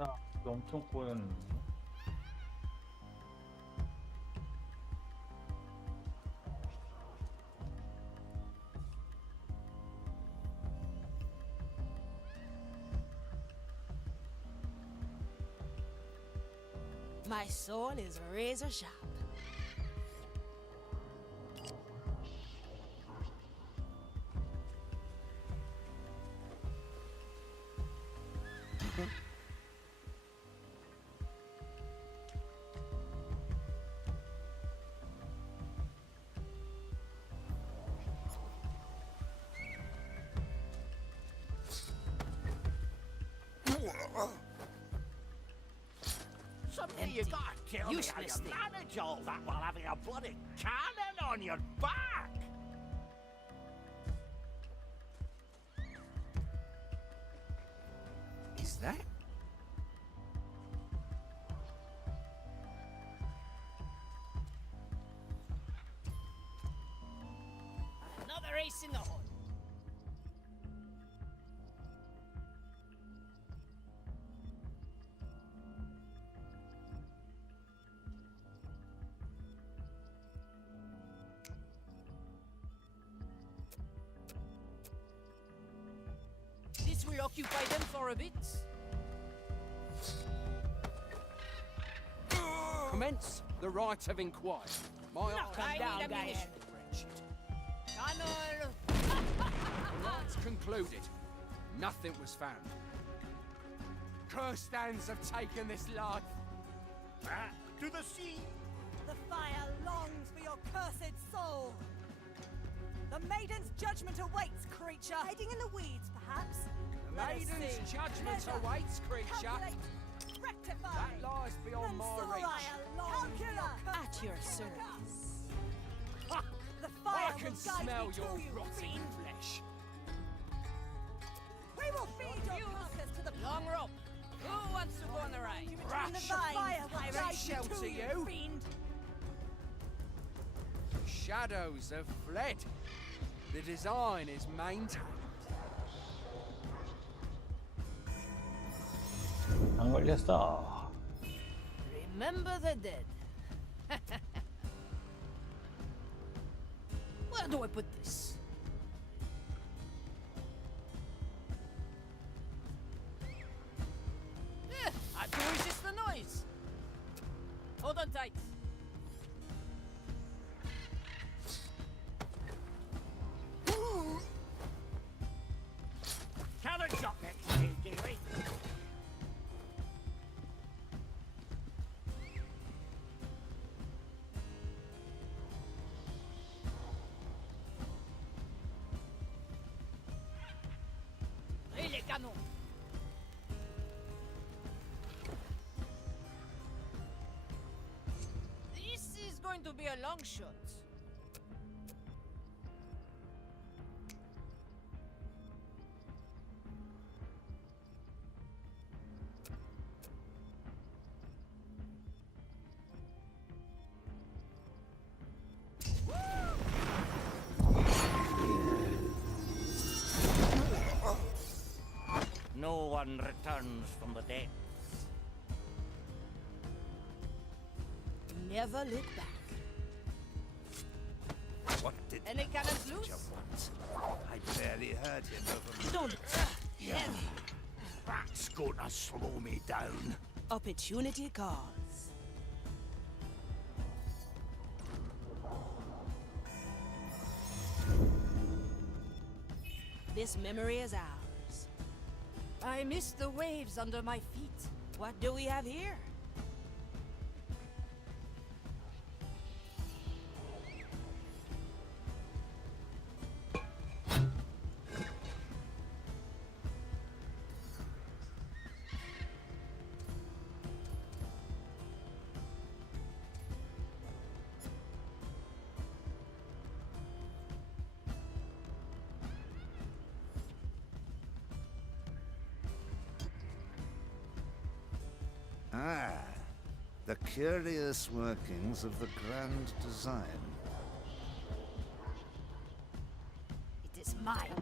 아, 엄청 꼬였는데. My soul is razor sharp. Something you got. tell me how Useless you thing. manage all that while having a bloody cannon on your back? Is that? Another ace in the hole. This will occupy them for a bit. Commence the right of inquiry. My I eyes need ammunition. Cannol. The right's concluded. Nothing was found. Cursed hands have taken this life. Back to the sea. The fire longs for your cursed soul. The maiden's judgment awaits, creature. Hiding in the weeds, perhaps. The Let us maiden's see. judgment Measure, awaits, creature. calculate, rectify. That lies beyond my reach. At your service. The fire I can will guide smell me to your you, rotting fiend. flesh. We will feed your carcass to the Long rope. Who wants to go on the ride? between the vines. Fire will guide shelter to you. fiend. Shadows have fled. The design is maintained. 안 걸렸어. Remember the dead. Where do I put this? I do resist the noise. Hold on tight. Cannon shot next to you, Kiwi. Et les canons. This is going to be a long shot. No one returns from the dead. Never look back. What did Any cannons loose? you want? I barely heard him over me. Don't. Heavy. That's gonna slow me down. Opportunity calls. This memory is ours. I miss the waves under my feet. What do we have here? Ah, the curious workings of the grand design. It is mine.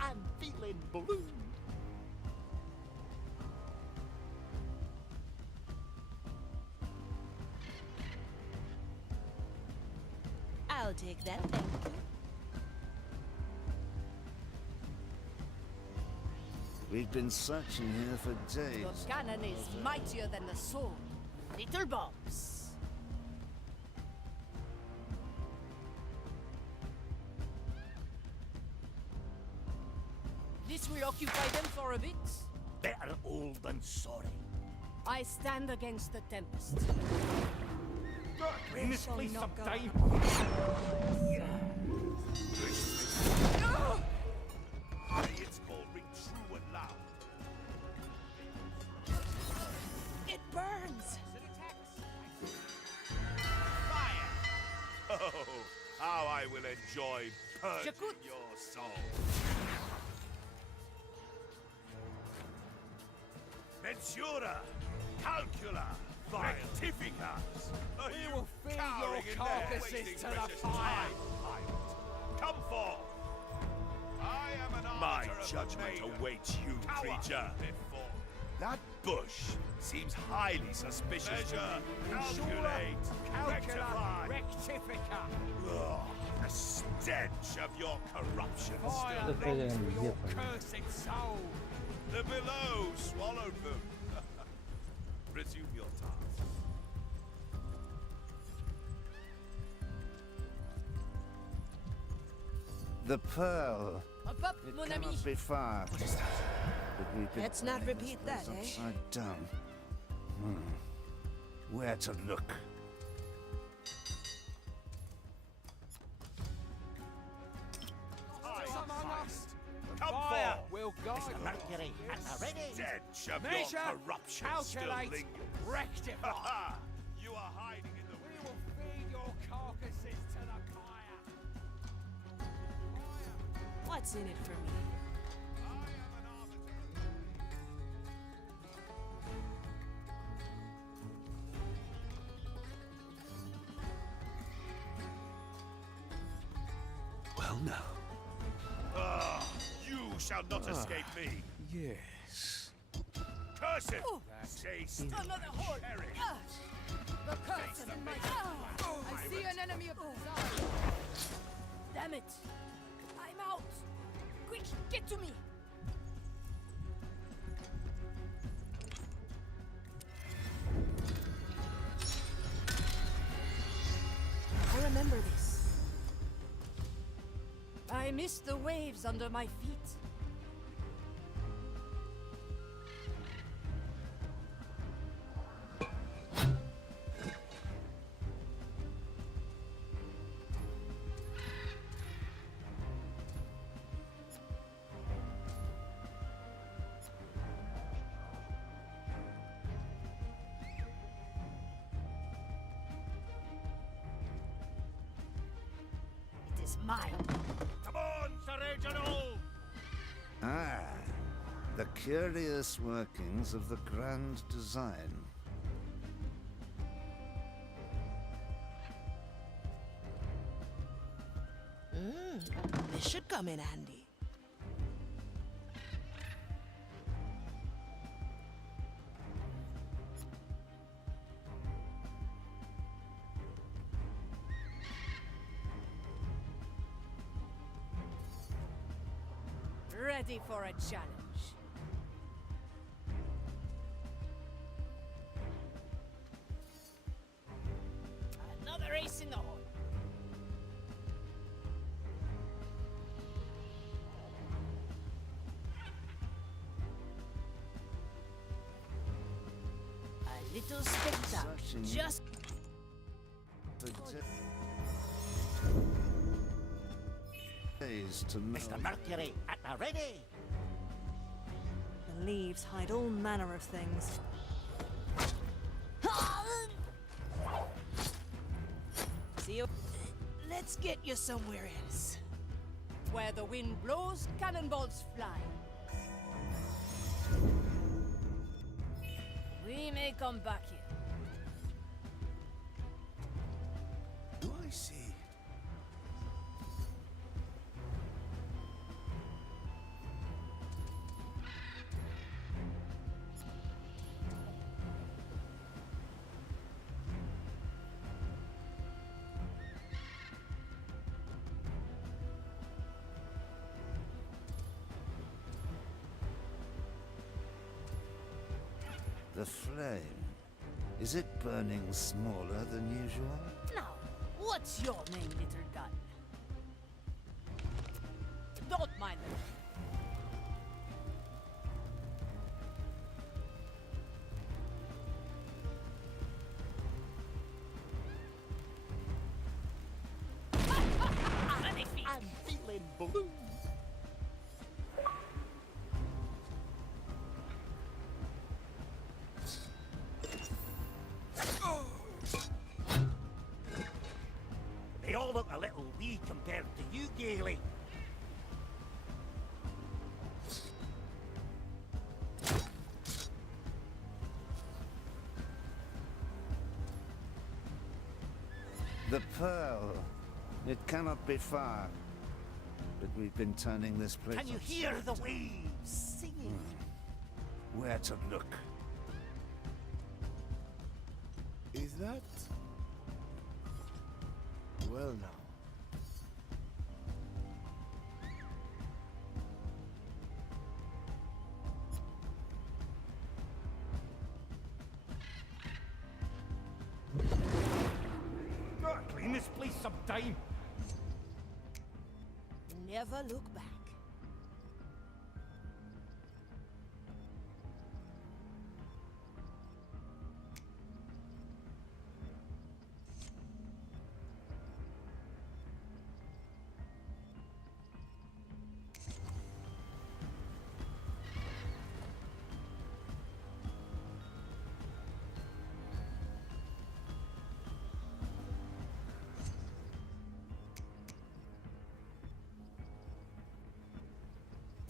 I'm feeling blue. I'll take that, thank you. We've been searching here for days. Your cannon is mightier than the sword. Little bombs. occupy them for a bit. Better old than sorry. I stand against the tempest. In this place sometime. Its call ring true and loud. It burns. Fire! Oh, how I will enjoy purging your soul. Mensura, calcula, rectificas. We will feed your carcasses to the fire. Come forth. I am an My judgment awaits you, creature. That bush seems highly suspicious to me. Calculate, rectify. Rectifica. Ugh, the stench of your corruption Fire still lingers lingers. your Cursed soul. The below swallowed them. Resume your task. The pearl. Up, up, It mon cannot ami. be far. What is that? But we could Let's not find repeat this that, place eh? Upside down. Where to look? Among us. Come Fire forth. will guide Mr. you. Mercury, at the ready. Stench of Measure, your corruption still calculate, lingers. rectify. You are hiding in the We will feed your carcasses to the fire. What's in it for me? Well, now. Ah, you shall not escape me. Yes. Curse it! Taste Another horde! Eric. The curse is in my... I see an enemy of desire. Damn it! I'm out! Quick, get to me! I remember this. I miss the waves under my feet. It is mine. Come on, Sir Reginald! Ah, the curious workings of the grand design. This should come in handy. Ready for a challenge. Another ace in the hole. A little spectacle. Searching. Just Days to know. Mr. Mercury, at the ready. the leaves hide all manner of things. See you. Let's get you somewhere else. Where the wind blows, cannonballs fly. We may come back here. Do I see? The flame. Is it burning smaller than usual? Now, what's your name, little gun? Don't mind them. The pearl. It cannot be far. But we've been turning this place. Can you hear the waves singing? Where to look? Is that... Well now. Gotta clean this place sometime. Never look back.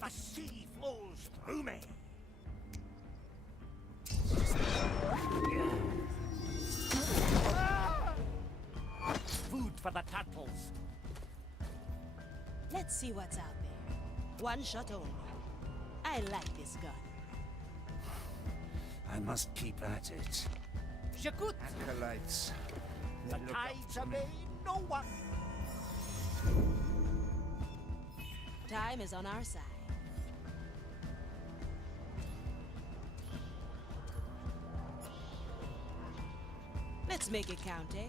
The sea flows through me. Food for the turtles. Let's see what's out there. One shot only. I like this gun. I must keep at it. Shakut. Acolytes. The tides obey no one. Time is on our side. Let's make it count, eh?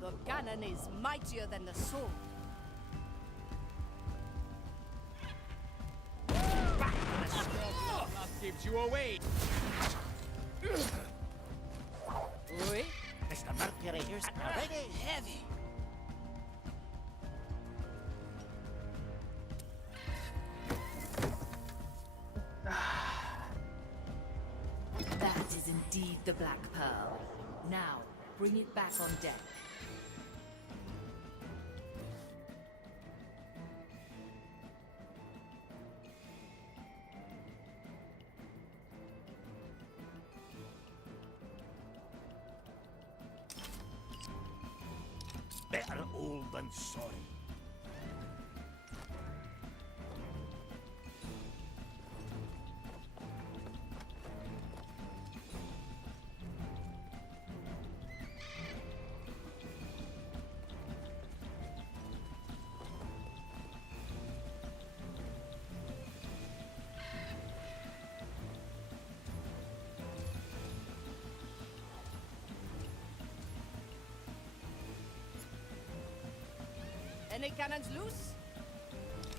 The cannon is mightier than the sword. That gives you away. Oui, Mr. Mercury, here's already heavy. That is indeed the Black Pearl. Now, bring it back on deck. better old than sorry. Any cannons loose?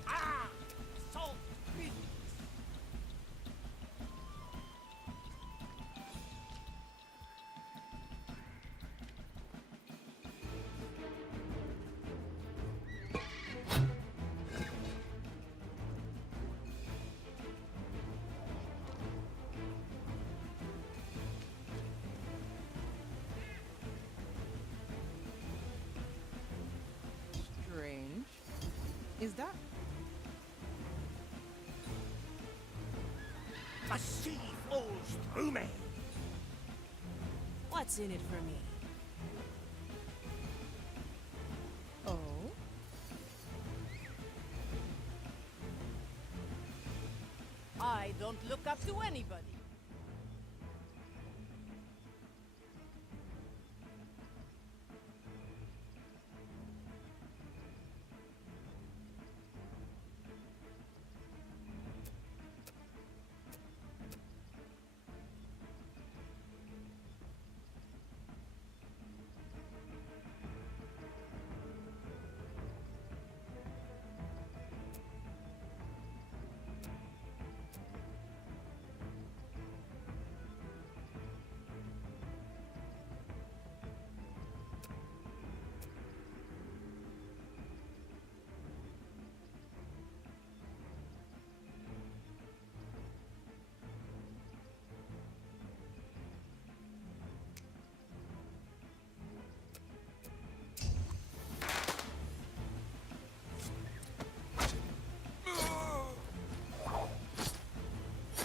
Ah! Salt! Strange. Is that? The sea flows through me. What's in it for me? Oh? I don't look up to anybody.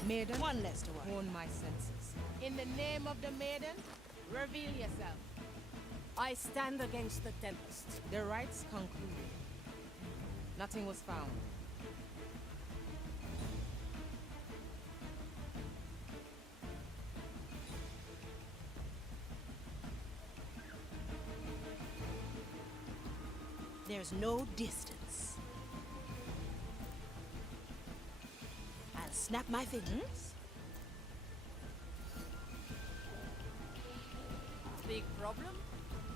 Maiden, One less to worry. hone my senses. In the name of the maiden, reveal yourself. I stand against the Tempest. The rites concluded. Nothing was found. There's no distance. I'll snap my fingers. Big problem?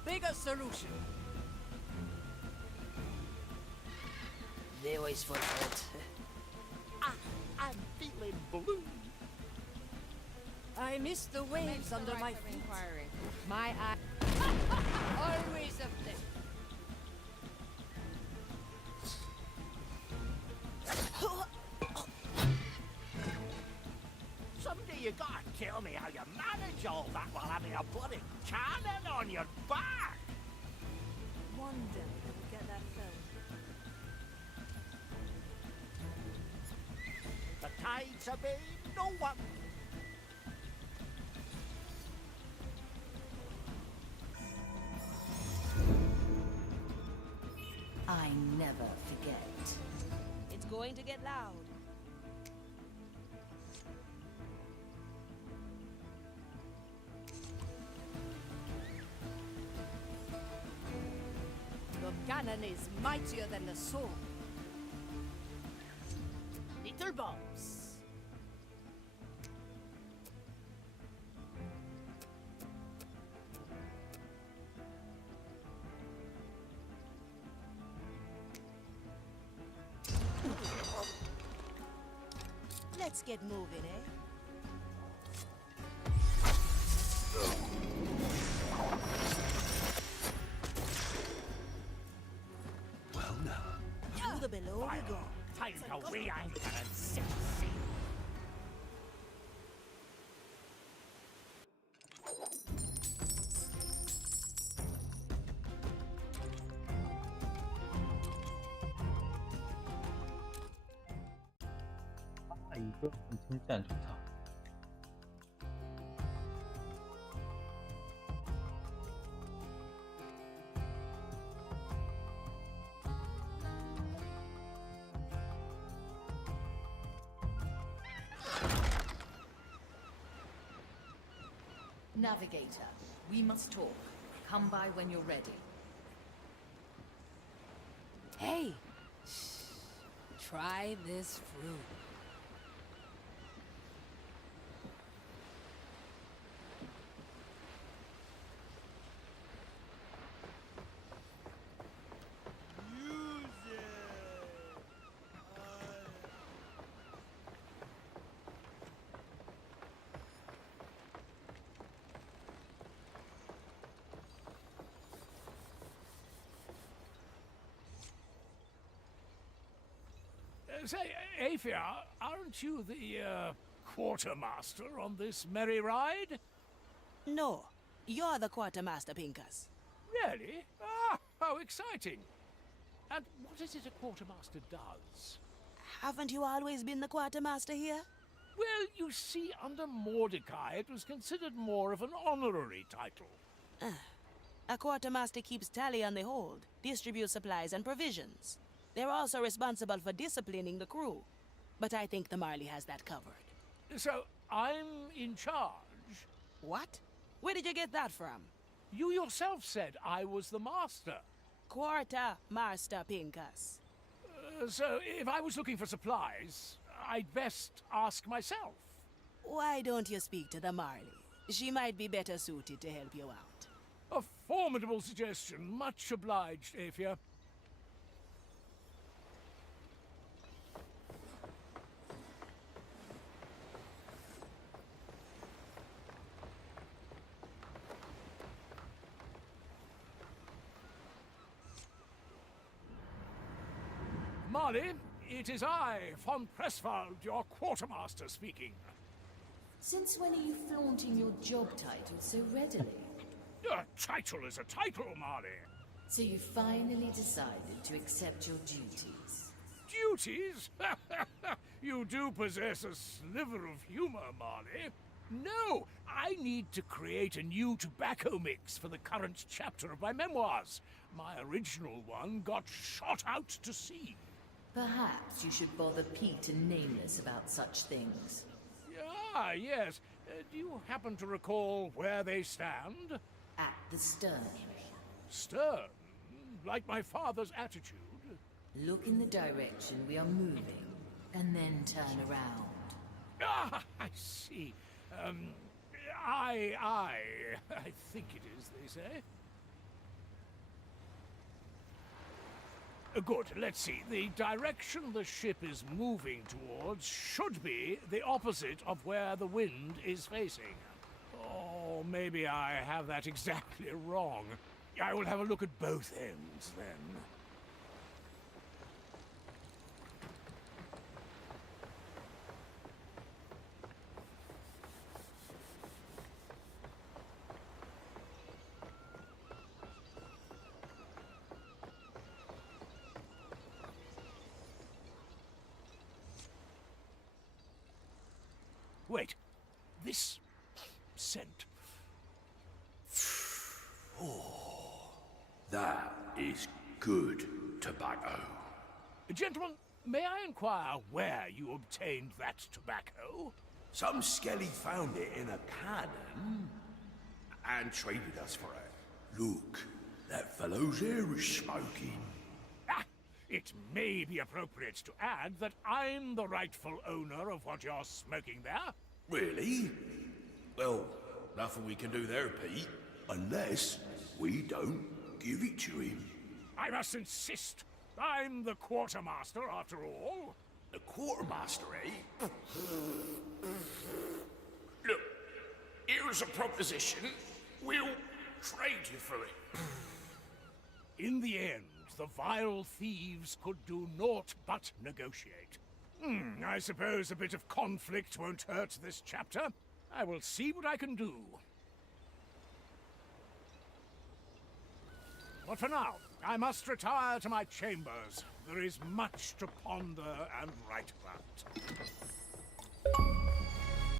Bigger solution. They always forget. I'm feeling blue. I miss the waves under my feet. Inquiry. My eye. Always a blip. Someday you gotta tell me how you manage all that while having a bloody cannon on your back. One day we'll get that film. The tides obey no one. I never forget. It's going to get loud. The cannon is mightier than the sword. Little bombs. Let's get moving, eh? Well now. To the below we go. Time to re-anchor and set sail. 아, 이거 진짜 안 좋다. Navigator, we must talk. Come by when you're ready. Hey! Try this fruit. Say, Aphia, aren't you the, quartermaster on this merry ride? No, you're the quartermaster, Pinkus. Really? Ah, how exciting! And what is it a quartermaster does? Haven't you always been the quartermaster here? Well, you see, under Mordecai, it was considered more of an honorary title. A quartermaster keeps tally on the hold, distributes supplies and provisions. They're also responsible for disciplining the crew. But I think the Marley has that covered. So, I'm in charge? What? Where did you get that from? You yourself said I was the master. Quartermaster, Pinkus. So, if I was looking for supplies, I'd best ask myself. Why don't you speak to the Marley? She might be better suited to help you out. A formidable suggestion. Much obliged, Aphia. Marley, it is I, von Presswald, your quartermaster, speaking. Since when are you flaunting your job title so readily? A title is a title, Marley. So you finally decided to accept your duties. Duties? You do possess a sliver of humor, Marley. No, I need to create a new tobacco mix for the current chapter of my memoirs. My original one got shot out to sea. Perhaps you should bother Pete and Nameless about such things. Ah, yes. Do you happen to recall where they stand? At the stern. Stern? Like my father's attitude? Look in the direction we are moving, and then turn around. Ah, I see. I think it is, they say. Good, let's see. The direction the ship is moving towards should be the opposite of where the wind is facing. Oh, maybe I have that exactly wrong. I will have a look at both ends, then. Wait, this scent. Oh, that is good tobacco. Gentlemen, may I inquire where you obtained that tobacco? Some skelly found it in a cannon and traded us for it. Look, that fellow's here is smoking. Ah, it may be appropriate to add that I'm the rightful owner of what you're smoking there. Really? Well, nothing we can do there, Pete. Unless we don't give it to him. I must insist. I'm the quartermaster, after all. The quartermaster, eh? Look, here's a proposition. We'll trade you for it. In the end, the vile thieves could do naught but negotiate. I suppose a bit of conflict won't hurt this chapter. I will see what I can do. But for now, I must retire to my chambers. There is much to ponder and write about.